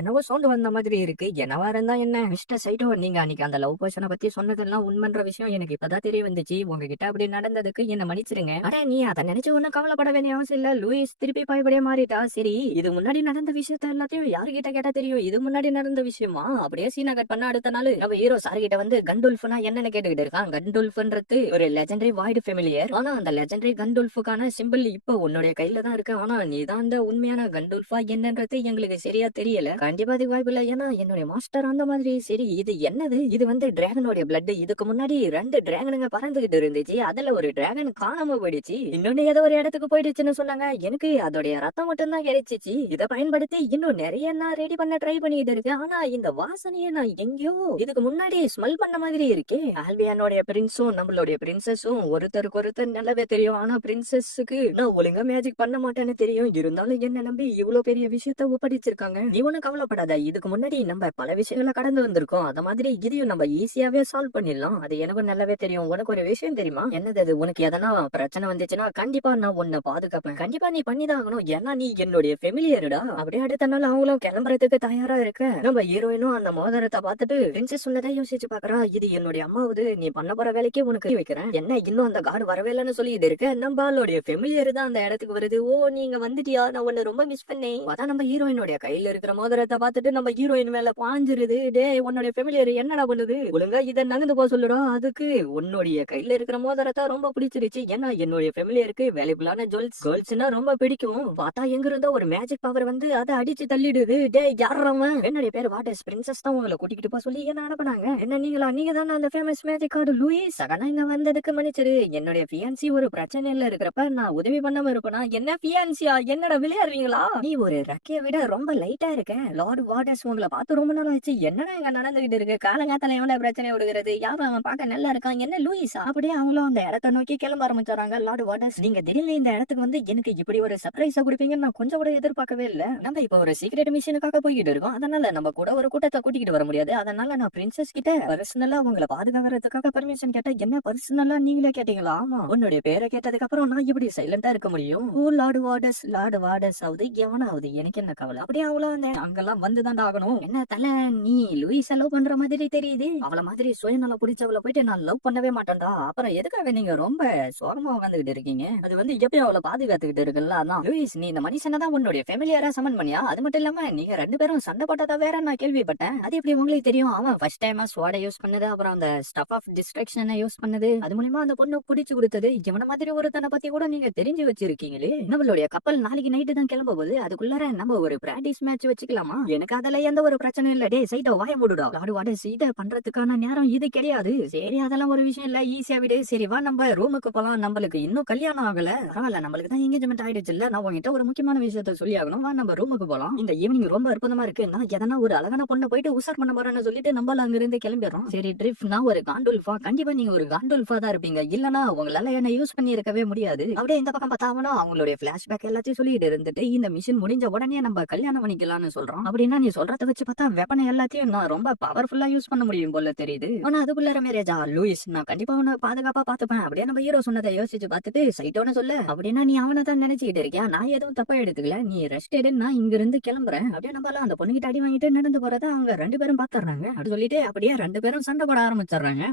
என்னவோ சவுண்ட் வந்த மாதிரி இருக்கு. என்னவா இருந்தா என்ன மிஸ்டர் சைடோ, நீங்க அன்னைக்கு அந்த லவ் பர்சனை பத்தி சொன்னதெல்லாம் உண்மைன்ற விஷயம் எனக்கு இப்பதான் தெரிய வந்துச்சு. உங்ககிட்ட அப்படி நடந்ததுக்கு என்ன மன்னிச்சிருங்க. அட நீ அதை நினைச்சு ஒன்னும் கவலைப்பட வேண்டிய அவசியம் இல்ல. லூயிஸ் திருப்பி பயப்படியே மாறிட்டா. சரி இது முன்னாடி நடந்த விஷயத்த எல்லாத்தையும் யாருகிட்ட கேட்டா தெரியும்? இது முன்னாடி நடந்த விஷயமா? அப்படியே சீனா கட் பண்ண அடுத்த நாள் நம்ம ஹீரோ சார் கிட்ட வந்து கண்டுல்ஃப்னா என்னன்னு கேட்டுக்கிட்டு இருக்கான். கண்டுல்ஃப்ன்றது ஒரு லெஜெண்டரி வாய்டு ஃபெமிலியர். ஆனா அந்த லெஜெண்டரி கண்டுல்ஃபுக்கான சிம்பிள் இப்ப உன்னுடைய கையில தான் இருக்கு. ஆனா நீ தான் அந்த உண்மையான கண்டுல்ஃபா என்னன்றது எங்களுக்கு சரியா தெரியல. கண்டிப்பா அது வாய்ப்பு இல்ல, ஏன்னா என்னுடைய மாஸ்டர் அந்த மாதிரி. சரி இது என்னது? இது வந்து டிராகனோட பிளட். இதுக்கு முன்னாடி 2 டிராகனுங்க பறந்துகிட்டு இருந்துச்சு, அதுல ஒரு டிராகன் காணாம போயிடுச்சு, இன்னொன்னு ஏதோ ஒரு இடத்துக்கு போயிடுச்சுன்னு சொன்னாங்க. எனக்கு அதோடைய ரத்தம் மட்டும் தான் கிடைச்சிச்சு. இதை பயன்படுத்தி இன்னும் நிறைய நான் ரெடி பண்ண ட்ரை பண்ணிட்டு இருக்கேன். ஆனா இந்த வாசனையை நான் எங்கேயோ இதுக்கு முன்னாடி ஸ்மெல் பண்ண மாதிரி இருக்கே. ஆல்பியானோட பிரின்ஸும் நம்மளுடைய பிரின்சஸும் ஒருத்தருக்கு ஒருத்தர் நல்லாவே தெரியும். ஆனா பிரின்சஸுக்கு நான் ஒழுங்கா மேஜிக் பண்ண மாட்டேன்னு தெரியும். இருந்தாலும் என்ன நம்பி இவ்வளவு பெரிய விஷயத்த ஒப்படைச்சிருக்காங்க. நீ ஒன்னும் கவலைப்படாத, இதுக்கு முன்னாடி நம்ம பல விஷயங்களை கடந்து வந்திருக்கோம், அத மாதிரி இதையும் நம்ம ஈஸியாவே சால்வ் பண்ணிடலாம். அது எனக்கு நல்லாவே தெரியும். உனக்கு ஒரு விஷயம் தெரியுமா? என்னது அது? உனக்கு எதனா பிரச்சனை வந்துச்சுன்னா கண்டிப்பா நான் உன்னை பாதுகாப்பேன். கண்டிப்பா நீ பண்ணிதான் ஆகணும், ஏன்னா நீ என்னுடைய ஃபெமிலியர்டா. அப்படியே அடுத்த நாள் அவங்களும் கிளம்புறதுக்கு தயாரா இருக்க நம்ம ஹீரோயினும் அந்த மோதிரத்தை பார்த்துட்டு பிரின்சஸ் சொன்னதை யோசிச்சு பாக்குறா. இது என்னுடைய அம்மாவது, நீ பண்ண போற வேலைக்கு உனக்கு வைக்கிறேன். என்ன இன்னும் அந்த கார்டு வரவே இல்லைன்னு சொல்லிட்டு இருக்க? நம்மளுடைய ஃபெமிலியர் தான் அந்த இடத்துக்கு வருது. ஓ நீங்க வந்துட்டியா, நான் உன்னை ரொம்ப மிஸ் பண்ணேன். அதான் நம்ம ஹீரோயினுடைய கையில இருக்கிற மோதிரத்தை பார்த்துட்டு நம்ம ஹீரோயின் மேல பாஞ்சிருது. டே உன்னுடைய ஃபெமிலியர் என்னடா பண்ணுது? ஒழுங்கா இதை நகர்ந்து போக சொல்லுடா. அதுக்கு உன்னுடைய கையில இருக்கிற மோதிரத்தை ரொம்ப பிடிச்சிருச்சு, ஏன்னா என்னுடைய ஃபெமிலியருக்கு வேல்யூபிளான கேர்ள்ஸ்னா ரொம்ப பிடிக்கும். பார்த்தா எங்க இருந்தோ ஒரு மேஜிக் பவர் வந்து அதை அடிச்சு தள்ளிடுது. டே யாரவன்? என்னுடைய பேர் வாட்டர்ஸ் பிரின்சஸ் தான் உங்களை கூட்டிக்கிட்டு போக சொல்லி என்ன அனுப்புனாங்க. என்ன நீங்க தானே அந்த famous magic card Lewis? Sahana இங்க வந்ததுக்கு மன்னிச்சிரு. என்னுடைய ஃபியான்சி ஒரு பிரச்சனையில இருக்கிறப்ப நான் உதவி பண்ணாம இருப்பேனா? என்ன ஃபியான்சியா? என்னடா விளையாடுறீங்களா? நீ ஒரு ரக்கைய விட ரொம்ப லைட்டா இருக்க. லார்ட் வாட்டர்ஸ் உங்களை பார்த்து ரொம்ப நாள் ஆச்சு. என்னடா இங்க நடந்துகிட்டு இருக்கு? காலங்காத்தால எவ்வளவு பிரச்சனை விடுகிறது? யாரும் அவன் பார்க்க நல்லா இருக்கான், என்ன லூயிஸா? அப்படியே அவங்களும் அந்த இடத்தை நோக்கி கிளம்ப ஆரம்பிச்சாங்க. லார்ட் வாட்டர்ஸ் நீங்க திடீர்னு இந்த இடத்துக்கு வந்து எனக்கு இப்படி ஒரு சர்ப்ரைஸா கொடுப்பீங்கன்னு நான் கொஞ்சம் கூட எதிர்பார்க்கவே இல்ல. நம்ம இப்ப ஒரு சீக்ரெட் மிஷனுக்காக போய்கிட்டு இருக்கோம், அதனால நம்ம கூட ஒரு கூட்டத்தை கூட்டிக்கிட்டு வர முடியாது. அதனால நான் பிரின்சஸ் கிட்ட பர்சனலா உங்களை பாதுகாக்கிறதுக்காக பர்மிஷன் கேட்டேன். என்ன பர்சனலா நீங்களே கேட்டீங்களா? ஆமா, உன்னுடைய பேரை கேட்டதுக்கு அப்புறம் நான் இப்படி சைலண்டா இருக்க முடியும்? ஓ லார்ட் வாட்டர்ஸ் ஆகுது எவனாவது எனக்கு என்ன கவலை? அப்படியே அவ்வளவு அங்கெல்லாம் வந்துதான் ஆகணும். என்ன தலை நீ லூயிஸ லவ் பண்ற மாதிரி தெரியுது. அவள மாதிரி சுயநலம் பிடிச்சவளை போயிட்டு நான் லவ் பண்ணவே மாட்டேன்டா. அப்புறம் எதுக்காக நீங்க ரொம்ப சோரமா உட்காந்துக்கிட்டு இருக்கீங்க? அது வந்து எப்பயும் அவளை பாதுகாத்துக்கிட்டு இருக்குல்ல. அதான் லூயிஸ் நீ இந்த மனுஷனை தான் உன்னுடைய ஃபெமிலியரா சமன் பண்ணியா? அது மட்டும் இல்லாம நீங்க 2 பேரும் சண்டை போட்டதா வேற நான் கேள்விப்பட்டேன். அது எப்படி உங்களுக்கு தெரியும்? அவன் ஃபர்ஸ்ட் டைமா ஸ்வாட யூஸ் பண்ணது, அப்புறம் அந்த ஸ்டஃப் ஆஃப் டிஸ்ட்ரக்ஷனை யூஸ் பண்ணது, அது மூலியமா அந்த பொண்ணு புடிச்சு கொடுத்தது. இவன மாதிரி ஒருத்தனை பத்தி கூட நீங்க தெரிஞ்சு வச்சிருக்கீங்களே. நம்மளுடைய கப்பல் நாளைக்கு நைட்டு தான் கிளம்ப போகுது. அதுக்குள்ளார நம்ம ஒரு பிராக்டிஸ் மேட்ச் வச்சுக்கலாமா? எனக்கு அதுல எந்த ஒரு பிரச்சனை இல்ல. டே சைட்டோ வாய மூடுடா. வாட சீட்டை பண்றதுக்கான நேரம் இது கிடையாது. சரி அதெல்லாம் ஒரு விஷயம் இல்ல, ஈஸியா விடு. சரி வா நம்ம ரூமுக்கு போலாம். நம்மளுக்கு இன்னும் கல்யாணம் ஆகல. பரவாயில்ல, நம்மளுக்கு தான் எங்கேஜ்மெண்ட் ஆயிடுச்சு இல்ல. நான் உங்ககிட்ட ஒரு முக்கியமான விஷயத்த சொல்லி ஆகணும். வா நம்ம ரூமுக்கு போலாம். இந்த ஈவினிங் ரொம்ப அற்புதமா இருக்கு. நான் எதனா ஒரு அழகான பொண்ணை போயிட்டு உசார் பண்ண போறேன்னு சொல்லிட்டு நம்மள அங்க இருந்து கிளம்பிடுறோம். சரி ட்ரிப், நான் ஒரு காண்டோல்ஃபா. கண்டிப்பா நீங்க ஒரு காண்டோல்ஃபா தான் இருப்பீங்க. இல்லனா உங்களால என்ன யூஸ் பண்ணி இருக்கவே முடியாது. அப்படியே இந்த பக்கம் பார்த்தாவனா அவங்களுடைய பிளாஷ்பேக் எல்லாத்தையும் சொல்லிட்டு இருந்துட்டு இந்த மிஷின் முடிஞ்ச உடனே நம்ம கல்யாணம் பண்ணிக்கலாம்னு சொல்றோம். அப்படின்னா நீ சொல்றத வச்சு பார்த்தா வெப்பனை எல்லாத்தையும் நான் ரொம்ப பவர்ஃபுல்லா யூஸ் பண்ண முடியும் போல தெரியுது. ஆனா அதுக்குள்ளார மேரேஜா? லூயிஸ், நான் கண்டிப்பா உன்னை பாதுகாப்பா பாத்துப்பேன். அப்படியே நம்ம ஹீரோ சொன்னதை யோசிச்சு பார்த்துட்டு சைட்டோன்னு சொல்ல. அப்படின்னா நீ அவனை தான் நினைச்சுக்கிட்டு இருக்கியா? நான் எதுவும் தப்பா எடுத்துக்கல. நீ ரெஸ்ட் எடு, நான் இங்க இருந்து கிளம்புறேன். அப்படியே நம்மள அந்த பொண்ணுகிட்ட அடி வாங்கிட்டு நடந்து போறத அவங்க 2 பேரும் பாத்துறாங்க. அப்படி சொல்லிட்டு அப்படியே 2 பேரும் சண்டை போட ஆரம்பிச்சிடுறாங்க.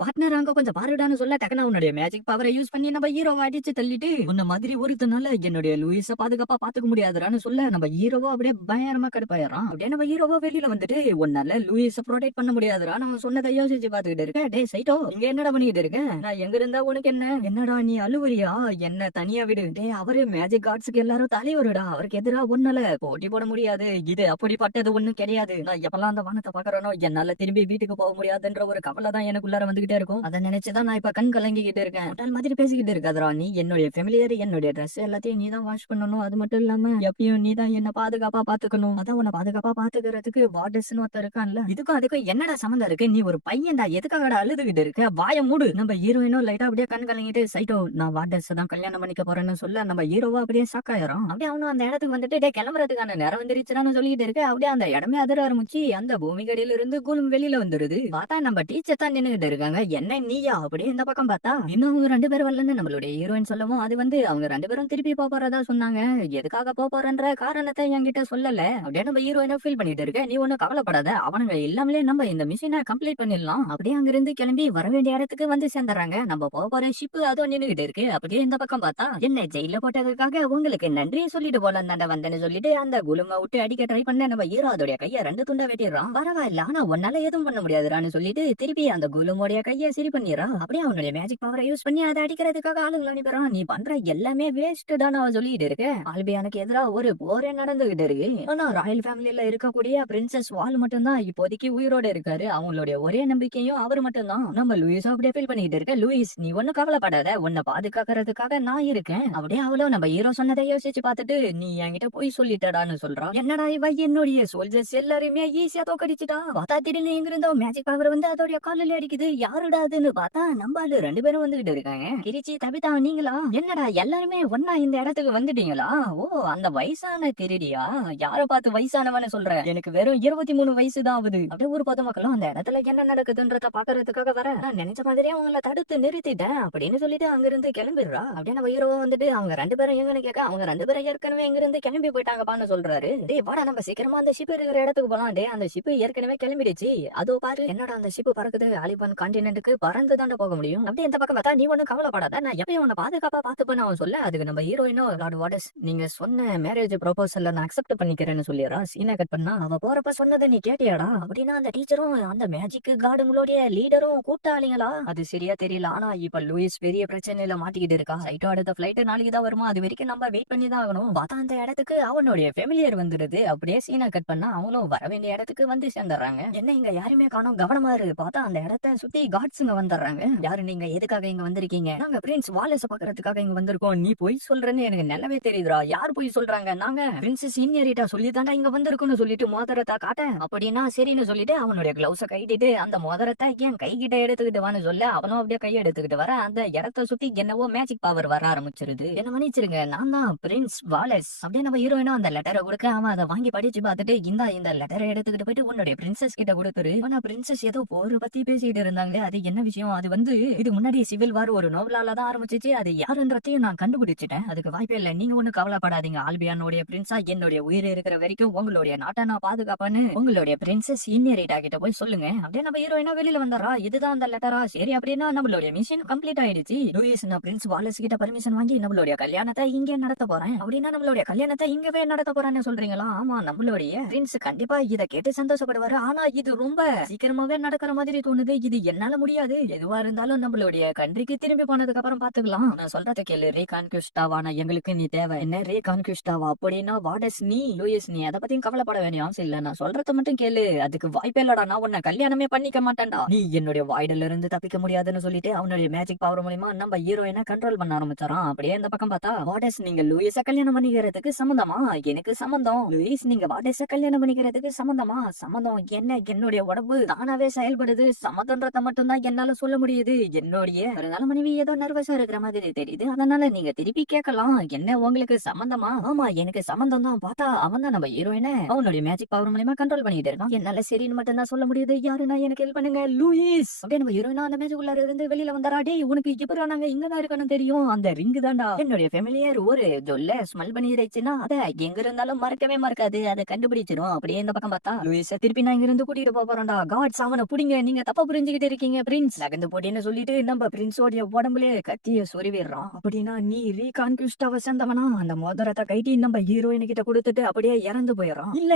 பார்ட்னர் அங்க கொஞ்சம் பாருடான்னு சொல்ல டக்குனு அவனுடைய மேஜிக் பவரை யூஸ் பண்ணி நம்ம ஹீரோவை அடிச்சு தள்ளிட்டு, உன்ன மாதிரி ஒருத்தனால என்னுடைய லூயிஸ பாதுகாப்பா பாத்துக்க முடியாதுறான்னு சொல்ல நம்ம ஹீரோவோ அப்படியே பயங்கரமா கடுப்பாயிரம். அப்படியே நம்ம ஹீரோவோ வெளியில வந்துட்டு, உன்னால லூயிஸ ப்ரொடெக்ட் பண்ண முடியாதுரா அவன் சொன்னதை யோசிச்சு பாத்துக்கிட்டு இருக்க. டே சைட்டோ, இங்க என்னடா பண்ணிட்டு இருக்க? நான் எங்க இருந்தா உனக்கு என்ன? என்னடா நீ அழுவுறியா? என்ன தனியா விடு. டே அவரு மேஜிக் ஆர்ட்ஸுக்கு எல்லாரும் தலைவருடா. அவருக்கு எதிரா ஒன்னால போட்டி போட முடியாது. இது அப்படிப்பட்டது ஒண்ணும் கிடையாது. நான் எப்பெல்லாம் அந்த வானத்தை பாக்குறேனோ என்னால திரும்பி வீட்டுக்கு போக முடியாதுன்ற ஒரு கவலை தான் எனக்குள்ளார வந்து இருக்கும். அதை நினைச்சுதான் நான் இப்ப கண் கலங்கிக்கிட்டு இருக்கேன். முட்டாள் மாதிரி பேசிக்கிட்டு இருக்காதரா நீ. என்னுடைய ஃபெமிலியர், என்னுடைய ட்ரெஸ் எல்லாத்தையும் நீ தான் வாஷ் பண்ணணும். அது மட்டும் இல்லாம எப்பயும் நீ தான் என்ன பாதுகாப்பா பாத்துக்கணும். அதான் உன்னை பாதுகாப்பா பாத்துக்கிறதுக்கு வார்டஸ்ன்னு ஒருத்தர் இருக்கான்ல. இதுக்கும் அதுக்கும் என்னடா சம்மந்தம் இருக்கு? நீ ஒரு பையன் தான், எதுக்காக அழுதுகிட்டு இருக்க? வாய மூடு. நம்ம ஹீரோயினும் லைட்டா அப்படியே கண் கலங்கிட்டு, சைட்டோ நான் வார்டஸ் தான் கல்யாணம் பண்ணிக்க போறேன்னு சொல்ல நம்ம ஹீரோவா அப்படியே ஷாக் ஆயிரும். அப்படியே அவனும் அந்த இடத்துக்கு வந்துட்டு கிளம்புறதுக்கான நேரம் வந்துருச்சுன்னு சொல்லிட்டு இருக்க. அப்படியே அந்த இடமே அதிர ஆரம்பிச்சு அந்த பூமிகடியில இருந்து குலும் வெளியில வந்துருது. பார்த்தா நம்ம டீச்சர் தான் நின்னுகிட்டு இருக்காங்க. என்ன நீயா? அப்படியே இந்த பக்கம் பார்த்தா இன்னும் அவங்க 2 பேரும் வரலன்னு நம்மளுடைய ஹீரோயின் சொல்லவும், அது வந்து அவங்க 2 பேரும் திருப்பி போறதா சொன்னாங்க. எதுக்காக போறன்ற காரணத்தை என்கிட்ட சொல்லல. அப்படியே நம்ம ஹீரோயினை ஃபீல் பண்ணிட்டு இருக்க. நீ ஒன்னும் கவலைப்படாத, அவனுங்க இல்லாமலே நம்ம இந்த மிஷினை கம்ப்ளீட் பண்ணிடலாம். அப்படியே அங்க இருந்து கிளம்பி வர வேண்டிய இடத்துக்கு வந்து சேர்ந்துறாங்க. நம்ம போற ஷிப் அதுவும் நின்னுகிட்டு இருக்கு. அப்படியே இந்த பக்கம் பார்த்தா, என்ன ஜெயில போட்டதுக்காக உங்களுக்கு நன்றியை சொல்லிட்டு போலாம் தானே வந்தேன்னு சொல்லிட்டு அந்த குலும விட்டு அடிக்க ட்ரை பண்ண நம்ம ஹீரோ அதோடைய கையை 2 துண்டா வெட்டிடுறான். பரவாயில்ல, ஆனா உன்னால எதுவும் பண்ண முடியாதுறான்னு சொல்லிட்டு திருப்பி அந்த குலுமோடைய கையை சரி பண்ணிடுறான். அப்படியே அவனுடைய மேஜிக் பவரை யூஸ் பண்ணி அதை அடிக்கிறதுக்காக ஆளுங்களை அனுப்புறான். நீ பண்ற எல்லாமே வேஸ்ட் தான் அவ சொல்லிட்டு இருக்க. ஆல்பியானுக்கு எதிராக ஒரு போரே நடந்துகிட்டு இருக்கு. ஆனா ராயல் ஃபேமிலியில இருக்கக்கூடிய பிரின்சஸ் வால் மட்டும் தான் இப்போதைக்கு உயிரோட இருக்காரு. அவங்களுடைய ஒரே நம்பிக்கையும் அவர் மட்டும் தான். நம்ம லூயிஸும் அப்படியே ஃபீல் பண்ணிட்டு இருக்க. லூயிஸ், நீ ஒன்னும் கவலைப்படாத, உன்னை பாதுகாக்கிறதுக்காக நான் இருக்கேன். அப்படியே அவளும் நம்ம ஹீரோ சொன்னதை யோசிச்சு பார்த்துட்டு, நீ என்கிட்ட போய் சொல்லிட்டடான்னு சொல்றான். என்னடா இவ என்னுடைய சோல்ஜர்ஸ் எல்லாருமே ஈஸியா தோக்கடிச்சுட்டா. பார்த்தா திடீர்னு எங்க இருந்தோ மேஜிக் பவர் வந்து அதோடைய காலில் அடிக்குது. யாருடா அதுன்னு பார்த்தா நம்ம ஆளு 2 பேரும் வந்துகிட்டு இருக்காங்க. கிரிச்சி, தபிதா, நீங்களா? என்னடா எல்லாருமே ஒன்னா இந்த இடத்துக்கு வந்துட்டீங்களா? ஓ, அந்த வயசான திருடியா? யார பார்த்து வயசானவன்னு சொல்ற? எனக்கு வெறும் 23 வயசு தான் ஆகுது. அப்படியே ஒரு பொதுமக்களும் அந்த இடத்துல என்ன நடக்குதுன்றத பாக்குறதுக்காக வர, நான் நினைச்ச மாதிரியே அவங்கள தடுத்து நிறுத்திட்டேன் அப்படின்னு சொல்லிட்டு அங்க இருந்து கிளம்பிடுறா. அப்படியே நம்ம ஹீரோவா வந்துட்டு அவங்க 2 பேரும் எங்கன்னு கேட்க, அவங்க 2 பேரும் ஏற்கனவே எங்க இருந்து கிளம்பி போயிட்டாங்கப்பான்னு சொல்றாரு. டேய் வாடா, நம்ம சீக்கிரமா அந்த ஷிப் இருக்கிற இடத்துக்கு போலாம். டே அந்த ஷிப் ஏற்கனவே கிளம்பிடுச்சு. அதோ பாரு, என்னடா அந்த ஷிப் பறக்குது. ஆலிபான் கான்டினென்ட்டுக்கு பறந்து தாண்ட போக முடியும். அப்படியே இந்த பக்கம் பார்த்தா, நீ ஒன்னும் கவலைப்படாத, நான் எப்பயும் உன்னை பாதுகாப்பா பாத்துப்பேன்னு அவன் சொல்ல, அதுக்கு நம்ம ஹீரோயினோ, லார்ட் வார்டஸ் நீங்க சொன்ன மேரேஜ் ப்ரொபோசல்ல நான் அக்செப்ட் பண்ணிக்கிறேன்னு சொல்லிடுறா. சீனை கட் பண்ணா, அவ போறப்ப சொன்னதை நீ கேட்டியாடா? அப்படின்னா அந்த டீச்சரும் அந்த மேஜிக் கார்டுங்களுடைய லீடரும் கூட்டாளிங்களா? அது சரியா தெரியல. ஆனா இப்ப லூயிஸ் பெரிய பிரச்சனையில மாட்டிக்கிட்டு இருக்கா. சைட்டோ அடுத்த பிளைட் நாளைக்கு தான் வருமா, அது வரைக்கும் நம்ம வெயிட் பண்ணி தான் ஆகணும். பார்த்தா அந்த இடத்துக்கு அவனுடைய ஃபெமிலியர் வந்துடுது. அப்படியே சீனை கட் பண்ணா அவங்களும் வர வேண்டிய இடத்துக்கு வந்து சேர்ந்துடுறாங்க. என்ன இங்க யாருமே காணோம், கவனமா இரு. பார்த்தா அந்த இடத்தை சுத்தி கார்ட்ஸுங்க வந்துடுறாங்க. யாரு நீங்க? எதுக்காக இங்க வந்திருக்கீங்க? நாங்க பிரின்ஸ் வாலஸ பாக்குறதுக்காக இங்க வந்திருக்கோம். நீ போய் சொல்றேன்னு எனக்கு நல்லாவே தெரியுதுடா. யார் போய் சொல்றாங்க? நாங்க பிரின்சஸ் சீனியரிட்டா சொல்லி தாண்டா இங்க வந்திருக்கோம்னு சொல்லிட்டு மோதிரத்தை காட்ட, அப்படின்னா சரின்னு சொல்லிட்டு அவனுடைய கிளவுஸ கைட்டிட்டு அந்த மோதிரத்தை என் கை கிட்ட எடுத்துக்கிட்டு வான்னு சொல்ல, அவனும் அப்படியே கையை எடுத்துக்கிட்டு வர அந்த இடத்தை சுத்தி என்னவோ மேஜிக் பவர் வர ஆரம்பிச்சிருது. என்ன மன்னிச்சிருங்க, நான் தான் பிரின்ஸ் வாலஸ். அப்படியே நம்ம ஹீரோயினும் அந்த லெட்டரை கொடுக்க, அவன் அதை வாங்கி படிச்சு பார்த்துட்டு, இந்த லெட்டரை எடுத்துக்கிட்டு போயிட்டு உன்னுடைய பிரின்சஸ் கிட்ட கொடுத்துரு. ஆனா பிரின்சஸ் ஏதோ போர் பத்தி பேசிட்டு இருந்தாங்களே, அது என்ன விஷயம்? அது வந்து இது முன்னாடி சிவில் வார் ஒரு நோவலால தான் ஆரம்பிச்சிச்சு. அது யாருன்றதையும் நான் கண்டுபிடிச்சிட்டேன். அதுக்கு வாய்ப்பே இல்ல. நீங்க ஒண்ணும் கவலைப்படாதீங்க. ஆல்பியானுடைய பிரின்ஸா என்னுடைய உயிர் இருக்கிற வரைக்கும் உங்களுடைய நாட்டை நான் பாதுகாப்பேன்னு உங்களுடைய பிரின்சஸ் சீனியரிட்டா கிட்ட போய் சொல்லுங்க. அப்படியே நம்ம ஹீரோயினா வெளியில வந்தாரா? இதுதான் அந்த லெட்டரா? சரி அப்படின்னா நம்மளுடைய மிஷன் கம்ப்ளீட் ஆயிடுச்சு. லூயிஸ் நான் பிரின்ஸ் வாலஸ் கிட்ட பர்மிஷன் வாங்கி நம்மளுடைய கல்யாணத்தை இங்கே நடத்த போறேன். அப்படின்னா நம்மளுடைய கல்யாணத்தை இங்கவே நடத்த போறேன்னு சொல்றீங்களா? ஆமா, நம்மளுடைய பிரின்ஸ் கண்டிப்பா இத கேட்டு சந்தோஷப்படுவாரு. ஆனா இது ரொம்ப சீக்கிரமாவே நடக்கிற மாதிரி தோணுது. இது என்னால முடியாது. எதுவா இருந்தாலும் நம்மளுடைய கண்ட்ரிக்கு திரும்பி போனதுக்கு அப்புறம் பாத்துக்கலாம். நான் சொல்றத கேளு. ரீகான்குவிஸ்டாவான எங்களுக்கு நீ தேவை. என்ன ரீகான்குவிஸ்டாவா? அப்படின்னா வாடஸ் நீ லூயிஸ் நீ அதை பத்தியும் கவலைப்பட வேண்டிய அவசியம் இல்ல. நான் சொல்றத மட்டும் கேளு. அதுக்கு வாய்ப்பே இல்லடா. நான் உன்னை கல்யாணமே பண்ணிக்க மாட்டேன்டா. நீ என்னுடைய வாய்டல இருந்து தப்பிக்க முடியாதுன்னு சொல்லிட்டு அவனுடைய மேஜிக் பவர் மூலமா நம்ம ஹீரோயினை கண்ட்ரோல் பண்ண ஆரம்பிச்சாராம். அப்படியே இந்த பக்கம் பார்த்தா வாடஸ் நீங்க லூயிஸ கல்யாணம் பண்ணிக்கிறதுக்கு சம்மந்தமா? எனக்கு சம்மந்தம். லூயிஸ் நீங்க வாடஸ கல்யாணம் பண்ணிக்கிறதுக்கு சம்மந்தமா? சம்மந்தம் என்ன? என்னுடைய உடம்பு தானாவே செயல்படுது. சம்மதன்றத மட்டும் தான் என்னால சொல்ல முடியுது. என்னுடைய வருங்கால மனைவி ஏதோ நர்வஸா இருக்கிற மாதிரி தெரியுது. அதனால நீங்க திருப்பி கேட்கலாம். என்ன உங்களுக்கு சம்மந்தமா? ஆமா எனக்கு சம்மந்தம் தான். பார்த்தா அவன் தான் நம்ம ஹீரோயினை அவனுடைய மேஜிக் பவர் மூலமா கண்ட்ரோல் பண்ணிட்டு இருக்கான். என்னால சரின்னு மட்டும் தான் சொல்ல முடியுது. யாருன்னா எனக்கு ஹெல்ப் பண்ணுங்க லூயிஸ். அப்படியே நம்ம ஹீரோயினா அந்த மேஜிக் உள்ளார இருந்து வெளியில வந்தாரா? டேய் உனக்கு இப்ப நாங்க இங்கதான் இருக்கணும் தெரியும். அந்த ரிங்கு தான்டா என்னுடைய ஃபெமிலியர் ஒரு ஜொல்ல ஸ்மெல் பண்ணிடுச்சுன்னா அத எங்க இருந்தாலும் மறக்கவே மறக்காது. அதை கண்டுபிடிச்சிடும். அப்படியே இந்த பக்கம் பார்த்தா லூயிஸ திருப்பி நான் இங்க இருந்து கூட்டிட்டு போறேன்டா. காட்ஸ் அவனை புடிங்க. நீங்க தப்பா புரிஞ்சுக்கிட்டு இருக்கீங்க பிரின்ஸ். நகர்ந்து போட்டின்னு சொல்லிட்டு நம்ம பிரின்ஸோடைய உடம்புல கத்திய சொருவிடுறான். அப்படின்னா நீ ரீகான்குவிஸ்டாவை சேர்ந்தவனா? அந்த மோதிரத்தை கைட்டி நம்ம ஹீரோயின் கிட்ட கொடுத்துட்டு அப்படியே இறந்து போயிடறான். இல்ல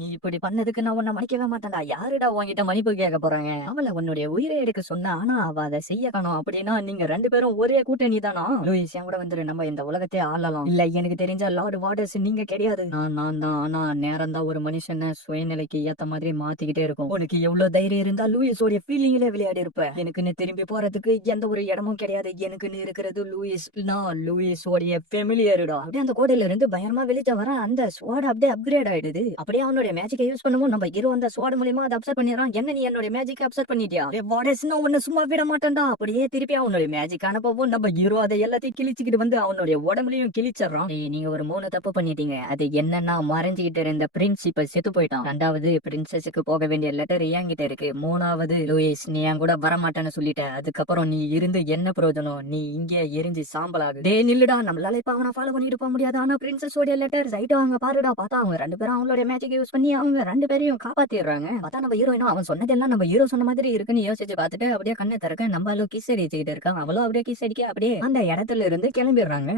நீ இப்படி பண்ணதுக்கு நான் உன்னை மன்னிக்கவே மாட்டேன்டா. யாருடா உன்கிட்ட மன்னிப்பு கேட்க போறாங்க? அவளை உன்னுடைய உயிரை எடுக்க சொன்னா ஆனா அவ அதை செய்ய காணோம். அப்படின்னா நீங்க ரெண்டு பேரும் ஒரே கூட்டணி தானா? லூயிஸ் என் கூட வந்துரு. நம்ம இந்த உலகத்தை ஆளலாம். இல்ல எனக்கு தெரிஞ்ச லார்ட் வாடர்ஸ் நீங்க கிடையாது. நான் தான். ஆனா நேரம் தான் ஒரு மனுஷனை சுயநிலைக்கு ஏத்த மாதிரி மாத்திக்கிட்டே இருக்கும். உனக்கு எவ்வளவு தைரியம் இருந்தா லூயிஸோட ஃபீலிங்ல விளையாடி இருப்ப. எனக்குன்னு திரும்பி போறதுக்கு எந்த ஒரு இடமும் கிடையாது. எனக்குன்னு இருக்கிறது லூயிஸ். நான் லூயிஸோடைய ஃபெமிலியர்டா. அப்படியே அந்த கோடையில இருந்து பயங்கரமா வெளியிட்ட வர அந்த ஸ்வாட் அப்படியே அப்கிரேட் ஆயிடுது. அப்படியே அவனுடைய மேஜிக்கை யூஸ் பண்ணுவோம். நம்ம ஹீரோ அந்த ஸ்வாட் மூலமா அதை அப்சர்வ் பண்ணிடுறான். என்ன நீ என்னோட மேஜிக்கை அப்சர்வ் பண்ணிட்டியா? வாடஸ் நான் உன்னை சும்மா விட மாட்டேன்டா. அப்படியே திருப்பி அவனுடைய மேஜிக் அனுப்பவும் நம்ம ஹீரோ அதை எல்லாத்தையும் கிழிச்சுக்கிட்டு வந்து அவனுடைய உடம்புலையும் கிழிச்சிடறான். நீங்க ஒரு 3 தப்பு பண்ணிட்டீங்க. அது என்னன்னா மறைஞ்சுகிட்டு இருந்த பிரின்ஸ் இப்ப செத்து போயிட்டான். 2வது பிரின்சஸுக்கு போக வேண்டிய லெட்டர் என்கிட்ட இருக்கு. 3வது லூயிஸ் நீ என் கூட வரமாட்டேன்னு சொல்லிட்ட. அதுக்கப்புறம் நீ இருந்து என்ன பிரயோஜனம்? நீ இங்கே எரிஞ்சு சாம்பலாகு. டே நில்லுடா. நம்மளால இப்ப அவனை ஃபாலோ பண்ணிட்டு போக முடியாது. ஆனா பிரின்சஸோட லெட்டர் ரைட் அவங்க பாருடா. பார்த்தா அவங்க 2 பேரும் அவங்களோட மேஜிக் யூஸ் பண்ணி அவங்க 2 பேரையும் காப்பாத்திடுறாங்க. பார்த்தா நம்ம ஹீரோயினும் அவன் சொன்னதெல்லாம் நம்ம ஹீரோ சொன்ன மாதிரி இருக்குன்னு யோசிச்சு பார்த்துட்டு அப்படியே கண்ணை திறக்க நம்ம அளவு கிஸ் அடிச்சுக்கிட்டு இருக்கான். அவளும் அப்படியே கிஸ் அடிக்க அப்படியே அந்த இடத்துல இருந்து கிளம்பிடுறாங்க.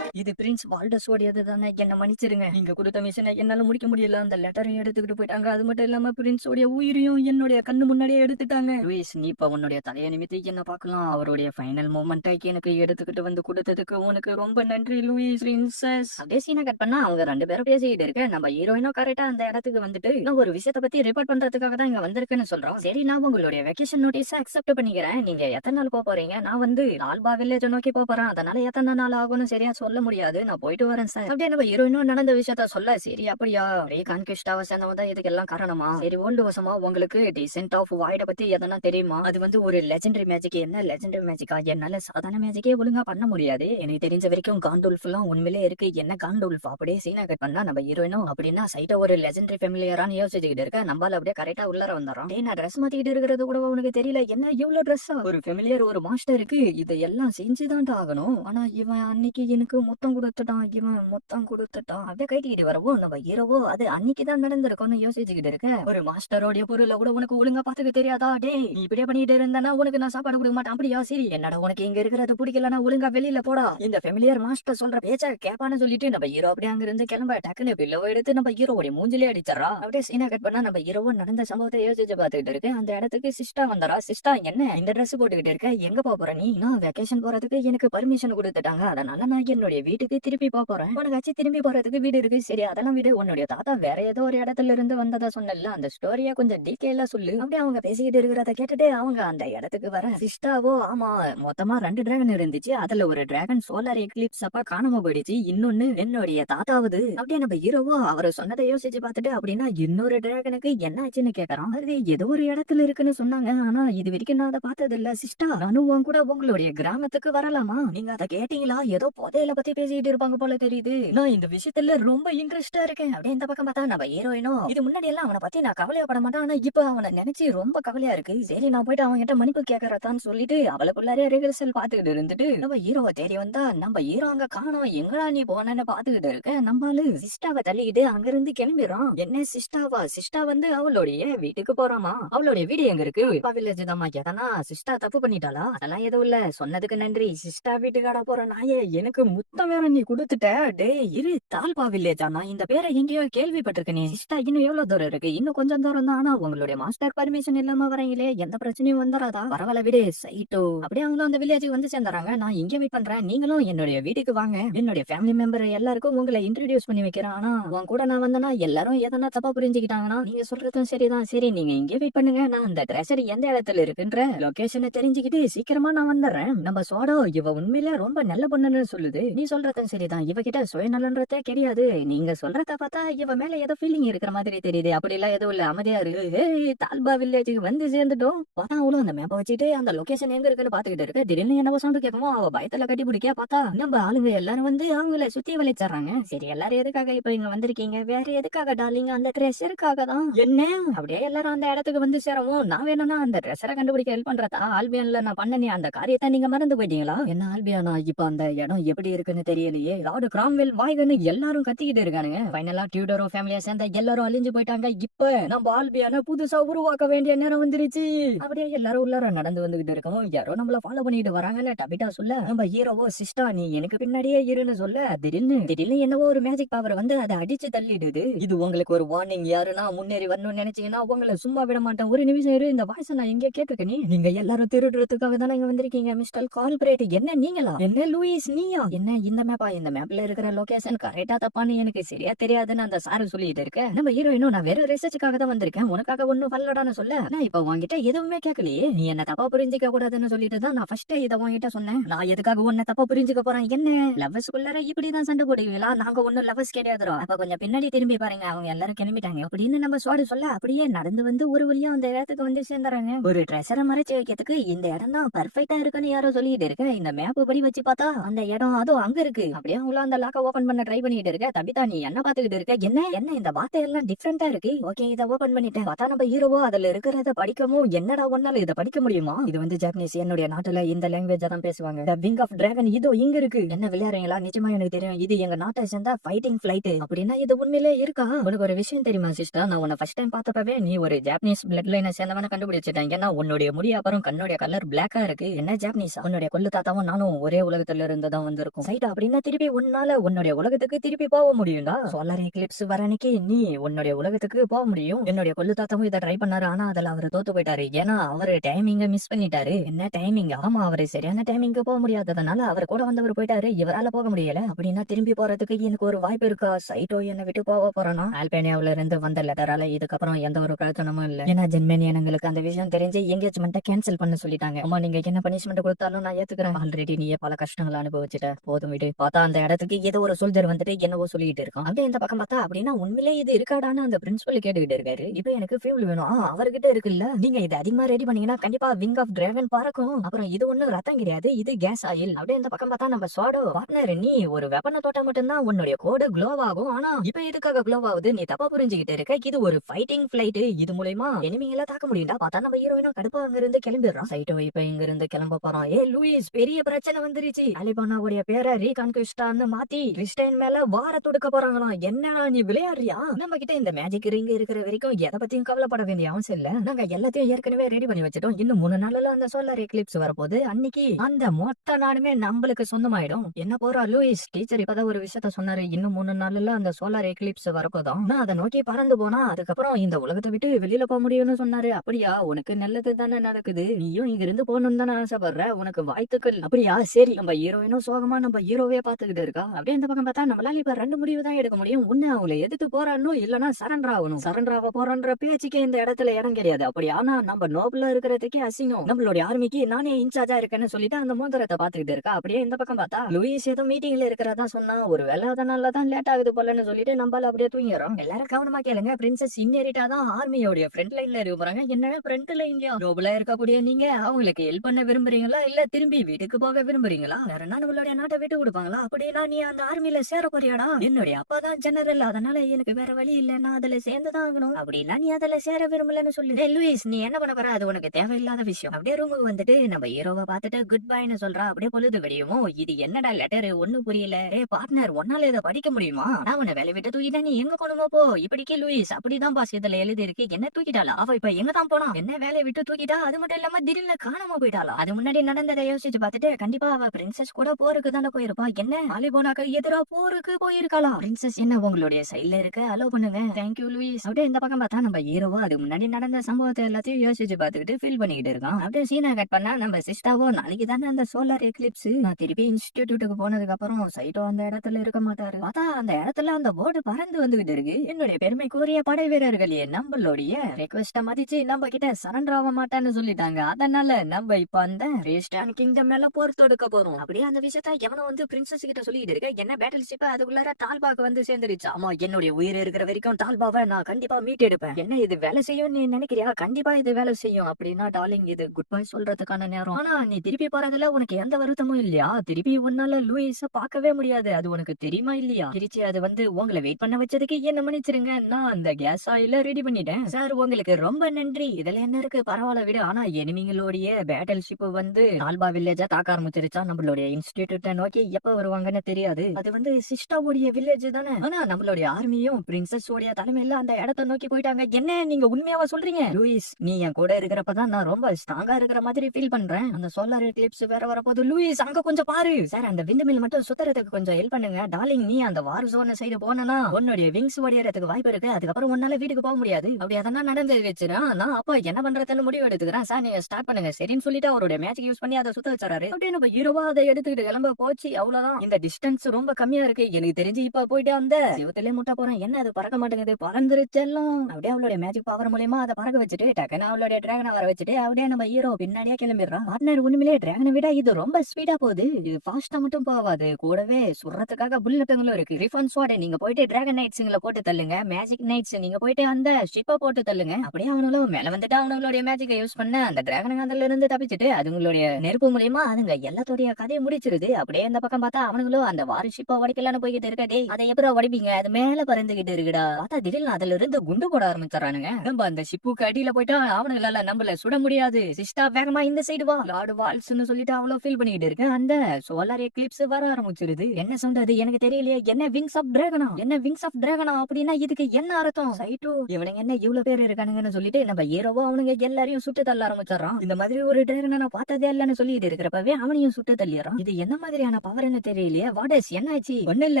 இது பிரின்ஸ் வால்டஸோடையது தானே? என்ன மன்னிச்சிருங்க. நீங்க கொடுத்த மிஷனை என்னால முடிக்க முடியல. அந்த லெட்டரையும் எடுத்துக்கிட்டு போயிட்டாங்க. அது மட்டும் இல்லாம பிரின்ஸோடைய உயிரையும் என்னுடைய கண்ணு முன்னாடியே எடுத்துட்டாங்க. லூயிஸ் நீ இப்ப உன்னுடைய தலையை நிமித்தி என்ன பார்க்கலாம். அவருடைய ஃபைனல் மூமெண்ட்டை எனக்கு எடுத்துக்கிட்டு வந்து கொடுத்ததுக்கு உனக்கு ரொம்ப நன்றி லூயிஸ். பிரின்சஸ் அப்படியே சீனை கட் பண்ணா அவங்க 2 பேரும் பேசிக்கிட்டு இருக்க நம்ம ஹீரோயினும் கரெக்டா அந்த இடத்துக்கு வந்துட்டு நான் ஒரு விஷயத்தை பத்தி ரிப்போர்ட் பண்றதுக்காக தான் இங்க வந்திருக்குன்னு சொல்றோம். சரி நான் உங்களுடைய வெக்கேஷன் நோட்டீஸ் அக்செப்ட் பண்ணிக்கிறேன். நீங்க எத்தனை நாள் போறீங்க? நான் வந்து ஆல்பா வில்லேஜ் நோக்கி போறேன். அதனால எத்தனை நாள் ஆகும்னு சரியா சொல்ல முடியாது. நான் போயிட்டு வரேன் சார். அப்படியே நம்ம ஹீரோயினும் நடந்த விஷயத்த சொல்ல சரி அப்படியா ரீகான்குவிஸ்டாவை சேர்ந்தவன் தான் இதுக்கு எல்லாம் காரணமா? சரி ஓல்டு வசமா உங்களுக்கு டிசென்ட் ஆஃப் வாய்ட பத்தி எதனா தெரியுமா? அது வந்து ஒரு லெஜெண்டரி மேஜிக். என்ன லெஜெண்டரி மேஜிக்கா? என்னால சாதாரண மேஜிக்கே ஒழுங்கா பண்ண முடியாது. எனக்கு தெரிஞ்ச வரைக்கும் காண்டோல்ஃப் எல்லாம் உண்மையிலே இருக்கு. என்ன காண்டோல்ஃப்? அப்படியே சீனா கட் பண்ணா நம்ம ஹீரோயினும் அப்படின்னா சைட்டா ஒரு லெஜெண்டரி ஃபெமிலியரான்னு யோசிச்சுக்கிட்டு இருக்க. நம்மளால அப்படியே கரெக்டா உள்ளார வந்துடுறோம். நான் ட்ரெஸ் மாத்திக்கிட்டு இருக்கிறது கூட உனக்கு தெரியல. என்ன இவ்வளவு ட்ரெஸ்ஸா? ஒரு ஃபெமிலியர் ஒரு மாஸ்டருக்கு இதெல்லாம் செஞ்சுதான் ஆகணும். ஆனா இவன் அன்னைக்கு எனக்கு மொத்தம் கொடுத்துட்டான். இவன் மொத்தம் கொடுத்துட்டான். அப்படியே கைட்டிக்கிட்டு வரவும் நம்ம ஹீரோவோ அது அன்னைக்குதான் நடந்திருக்கும்னு யோசிச்சுக்கிட்டு இருக்க. ஒரு மாஸ்டரோடைய பொருளை கூட உனக்கு ஒழுங்கா பாத்துக்க தெரியாதா? டே நீ இப்படியே பண்ணிட்டு இருந்தா உனக்கு நான் சாப்பாடு கொடுக்க மாட்டேன். அப்படியா? சரி என்னடா உனக்கு இங்க இருக்கிறது பிடிக்கலன்னா ஒழுங்கா வெளியில போடா. இந்த ஃபெமிலியர் மாஸ்டர் சொல்ற பேச்சா கேப்பான்னு சொல்லிட்டு நம்ம ஹீரோ அப்படியே அங்க இருந்து கிளம்ப டக்குன்னு பில்லவோ எடுத்து நம்ம ஹீரோடைய மூஞ்சிலே அடிச்சிடறா. அப்படியே சீனா கட் பண்ணா நம்ம ஹீரோவோ நடந்த சம்பவத்தை யோசிச்சு பாத்துக்கிட்டு இருக்கு. அந்த இடத்துக்கு சிஸ்டா வந்தரா. சிஸ்டா என்ன இந்த ட்ரெஸ் போட்டுக்கிட்டு இருக்க? எங்க போற நீ? நான் வெக்கேஷன் போறதுக்கு எனக்கு பர்மிஷன் கொடுத்துட்டாங்க. அதனால நான் என்னுடைய வீட்டுக்கு திருப்பி போறேன். உனக்கு திரும்பி போறதுக்கு வீடு இருக்கு. சரி அதெல்லாம் வீடு. உன்னுடைய தாத்தா வேற ஏதோ ஒரு இடத்துல இருந்து வந்ததா சொன்னல. அந்த ஸ்டோரியா கொஞ்சம் டீடைலா சொல்லு. அப்படியே அவங்க பேசிக்கிட்டு இருக்கிறத கேட்டுட்டு அவங்க அந்த இடத்துக்கு வர சிஸ்டாவோ ஆமா மொத்தமா 2 டிராகன் இருந்துச்சு. அதுல ஒரு டிராகன் சோலார் எக்லிப்ஸ் அப்ப காணாம போயிடுச்சு. இன்னொன்னு என்னுடைய தாத்தாவது. அப்படியே நம்ம ஹீரோவோ அவரை சொன்னதை யோசிச்சு பார்த்துட்டு அப்படின்னா இன்னொரு டிராகனுக்கு என்ன ஆச்சுன்னு கேக்குறான். அது ஏதோ ஒரு இடத்துல இருக்குன்னு சொன்னாங்க. ஆனா இது வரைக்கும் நான் அதை பார்த்தது இல்ல. சிஸ்டா நானும் கூட உங்களுடைய கிராமத்துக்கு வரலாமா? நீங்க அதை கேட்டீங்களா? ஏதோ புதை வேலையில பத்தி பேசிட்டு இருப்பாங்க போல தெரியுது. நான் இந்த விஷயத்துல ரொம்ப இன்ட்ரெஸ்டா இருக்கேன். அப்படியே இந்த பக்கம் பார்த்தா நம்ம ஹீரோயினும் இது முன்னாடி எல்லாம் அவனை பத்தி நான் கவலையப்பட மாட்டேன், ஆனா இப்ப அவனை நினைச்சு ரொம்ப கவலையா இருக்கு. சரி நான் போயிட்டு அவன் கிட்ட மன்னிப்பு கேட்கறதான்னு சொல்லிட்டு அவளுக்குள்ளாரே ரிஹர்சல் பாத்துக்கிட்டு இருந்துட்டு நம்ம ஹீரோவை தேடி வந்தா நம்ம ஹீரோ அங்க காணோம். எங்கடா நீ போனன்னு பாத்துக்கிட்டு இருக்க. நம்மளு சிஸ்டாவை தள்ளிக்கிட்டு அங்க இருந்து கிளம்பிடுறான். என்ன சிஸ்டாவா? சிஸ்டா வந்து அவளுடைய வீட்டுக்கு போறாமா. அவளுடைய வீடு எங்க இருக்கு? வில்லேஜ் தாமா. எதனா சிஸ்டா தப்பு பண்ணிட்டாளா? அதெல்லாம் எதுவும் இல்ல, சொன்னதுக்கு நன்றி. சிஸ்டா வீட்டுக்காட போற நாயே எனக்கு முத்தம் வேற நீ குடுத்துட்ட. டே இரு, தால்பா வில்லேஜா? நான் இந்த பேரை எங்கேயோ கேள்விப்பட்டிருக்கேன். சிஸ்டா இன்னும் எவ்வளவு தூரம் இருக்கு? இன்னும் கொஞ்சம் தூரம் தான். ஆனா உங்களுடைய மாஸ்டர் பர்மிஷன் இல்லாம வரீங்களே, எந்த பிரச்சனையும் வந்துடாதா? பரவாயில்ல விடு சைட்டோ. அப்படியே அவங்களும் அந்த வில்லேஜுக்கு வந்து சேர்ந்துறாங்க. நான் இங்க வெயிட் பண்றேன், நீங்களும் என்னுடைய வீட்டுக்கு வாங்க. என்னுடைய ஃபேமிலி மெம்பர் எல்லாருக்கும் உங்களை இன்ட்ரோடியூஸ் பண்ணி வைக்கிறேன். ஆனா உன் கூட நான் வந்தேன்னா எல்லாரும் எதனா தப்பா புரிஞ்சுக்கிட்டாங்கன்னா நீங்க சொல்றதும் சரிதான். சரி நீங்க இங்கே வெயிட் பண்ணுங்க, நான் அந்த ட்ரெஷர் எந்த இடத்துல இருக்குன்ற லொகேஷனை தெரிஞ்சுக்கிட்டு சீக்கிரமா நான் வந்துடுறேன். நம்ம சோடோ இவ உண்மையில ரொம்ப நல்ல பொண்ணுன்னு சொல்லுது. நீ சொல்றதும் சரிதான், இவகிட்ட சுயநலன்றதே கிடையாது. நீங்க சொல்றத பார்த்தா இவ மேல ஏதோ ஃபீலிங் இருக்கிற மாதிரி தெரியுது. அப்படி எல்லாம் எதுவும் இல்ல, அமைதியா இருக்கு. தால்பா வில்லேஜுக்கு வந்து சேர்ந்துட்டோம். பார்த்தா அவளும் அந்த மேப்பை வச்சுட்டு அந்த லொகேஷன் எங்க இருக்குன்னு பாத்துக்கிட்டு இருக்கு. திடீர்னு என்னவோ சவுண்ட் கேட்கும். அவ பயத்துல கட்டி பிடிக்க பார்த்தா நம்ம ஆளுங்க எல்லாரும் வந்து அவங்கள சுத்தி வளைச்சாங்க. சரி எல்லாரும் எதுக்காக இப்ப இங்க வந்திருக்கீங்க? வேற எதுக்காக டார்லிங்? அந்த ட்ரெஷருக்காக தான். என்ன? அப்படியே எல்லாரும் அந்த இடத்துக்கு வந்து சேரவும் நான் வேணும்னா அந்த ட்ரெஷரை கண்டுபிடிக்க ஹெல்ப் பண்றதா ஆல்பியன்ல நான் பண்ணனே அந்த காரியத்தை நீங்க மறந்து போயிட்டீங்களா? என்ன ஆல்பியானா? இப்ப அந்த இடம் எப்படி இருக்குன்னு தெரியலையே. லார்டு கிராம்வெல் வாய்கன்னு எல்லாரும் கத்திக்கிட்டு இருக்கானுங்க. ஃபைனலா டியூடரோ ஃபேமிலியா சேர்ந்த எல்லாரும் அழிஞ்சு போயிட்டாங்க. இப்ப நம்ம ஆல்பியான புதுசா உருவாக்க வேண்டிய நேரம் வந்துருச்சு. அப்படியே எல்லாரும் உள்ளார நடந்து வந்துகிட்டு இருக்கோம். யாரோ நம்மள ஃபாலோ பண்ணிட்டு வராங்கன்னு டபிட்டா சொல்ல நம்ம ஹீரோவோ சிஸ்டா நீ எனக்கு பின்னாடியே இருன்னு சொல்ல திடீர்னு என்னவோ ஒரு மேஜிக் பவர் வந்து அதை அடிச்சு தள்ளிடுது. இது உங்களுக்கு ஒரு வார்னிங். யாருன்னா முன்னேறி வரணும்னு நினைச்சீங்கன்னா உங்களை சும்மா விட மாட்டேன். ஒரு நிமிஷம் இரு, இந்த வாய்ஸ் நான் எங்க கேட்டிருக்கேன். நீங்க எல்லாரும் திருடுறதுக்காக தானே இங்க வந்திருக்கீங்க மிஸ்டர் கால்பரேட். என்ன நீங்களா? என்ன லூயிஸ் நீயா? என்ன இந்த மேப்பா? இந்த மேப்ல இருக்கிற லொகேஷன் கரெக்டா தப்பான்னு எனக்கு சரியா தெரியாதுன்னு அந்த சாரு சொல்லிட்டு இருக்க. நம்ம ஹீரோயினும் நான் வேற ரிசர்ச்சுக்காக தான் வந்திருக்கேன், உனக்காக ஒண்ணும் வரலடான்னு சொல்ல நான் இப்ப உன்கிட்ட எதுவுமே கேட்கலையே. நீ என்ன தப்பா புரிஞ்சுக்க கூடாதுன்னு சொல்லிட்டு தான் நான் ஃபர்ஸ்ட் இதை உன்கிட்ட சொன்னேன். நான் எதுக்காக உன்னை தப்பா புரிஞ்சுக்க போறேன்? என்ன லவ்வர்ஸ்குள்ளார இப்படிதான் சண்டை போடுவீங்களா? நாங்க ஒன்னும் லவ்வர்ஸ் கிடையாதுரோ. அப்ப கொஞ்சம் பின்னாடி திரும்பி பாருங்க, அவங்க எல்லாரும் கிளம்பிட்டாங்க அப்படின்னு நம்ம சோடு சொல்ல அப்படியே நடந்து வந்து ஒரு வழியா அந்த இடத்துக்கு வந்து சேர்ந்துறாங்க. ஒரு ட்ரெஷரை மறைச்சு வைக்கிறதுக்கு இந்த இடம் தான் பர்ஃபெக்டா இருக்குன்னு யாரோ சொல்லிட்டு இருக்க. இந்த மேப் படி வச்சு பார்த்தா அந்த இடம் அதுவும் அங்க இருக்கு. அப்படியே அவங்கள அந்த லாக்க ஓபன் பண்ண ட்ரை பண்ணிட்டு இருக்க. தபிதா நீ என்ன பாத்துக்கிட்டு இருக்க? என்ன இந்த வார்த்தை எல்லாம் டிஃபரெண்டா இருக்கு. ஓகே இதை ஓபன் பண்ணிட்டேன். பார்த்தா நம்ம ஹீரோவோ அதுல இருக்கிறத படிக்கவும் என்னடா ஒன்னால இதை படிக்க முடியுமா? இது வந்து ஜாப்பனீஸ். என்னுடைய நாட்டுல இந்த லாங்குவேஜ் தான் பேசுவாங்க. தி விங் ஆஃப் டிராகன் இதோ இங்க இருக்கு. என்ன விளையாடுறீங்களா? நிஜமா எனக்கு தெரியும், இது எங்க நாட்டை சேர்ந்த ஃபைட்டிங் ஃபிளைட். அப்படின்னா இது உண்மையிலே இருக்கா? உனக்கு ஒரு விஷயம் தெரியுமா சிஸ்டர்? நான் உன்னை ஃபர்ஸ்ட் டைம் பார்த்தப்பவே நீ ஒரு ஜாப்பனீஸ் பிளட் லைனை சேர்ந்தவன கண்டுபிடிச்சிட்டேன். ஏன்னா உன்னுடைய முடி அப்புறம் கண்ணுடைய கலர் பிளாக்கா இருக்கு. என்ன ஜாப்பனீஸ்? உன்னுடைய கொள்ளு தாத்தாவும் நானும் ஒரே உலகத்துல இருந்துதான் வந்திருக்கும். சைட் அப்படின்னா திருப்பி உன்னால உன்னுடைய உலகத்துக்கு திருப்பி போக முடியும்டா. சோலார் எக்லிப்ஸ் வர அன்னைக்கு நீ உன்னுடைய உலகத்துக்கு போக முடியும். என்னுடைய கொள்ளு தாத்தாவும் இதை ட்ரை பண்ணாரு, ஆனா அதுல அவர் தோத்து போயிட்டாரு. ஏன்னா அவரு டைமிங்க மிஸ் பண்ணிட்டாரு. என்ன டைமிங்? ஆமா அவரு சரியான டைமிங்க போக முடியாததுனால அவர் கூட வந்தவர் போயிட்டாரு, இவரால போக முடியல. அப்படின்னா திரும்பி போறதுக்கு எனக்கு ஒரு வாய்ப்பு இருக்கா? சைட்டோ என்ன விட்டு போக போறானா? ஆல்பேனியாவில இருந்து வந்த லெட்டரால இதுக்கப்புறம் எந்த ஒரு பிரச்சனமும் இல்ல. ஏன்னா ஜெர்மனியனுங்களுக்கு அந்த விஷயம் தெரிஞ்சு எங்கேஜ்மெண்ட்டை கேன்சல் பண்ண சொல்லிட்டாங்க. அம்மா நீங்க என்ன பனிஷ்மெண்ட் கொடுத்தாலும் நான் ஏத்துக்கிறேன். ஆல்ரெடி நீயே பல கஷ்டங்களை அனுபவிச்சுட்ட, போதும் விடு. பார்த்தா அந்த இடத்துக்கு ஏதோ ஒரு சோல்ஜர் வந்துட்டு என்னவோ சொல்லிட்டு இருக்கான். அப்படியே இந்த பக்கம் பார்த்தா அப்படின்னா உண்மையிலே இது இருக்காடான்னு அந்த பிரின்சிபல் கேட்டுக்கிட்டு இருக்காரு. இப்போ எனக்கு ஃபியூல் வேணும். அவர்கிட்ட இருக்குல்ல, நீங்க இதை அதிகமா ரெடி பண்ணீங்கன்னா கண்டிப்பா விங் ஆஃப் டிராகன் பறக்கும். அப்புறம் இது ஒண்ணு ரத்தம் கிடையாது, இது கேஸ் ஆயில். அப்படியே இந்த பக்கம் பார்த்தா நம்ம சோடோ பார்ட்னர் நீ ஒரு வெப்பனை தோட்ட மட்டும்தான் உன்னுடைய கோடு க்ளோ ஆகும். ஆனா இப்ப எதுக்காக க்ளோ ஆகுது? நீ தப்பா புரிஞ்சுக்கிட்டு இருக்க. இது ஒரு ஃபைட்டிங் ஃபிளைட், இது மூலமா எனிமிகளை தாக்க முடியும்டா. பார்த்தா நம்ம ஹீரோயினும் கடுப்பா அங்க இருந்து கிளம்பிடுறான். சைட்டோ இப்ப இங்க இருந்து கிளம்ப போறான். லூயிஸ் பெரிய பிரச்சனை வந்துருச்சு. அலிபானாவுடைய பேரை ரீகான்குவிஸ்டான்னு மாத்தி கிறிஸ்டைன் மேல வார தொடுக்க போறாங்களாம். என்னடா நீ விளையாடுறியா? நம்ம கிட்ட இந்த மேஜிக் ரிங் இருக்கிற வரைக்கும் எதை பத்தியும் கவலைப்பட வேண்டிய அவசியம் இல்ல. நாங்க எல்லாத்தையும் ஏற்கனவே ரெடி பண்ணி வச்சிட்டோம். இன்னும் 3 நாள்ல அந்த சோலார் எக்லிப்ஸ் வரப்போகுது. அன்னைக்கு அந்த மொத்த நாடுமே நம்மளுக்கு சொந்தமாயிடும். என்ன போறா லூயிஸ்? டீச்சர் இப்பதான் ஒரு விஷயத்த சொன்னாரு, இன்னும் 3 நாள்ல அந்த சோலார் எக்லிப்ஸ் வரப்போதான். நான் அதை நோக்கி பறந்து போனா அதுக்கப்புறம் இந்த உலகத்தை விட்டு வெளியில போக முடியும்னு சொன்னாரு. அப்படியா? உனக்கு நல்லது தானே நடக்குது, நீயும் இங்க இருந்து போகணும்னு தானே ஆசைப்படுற, உனக்கு வாழ்த்துக்கள். அப்படியா? சரி. நம்ம ஹீரோயினும் சோகமா நம்ம ஹீரோவே பாத்துக்கிட்டு இருக்கா. அப்படியே இந்த பக்கம் பார்த்தா நம்மளால இப்ப 2 முடிவு தான் எடுக்க முடியும். ஒண்ணு அவங்களை எதிர்த்து போராடணும், இல்லன்னா சரண்டர் ஆகணும். சரண்டர் ஆக போறன்ற பேச்சுக்கே இந்த இடத்துல இடம் கிடையாது. அப்படி ஆனா நம்ம நோபலா இருக்கிறதுக்கே அசிங்கம். நம்மளுடைய ஆர்மிக்கு நானே இன்சார்ஜா இருக்கேன்னு சொல்லிட்டு அந்த மோதிரத்தை பாத்துக்கிட்டு இருக்கா. அப்படியே இந்த பக்கம் பார்த்தா லூயிஸ் ஏதோ மீட்டிங்ல இருக்கிறதா சொன்னா, ஒரு வேலை அதனாலதான் லேட் ஆகுது போலன்னு சொல்லிட்டு நம்மளால அப்படியே தூங்கிறோம். எல்லாரும் கவனமா கேளுங்க, பிரின்சஸ் இன்னேரிட்டா தான் ஆர்மியோட ஃப்ரண்ட் லைன்ல இருக்க போறாங்க. என்ன ஃப்ரண்ட் லைன்லயா? நோபலா இருக்கக்கூடிய நீங்க அவங்களுக்கு ஹெல்ப் பண்ண விரும்புறீங்களா, இல்ல திரும்பி வீட்டுக்கு போக விரும்புறீங்களா? வேற நம்மளுடைய நாட்டை கேட்டா விட்டு கொடுப்பாங்களா? அப்படின்னா நீ அந்த ஆர்மில சேர போறியாடா? என்னுடைய அப்பா தான் ஜெனரல், அதனால எனக்கு வேற வழி இல்ல, நான் அதுல சேர்ந்துதான் ஆகணும். அப்படின்னா நீ அதுல சேர விரும்பலன்னு சொல்லு. டேய் லூயிஸ், நீ என்ன பண்ண போற? அது உனக்கு தேவையில்லாத விஷயம். அப்படியே ரூமுக்கு வந்துட்டு நம்ம ஹீரோவை பார்த்துட்டு குட் பைன்னு சொல்றா. அப்படியே பொழுது விடியவும் இது என்னடா லெட்டர் ஒண்ணும் புரியல. ஏய் பார்ட்னர், உன்னால இதை படிக்க முடியுமா? நான் உன்னை வேலை விட்டு தூக்கிட்டேன், நீ எங்க கொண்டு போ. இப்படிக்கு லூயிஸ், அப்படிதான் பாஸ் இதுல எழுதி இருக்கு. என்ன தூக்கிட்டாளா? அவ இப்ப எங்க தான் போனா? என்ன வேலையை விட்டு தூக்கிட்டா? அது மட்டும் இல்லாம திடீர்னு காணாம போயிட்டாளா? அது முன்னாடி நடந்ததை யோசிச்சு பார்த்துட்டு கண்டிப்பா அவ பிரின்சஸ் கூட போருக்கு தானே போயிருப்பா. என்ன ஆலிபோனாக்கு எதிரா போருக்கு போயிருக்காளா? பிரின்சஸ் என்ன உங்களுடைய சைட்ல இருக்க அலோ பண்ணுங்க. Thank you Louis. அப்படியே இந்த பக்கம் பார்த்தா நம்ம ஹீரோவோ அது முன்னாடி நடந்த சம்பவத்தை எல்லாத்தையும் யோசிச்சு பார்த்துக்கிட்டு ஃபீல் பண்ணிக்கிட்டு இருக்கான். அப்படியே சீனா கட் பண்ணா நம்ம சிஸ்டாவோ நாளைக்கு தானே அந்த சோலார் எக்லிப்ஸ், நான் திருப்பி இன்ஸ்டிடியூட்டுக்கு போனதுக்கு அப்புறம் சைட்டோ அந்த இடத்துல இருக்க மாட்டாரு. பார்த்தா அந்த இடத்துல அந்த போர்டு பறந்து வந்துகிட்டு இருக்கு. என்னுடைய பெருமைக்குரிய படை வீரர்களே, நம்மளுடைய ரெக்வெஸ்ட மதிச்சு நம்ம கிட்ட சரண்டர் ஆக மாட்டான்னு சொல்லிட்டாங்க. அதனால நம்ம இப்ப அந்த ரேஸ்டான் கிங்டம் மேல போர் தொடுக்க போறோம். அப்படியே அந்த விஷயத்த எவனோ வந்து பிரின்சஸ் கிட்ட சொல்லிட்டு இருக்க. என்ன பேட்டில் ஷிப் அதுக்குள்ளார தால்பாக்கு வந்து சேர்ந்துருச்சு. ஆமா, என்னுடைய உயிர் இருக்கிற வரைக்கும் தால்பாவை நான் கண்டிப்பா மீட் எடுப்பேன். என்ன இது வேலை செய்யும் நீ நினைக்கிறியா? கண்டிப்பா இது வேலை செய்யும். அப்படின்னா டார்லிங், இது குட் பை சொல்றதுக்கான நேரம். ஆனா நீ திருப்பி போறதுல உனக்கு எந்த வருத்தமும் இல்லையா? திருப்பி உன்னால லூயிஸ பார்க்கவே முடியாது, அது உனக்கு தெரியுமா இல்லையா? திருச்சி அது வந்து உங்களை வெயிட் பண்ண வச்சதுக்கு என்ன மன்னிச்சிருங்க, நான் அந்த கேஸ் ஆயில ரெடி பண்ணிட்டேன் சார். உங்களுக்கு ரொம்ப நன்றி. இதுல என்ன இருக்கு, பரவாயில்ல விடு. ஆனா எனிமிங்களுடைய பேட்டில் ஷிப் வந்து தால்பா வில்லேஜ தாக்க ஆரம்பிச்சிருச்சா. நம்மளுடைய இன்ஸ்டிடியூட்டை நோக்கி எப்ப வருவாங்கன்னு தெரியாது. அது வந்து சிஸ்டாவுடைய வில்லேஜ் தானே. ஆனா நம்மளுடைய ஆர்மியும் பிரின்சஸ் உடைய தலைமையில அந்த இடத்தை நோக்கி போயிட்டாங்க. என்ன நீங்க உண்மையாவா சொல்றீங்க? லூயிஸ், நீ என் கூட இருக்கிறப்பதான் நான் ரொம்ப ஸ்ட்ராங்கா இருக்கிற மாதிரி ஃபீல் பண்றேன். அந்த சோலார் எக்லிப்ஸ் வேற வரப்போது. லூயிஸ், அங்க கொஞ்சம் பாரு சார், அந்த விண்ட் மில் மட்டும் சுத்தறதுக்கு கொஞ்சம் ஹெல்ப் பண்ணுங்க. டார்லிங், நீ அந்த வார் ஜோன் சைடு போனா உன்னுடைய விங்ஸ் ஒடியறதுக்கு வாய்ப்பு இருக்கு. அதுக்கப்புறம் உன்னால வீட்டுக்கு போக முடியாது. அப்படி அதெல்லாம் நடந்து வச்சுனா நான் அப்பா என்ன பண்றதுன்னு முடிவு எடுத்துக்கிறேன் சார். நீங்க ஸ்டார்ட் பண்ணுங்க சரின்னு சொல்லிட்டு அவருடைய மேஜிக் யூஸ் பண்ணி அதை சுத்த வச்சாரு. அப்படியே நம்ம ஹீரோவா அதை எடுத்துக்கிட்டு கிளம்ப போச்சு. அவ்வளவுதான். இந்த டிஸ்டன்ஸ் ரொம்ப கம்மியா இருக்கு எனக்கு தெரிஞ்சு. இப்ப போயிட்டு அந்த சிவத்திலே முட்ட போறேன். என்ன அது பறக்க மாட்டேங்குது? பறந்துருச்செல்லாம். அப்படியே அவளுடைய மேஜிக் பவர் மூலமா அதை பறக்க வச்சுட்டு டக்குன்னு அவளுடைய டிராகனை வர வச்சுட்டு அப்படியே நம்ம ஹீரோ பின்னாடியே கிளம்பிடுறான். பார்ட்னர், உண்மையிலே டிராகனை விட இது ரொம்ப ஸ்பீடா போகுது. இது ஃபாஸ்டா மட்டும் போவாது, கூடவே சுடுறதுக்காக புல்லட்டுங்களும் இருக்கு. ரிஃபன் ஸ்வாட் நீங்க போயிட்டு டிராகன் நைட்ஸ்ங்களை போட்டு தள்ளுங்க. மேஜிக் நைட்ஸ் நீங்க போயிட்டு அந்த ஷிப்பை போட்டு தள்ளுங்க. அப்படியே அவனும் மேல வந்துட்டு அவனுடைய மேஜிக்கை யூஸ் பண்ண அந்த டிராகன் அதுல இருந்து தப்பிச்சுட்டு அதுங்களுடைய நெருப்பு மூலியமா அதுங்க எல்லாத்தோடைய கதையை முடிச்சிருது. அப்படியே இந்த பக்கம் பார்த்தா அவனுங்களும் அந்த வாரி ஷிப்பை உடைக்கலான்னு போய்கிட்டு இருக்கே. அதை எப்படி உடைப்பீங்க? அது மேல பறந்துகிட்டு இருக்குடா. பார்த்தா திடீர்னு அதுல இருந்து குண்டு போட ஆரம்பிச்சானுங்க. நம்ம அந்த ஷிப்புக்கு அடியில போயிட்டா அவனுங்களால நம்மள சுட முடியாது. சிஸ்டா வேகமா இந்த சைடு வா, லார்டு வால்ஸ்னு சொல்லிட்டு அவ்வளவு ஃபீல் பண்ணிட்டு இருக்கு. அந்த சோலார் எக்லிப்ஸ் வர ஆரம்பிச்சிருது. என்ன சொல்றது எனக்கு தெரியலையே. என்ன விங்ஸ் ஆஃப் டிராகனா? என்ன விங்ஸ் ஆஃப் டிராகனா? அப்படின்னா இதுக்கு என்ன அர்த்தம்? சைட்டோ இவனுங்க என்ன இவ்வளவு பேர் இருக்கானுங்கன்னு சொல்லிட்டு நம்ம ஹீரோவோ அவனுங்க எல்லாரையும் சுட்டு தள்ள ஆரம்பிச்சிடறான். இந்த மாதிரி ஒரு டிராகனை நான் பார்த்ததே இல்லன்னு சொல்லிட்டு இருக்கிறப்பவே அவனையும் சுட்டு தள்ளிடுறான். இது என்ன மாதிரியான பவர்னு தெரியலையே. வாடஸ் என்னாச்சு? ஒண்ணு இல்ல,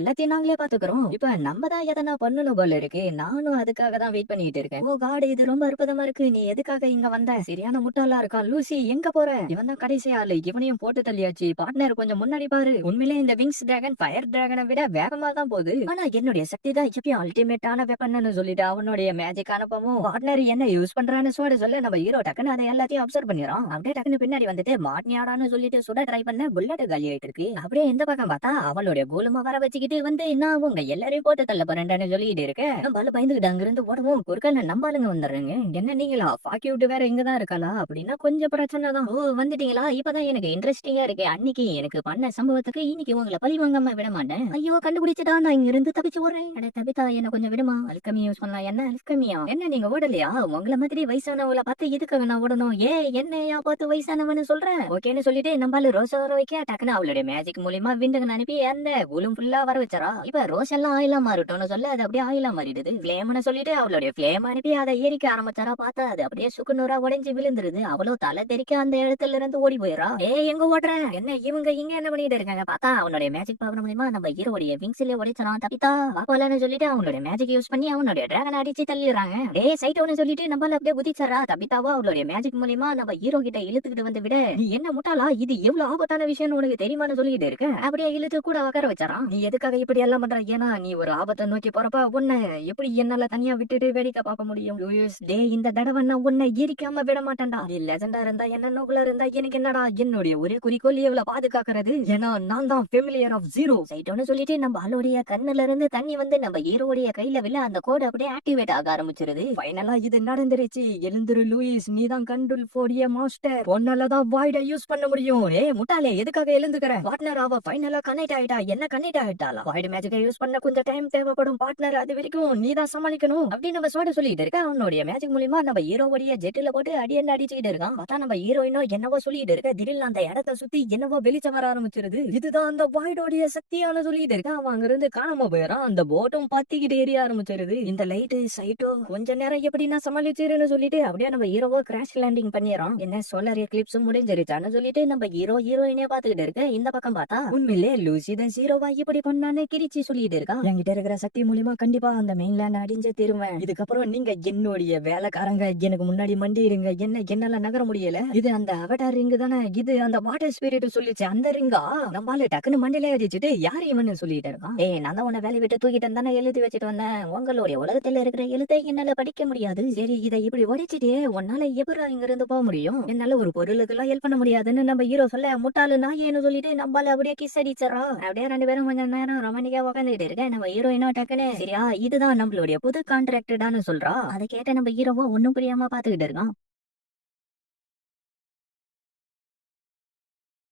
எல்லாத்தையும் நாங்களே பாத்துக்கிறோம். இப்ப நம்ம தான் எதனா பண்ணணும் போல இருக்கு. நானும் அதுக்காக தான் வெயிட் பண்ணிட்டு இருக்கேன். ஓ காட், இது ரொம்ப அற்புதமா இருக்கு. நீ எதுக்காக இங்க வந்த? சரியான முட்டாளா இருக்கான். லூசி எங்க போற? இவன் தான் கடைசி ஆளு. இவனையும் போட்டு தள்ளியாச்சு. பார்ட்னர், கொஞ்சம் முன்னாடி பாரு. உண்மையிலே இந்த விங்ஸ் டிராகன் ஃபயர் டிராகனை விட வேகமா தான் போகுது. ஆனா என்னுடைய சக்தி தான் இப்பயும் அல்டிமேட்டான வெப்பன்னு சொல்லிட்டு அவனுடைய மேஜிக் அனுப்பவும் பார்ட்னர் என்ன யூஸ் பண்றான்னு சொல்ல நம்ம ஹீரோ டக்குன்னு அதை எல்லாத்தையும் அப்சர்வ் பண்ணிடுறான். அப்படியே டக்குன்னு பின்னாடி வந்துட்டு மாட்னியாடான்னு சொல்லிட்டு சுட ட்ரை பண்ண புல்லட் காலி ஆயிட்டு இருக்கு. அப்படியே இந்த பக்கம் பார்த்தா அவளுடைய கோலுமா வர வச்சுக்கிட்டு வந்து நான் உங்க எல்லாரையும் போட்டு தள்ள போறேன்னு சொல்லிட்டு இருக்க. நம்மளால பயந்துகிட்டு அங்கிருந்து ஓடவும் குறுக்கால நம்பாளுங்க வந்துடுறாங்க. என்ன நீங்களா பாக்கி விட்டு வேற இங்கதான் இருக்காளா? அப்படின்னா கொஞ்சம் பிரச்சனை தான். ஓ வந்துட்டீங்களா? இப்பதான் எனக்கு இன்ட்ரெஸ்டிங்கா இருக்கு. அன்னைக்கு எனக்கு பண்ண சம்பவத்துக்கு இன்னைக்கு உங்களை பழி வாங்காம விட மாட்டேன். ஐயோ கண்டுபிடிச்சதா, நான் இங்க இருந்து தப்பிச்சு ஓடுறேன். தபிதா என்ன கொஞ்சம் விடுமா? அல்கமி யூஸ் பண்ணலாம். என்ன அல்கமியா? என்ன நீங்க ஓடலையா? உங்களை மாதிரி வயசானவளை பார்த்து எதுக்காக நான் ஓடணும்? என்னையா பார்த்து வயசானவன்னு சொல்றேன். ஓகேன்னு சொல்லிட்டு நம்மளால ரோசா வர வைக்க டக்குன்னு அவளுடைய மேஜிக் மூலியமா விண்டுங்க அனுப்பி அந்த கூலும் ஃபுல்லா வர வச்சாரா. இப்ப ரோஸ் எல்லாம் ஆயிலா மாறிட்டோம்னு சொல்ல அது அப்படியே ஆயிலா மாறிடுது. பிளேம்னு சொல்லிட்டு அவளுடைய பிளேம் அனுப்பி அதை எரிக்க ஆரம்பிச்சாரா. பார்த்தா அது அப்படியே சுக்குநூறா உடைஞ்சு விழுந்துருது. அவ்வளவு தலை தெரிக்க அந்த இடத்துல இருந்து ஓடி போயிடா. எங்க ஓடுற? என்ன இவங்க இங்க என்ன பண்ணிட்டு இருக்காங்க? பார்த்தா அவனுடைய மேஜிக் பவர் மூலியமா நம்ம ஹீரோடைய விங்ஸ்ல உடைச்சான். தப்பித்தா பாப்பாலன்னு சொல்லிட்டு அவனுடைய மேஜிக் யூஸ் பண்ணி அவனுடைய டிராகன் அடிச்சு தள்ளிடுறாங்க. சைட்டோன்னு சொல்லிட்டு நம்மள அப்படியே குதிச்சாரா. தப்பித்தாவா அவளுடைய மேஜிக் மூலியமா நம்ம ஹீரோ கிட்ட இழுத்துக்கிட்டு வந்து விட, நீ என்ன முட்டாளா? இது எவ்வளவு ஆபத்தான விஷயம் உனக்கு தெரியுமான்னு சொல்லிட்டு இருக்க. அப்படியே இழுத்து கூட உட்கார வச்சாராம். நீ எதுக்காக இப்படி எல்லாம் பண்ற? ஏன்னா நீ ஒரு ஆபத்தை நோக்கி போறப்ப உன்னை எப்படி என்னால தனியா விட்டுட்டு வேடிக்கை பார்க்க முடியும்? இந்த தடவை நான் உன்னை எரிக்காம விட மாட்டேன்டா. நீ லெஜண்டா இருந்தா என்ன நோக்குல இருந்தா எனக்கு என்னடா? என்னுடைய ஒரே குறிக்கோள் எவ்வளவு பாதுகாக்கிறது. ஏன்னா நான் தான் ஃபெமிலியர் ஆஃப் ஜீரோ. சைட்டோன்னு சொல்லிட்டு நம்ம ஆளுடைய கண்ணுல இருந்து தண்ணி வந்து நம்ம ஹீரோடைய கையில விழ அந்த கோட் அப்படியே ஆக்டிவேட் ஆக ஆரம்பிச்சிருது. ஃபைனலா இது நடந்துருச்சு. எழுந்துரு லூயிஸ், நீ தான் கண்ட்ரோல் போடிய மாஸ்டர். உன்னாலதான் வாய்ட யூஸ் பண்ண முடியும். முட்டாளே எதுக்காக எழுந்துக்கிற? பார்ட்னர் அவ ஃபைனலா கனெக்ட் ஆயிட்டா. என்ன கனெக்ட் ஆயிட்டாளா? வாய்டு மேஜிக்கை யூஸ் பண்ண கொஞ்சம் டைம் தேவைப்படும் பார்ட்னர். அது வரைக்கும் நீ தான் சமாளிக்கணும் அப்படின்னு நம்ம சோட சொல்லிட்டு இருக்க. அவனுடைய மேஜிக் மூலியமா நம்ம ஹீரோவுடைய ஜெட்டில போட்டு அடி அடிச்சுக்கிட்டு இருக்கான். பார்த்தா நம்ம ஹீரோயினோ என்னவோ சொல்லிட்டு இருக்க. திடீர்னு அந்த இடத்த சுத்தி என்னவோ வெளிச்சம் வர ஆரம்பிச்சிருது. இதுதான் அந்த வாய்டோடைய சக்தியான சொல்லிட்டு இருக்க. அவன் அங்க இருந்து காணாம போயிடான். அந்த போட்டும் பத்திக்கிட்டு எரிய ஆரம்பிச்சிருது. இந்த லைட்டு சைட்டோ கொஞ்ச நேரம் எப்படி நான் சமாளிச்சிருன்னு சொல்லிட்டு அப்படியே நம்ம ஹீரோவோ கிராஷ் லேண்டிங் பண்ணிடுறான். என்ன சோலார் எக்லிப்ஸ் முடிஞ்சிருச்சான்னு சொல்லிட்டு நம்ம ஹீரோயினே பாத்துக்கிட்டு இருக்க. இந்த பக்கம் பார்த்தா உண்மையிலே லூசி தான் ஜீரோவா இப்படி பண்ணான்னு கிரிச்சி சொல்லிட்டு இருக்கான். என்கிட்ட இருக்கிற சக்தி மூலியமா கண்டிப்பா அந்த மெயின்லேண்ட் அடிஞ்சே தீருவேன். இதுக்கப்புறம் நீங்க என்னுடைய வேலைக்காரங்க எனக்கு முன்னாடி மண்டிடுங்க. என்னால நகர முடியல. இது அந்த அவட்டார் ரிங்கு தானே, இது அந்த வாட்டர் ஸ்பிரிட் சொல்லிச்சு அந்த ரிங்கா. நம்மளால டக்குன்னு மண்டிலே அடிச்சுட்டு யார் இவன்னு சொல்லிட்டு இருக்கான். நான் தான் உன்னை வேலை விட்டு தூக்கிட்டு தானே எழுதி வச்சுட்டு வந்தேன். உங்களுடைய உலகத்துல இருக்கிற எழுத்தை என்னால படிக்க முடியாது. சரி இதை இப்படி உடைச்சிட்டு உன்னால எப்படி இங்க இருந்து போக முடியும்? என்னால ஒரு பொருளுக்கெல்லாம் ஹெல்ப் பண்ண முடியாதுன்னு நம்ம ஹீரோ சொல்ல, முட்டாளு நான் ஏன்னு சொல்லிட்டு நம்மளால அப்படியே கிஸ் அடிச்சிடறோம். அப்படியே 2 பேரும் கொஞ்ச நேரம் ரொமானிக்கா உட்காந்துட்டு இருக்கேன். நம்ம ஹீரோயினோ டக்குன்னு சரியா இதுதான் நம்மளுடைய புது கான்ட்ராக்டான்னு சொல்றா. அதை கேட்ட நம்ம ஹீரோவோ ஒண்ணும் புரியாம பாத்துக்கிட்டு இருக்கான்.